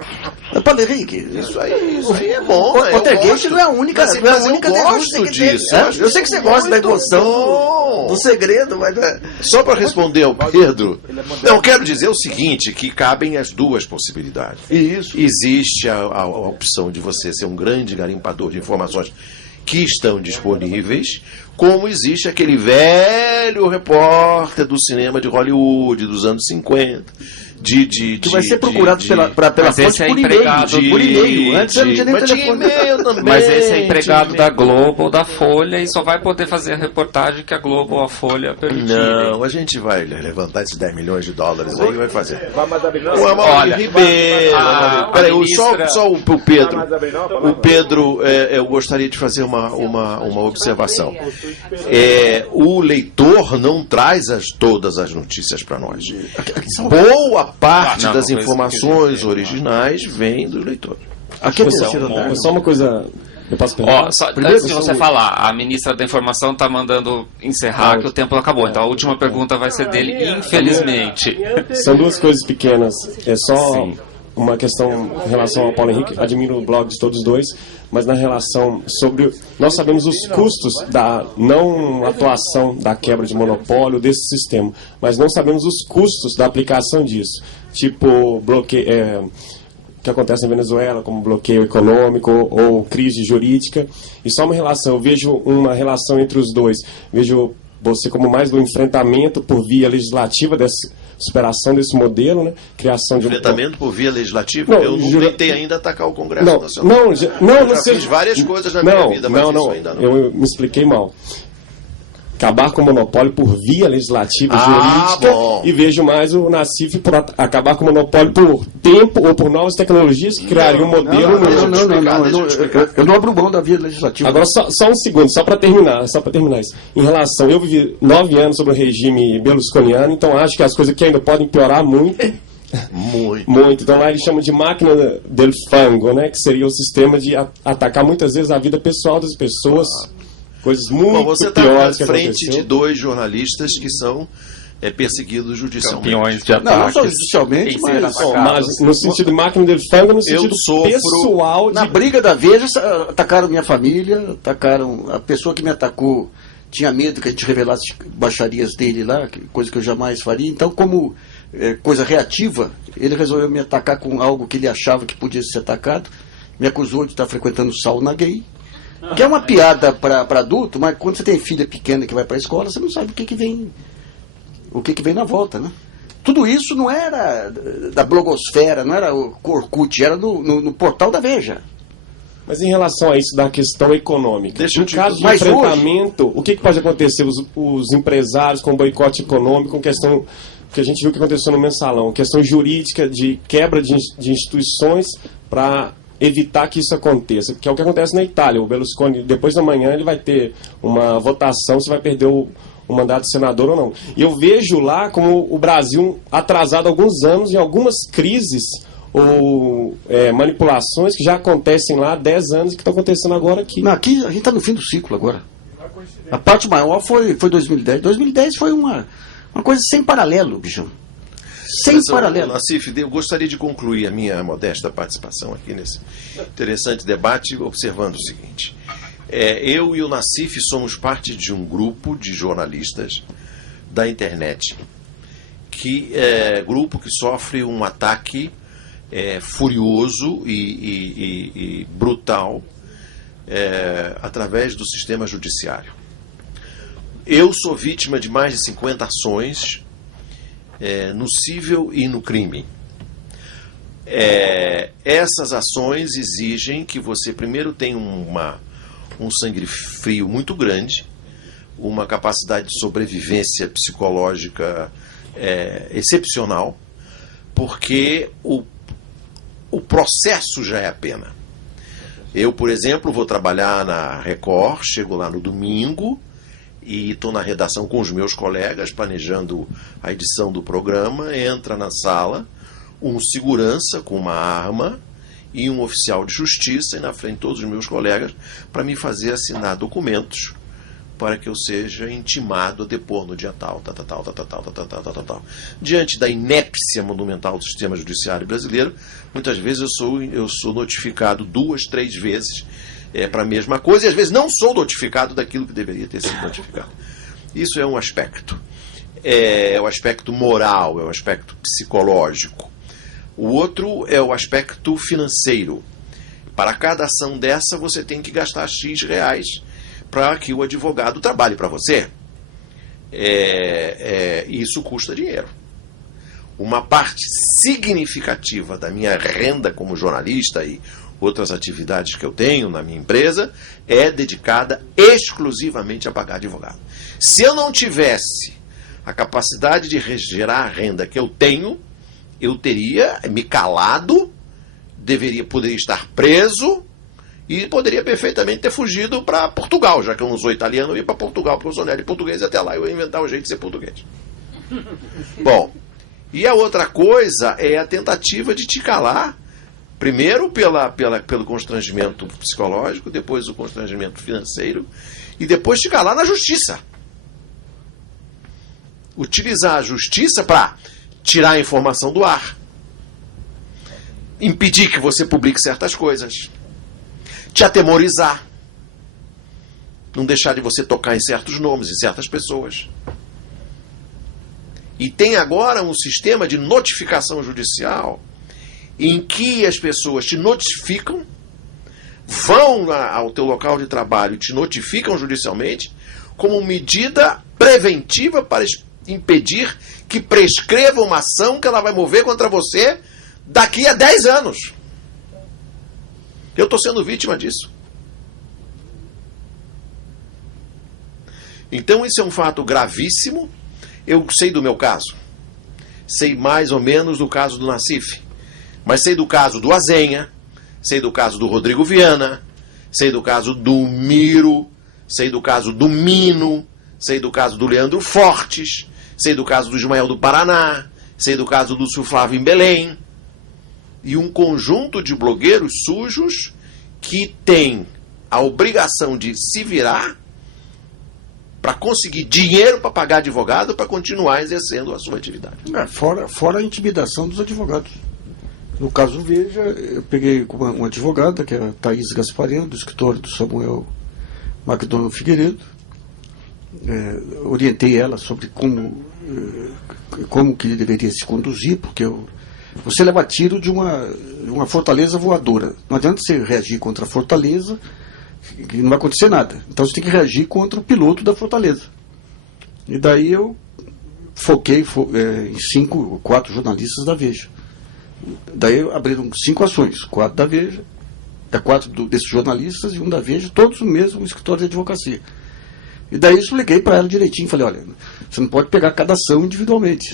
Padre Henrique, isso aí é bom. O Watergate não é a única, eu gosto disso. Eu sei que você gosta da emoção, do segredo, mas... Só para responder ao Pedro, eu quero dizer o seguinte, que cabem as duas possibilidades. Isso. Existe a opção de você ser um grande garimpador de informações que estão disponíveis, como existe aquele velho repórter do cinema de Hollywood dos anos 50, que vai ser procurado pela fonte por e-mail. Antes não tinha nem telefone. Mas esse é empregado da Globo ou da Folha e só vai poder fazer a reportagem que a Globo ou a Folha permitirem. Não, a gente vai levantar esses 10 milhões de dólares aí e vai fazer. Olha, Ribeiro. Peraí, só o Pedro. O Pedro, eu gostaria de fazer uma observação. O leitor não traz todas as notícias para nós. Boa parte das informações originais vem do leitor. Só uma coisa. Eu posso perguntar? Antes de você falar, a ministra da Informação está mandando encerrar, que o tempo acabou. Então a última pergunta vai ser dele, infelizmente. São duas coisas pequenas. É só uma questão em relação ao Paulo Henrique. Admiro o blog de todos dois, mas na relação sobre... Nós sabemos os custos da não atuação da quebra de monopólio desse sistema, mas não sabemos os custos da aplicação disso. Tipo, bloqueio... que acontece na Venezuela, como bloqueio econômico ou crise jurídica. E só uma relação, eu vejo uma relação entre os dois. Vejo você como mais do enfrentamento por via legislativa dessa superação desse modelo, né? Criação de enfrentamento por via legislativa? Eu não tentei ainda atacar o Congresso Nacional. Eu já fiz várias coisas na minha vida, mas isso ainda não. Eu me expliquei mal. Acabar com o monopólio por via legislativa jurídica e vejo mais o Nassif por acabar com o monopólio por tempo ou por novas tecnologias que criariam um modelo... Eu não abro mão da via legislativa. Agora, só um segundo, só para terminar isso. Em relação, eu vivi 9 anos sobre o regime berlusconiano, então acho que as coisas aqui ainda podem piorar muito. Muito. Então lá eles chamam de máquina del fango, né? Que seria o sistema de atacar muitas vezes a vida pessoal das pessoas... Coisas muito você está na frente de 2 jornalistas que são perseguidos judicialmente. Campeões de ataques. Não só judicialmente, mas no sentido de máquina del fango, no sentido pessoal. Na briga da Veja, atacaram minha família, atacaram a pessoa que me atacou. Tinha medo que a gente revelasse baixarias dele lá, coisa que eu jamais faria. Então, como coisa reativa, ele resolveu me atacar com algo que ele achava que podia ser atacado. Me acusou de estar frequentando sauna gay. Que é uma piada para adulto, mas quando você tem filha pequena que vai para a escola, você não sabe o que vem na volta, né? Tudo isso não era da blogosfera, não era o Orkut, era no portal da Veja. Mas em relação a isso da questão econômica, no caso de enfrentamento, o que pode acontecer? Os empresários com boicote econômico, com questão que a gente viu que aconteceu no Mensalão, questão jurídica de quebra de instituições para evitar que isso aconteça, que é o que acontece na Itália. O Berlusconi, depois da manhã, ele vai ter uma votação se vai perder o mandato de senador ou não. E eu vejo lá como o Brasil atrasado alguns anos em algumas crises ou manipulações que já acontecem lá há 10 anos e que estão acontecendo agora aqui. Não, aqui a gente está no fim do ciclo agora. A parte maior foi 2010. 2010 foi uma coisa sem paralelo, bichão. Sem paralelo. Nassif, eu gostaria de concluir a minha modesta participação aqui nesse interessante debate observando o seguinte. Eu e o Nassif somos parte de um grupo de jornalistas da internet grupo que sofre um ataque furioso e brutal através do sistema judiciário. Eu sou vítima de mais de 50 ações no cível e no crime. Essas ações exigem que você primeiro tenha um sangue frio muito grande, uma capacidade de sobrevivência psicológica excepcional, porque o processo já é a pena. Eu, por exemplo, vou trabalhar na Record, chego lá no domingo e estou na redação com os meus colegas, planejando a edição do programa. Entra na sala um segurança com uma arma e um oficial de justiça, e na frente de todos os meus colegas, para me fazer assinar documentos para que eu seja intimado a depor no dia tal. Diante da inépcia monumental do sistema judiciário brasileiro, muitas vezes eu sou notificado 2, 3 vezes para a mesma coisa, e às vezes não sou notificado daquilo que deveria ter sido notificado. Isso é um aspecto. É o aspecto moral, é o aspecto psicológico. O outro é o aspecto financeiro. Para cada ação dessa, você tem que gastar X reais para que o advogado trabalhe para você. Isso custa dinheiro. Uma parte significativa da minha renda como jornalista e outras atividades que eu tenho na minha empresa é dedicada exclusivamente a pagar advogado. Se eu não tivesse a capacidade de gerar a renda que eu tenho, eu teria me calado, poderia estar preso e poderia perfeitamente ter fugido para Portugal, já que eu não sou italiano, eu ia para Portugal, porque eu sou neto de português, e até lá eu ia inventar um jeito de ser português. Bom, e a outra coisa é a tentativa de te calar, primeiro pelo constrangimento psicológico, depois o constrangimento financeiro, e depois te calar na justiça. Utilizar a justiça para tirar a informação do ar, impedir que você publique certas coisas, te atemorizar, não deixar de você tocar em certos nomes, em certas pessoas. E tem agora um sistema de notificação judicial em que as pessoas te notificam, vão ao teu local de trabalho e te notificam judicialmente como medida preventiva para impedir que prescreva uma ação que ela vai mover contra você daqui a 10 anos. Eu estou sendo vítima disso. Então isso é um fato gravíssimo. Eu sei do meu caso. Sei mais ou menos do caso do Nassif. Mas sei do caso do Azenha, sei do caso do Rodrigo Viana, sei do caso do Miro, sei do caso do Mino, sei do caso do Leandro Fortes, sei do caso do Ismael do Paraná, sei do caso do Lúcio Flávio em Belém. E um conjunto de blogueiros sujos que tem a obrigação de se virar para conseguir dinheiro para pagar advogado para continuar exercendo a sua atividade. Fora a intimidação dos advogados. No caso Veja, eu peguei uma advogada, que é a Thaís Gasparino, do escritório do Samuel Macdonald Figueiredo. Orientei ela sobre como que deveria se conduzir, porque você leva tiro de uma fortaleza voadora. Não adianta você reagir contra a fortaleza, que não vai acontecer nada. Então você tem que reagir contra o piloto da fortaleza. E daí eu foquei em 4 jornalistas da Veja. Daí abriram 5 ações, 4 da Veja, 4 desses jornalistas e 1 da Veja, todos no mesmo escritório de advocacia. E daí eu expliquei para ela direitinho, falei, olha, você não pode pegar cada ação individualmente.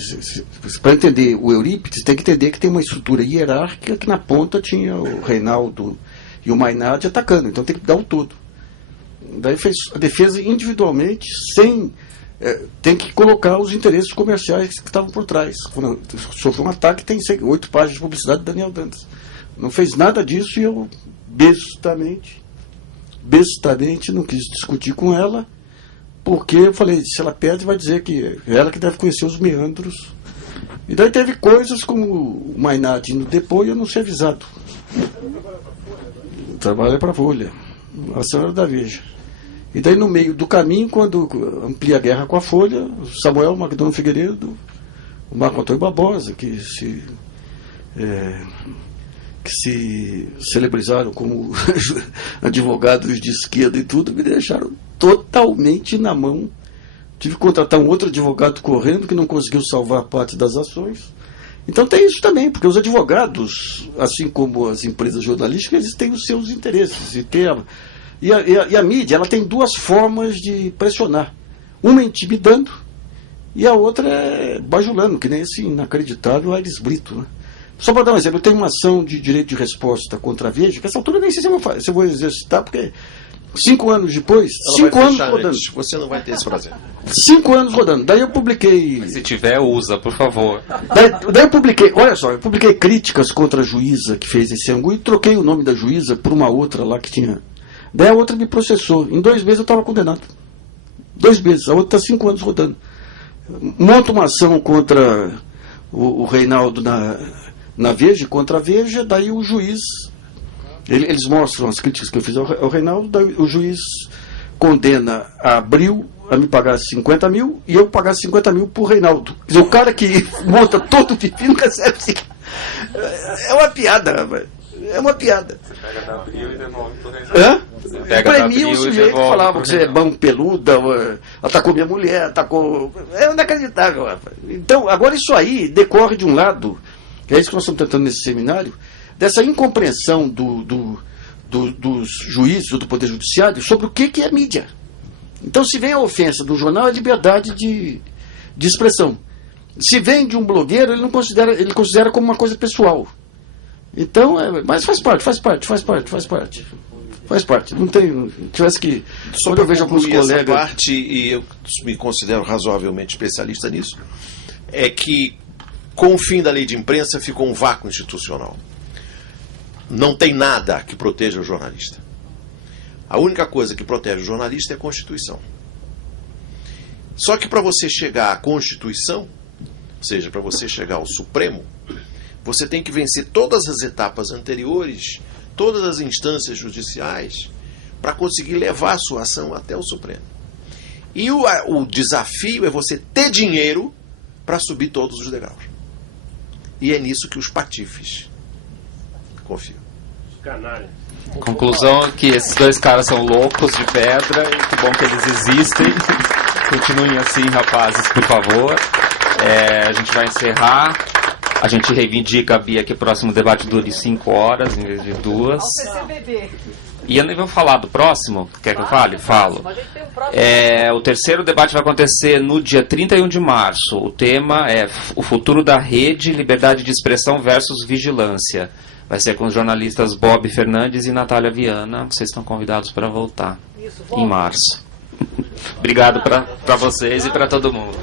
Para entender o Eurípides, tem que entender que tem uma estrutura hierárquica, que na ponta tinha o Reinaldo e o Mainardi atacando, então tem que dar o todo. Daí fez a defesa individualmente, tem que colocar os interesses comerciais que estavam por trás. Sofreu um ataque, tem 8 páginas de publicidade do Daniel Dantas. Não fez nada disso e eu bestamente não quis discutir com ela, porque eu falei, se ela perde, vai dizer que é ela que deve conhecer os meandros. E daí teve coisas como o Mainardi no depô e eu não ser avisado. Trabalha para a Folha, a senhora da Veja. E daí no meio do caminho, quando amplia a guerra com a Folha, Samuel Macdonald Figueiredo o Marco Antônio Barbosa, que se celebrizaram como advogados de esquerda e tudo, me deixaram totalmente na mão. Tive que contratar um outro advogado correndo que não conseguiu salvar parte das ações. Então tem isso também, porque os advogados, assim como as empresas jornalísticas, eles têm os seus interesses. E a mídia, ela tem duas formas de pressionar. Uma é intimidando e a outra é bajulando, que nem esse inacreditável Aires Brito, né? Só para dar um exemplo, eu tenho uma ação de direito de resposta contra a Veja, que essa altura eu nem sei se eu vou exercitar, porque 5 anos depois, 5 anos rodando. Antes. Você não vai ter esse prazer. 5 anos rodando. Daí eu publiquei... Mas se tiver, usa, por favor. Daí eu publiquei, olha só, eu publiquei críticas contra a juíza que fez esse ângulo e troquei o nome da juíza por uma outra lá que tinha. Daí a outra me processou. Em 2 meses eu estava condenado. 2 meses. A outra está 5 anos rodando. Monto uma ação contra o Reinaldo na Veja, contra a Veja, daí o juiz, eles mostram as críticas que eu fiz ao Reinaldo, daí o juiz condena a Abril a me pagar 50 mil e eu pagar 50 mil por Reinaldo. Quer dizer, o cara que monta todo o pepino recebe assim. É uma piada, rapaz. É uma piada. Você pega da Abril e devolve pro Reinaldo. Hã? Para mim, o sujeito falava que você é bom peluda, atacou minha mulher, atacou... É inacreditável, rapaz. Então, agora isso aí decorre de um lado, que é isso que nós estamos tentando nesse seminário, dessa incompreensão dos juízes ou do Poder Judiciário sobre o que é mídia. Então, se vem a ofensa do jornal, é liberdade de expressão. Se vem de um blogueiro, ele considera como uma coisa pessoal. Então, mas faz parte. Não tem. Tivesse que. Só para eu vejo alguns colegas. Essa parte, e eu me considero razoavelmente especialista nisso, é que com o fim da lei de imprensa ficou um vácuo institucional. Não tem nada que proteja o jornalista. A única coisa que protege o jornalista é a Constituição. Só que para você chegar à Constituição, ou seja, para você chegar ao Supremo, você tem que vencer todas as etapas anteriores, todas as instâncias judiciais, para conseguir levar a sua ação até o Supremo. E o desafio é você ter dinheiro para subir todos os degraus. E é nisso que os patifes confiam. Canalha. Conclusão é que esses 2 caras são loucos de pedra e que bom que eles existem. Continuem assim, rapazes, por favor. A gente vai encerrar. A gente reivindica, Bia, que o próximo debate dure 5 horas em vez de 2. E eu nem vou falar do próximo. Quer que eu fale? Falo. O terceiro debate vai acontecer no dia 31 de março. O tema é o futuro da rede, liberdade de expressão versus vigilância. Vai ser com os jornalistas Bob Fernandes e Natália Viana. Vocês estão convidados para voltar em março. Obrigado para vocês e para todo mundo.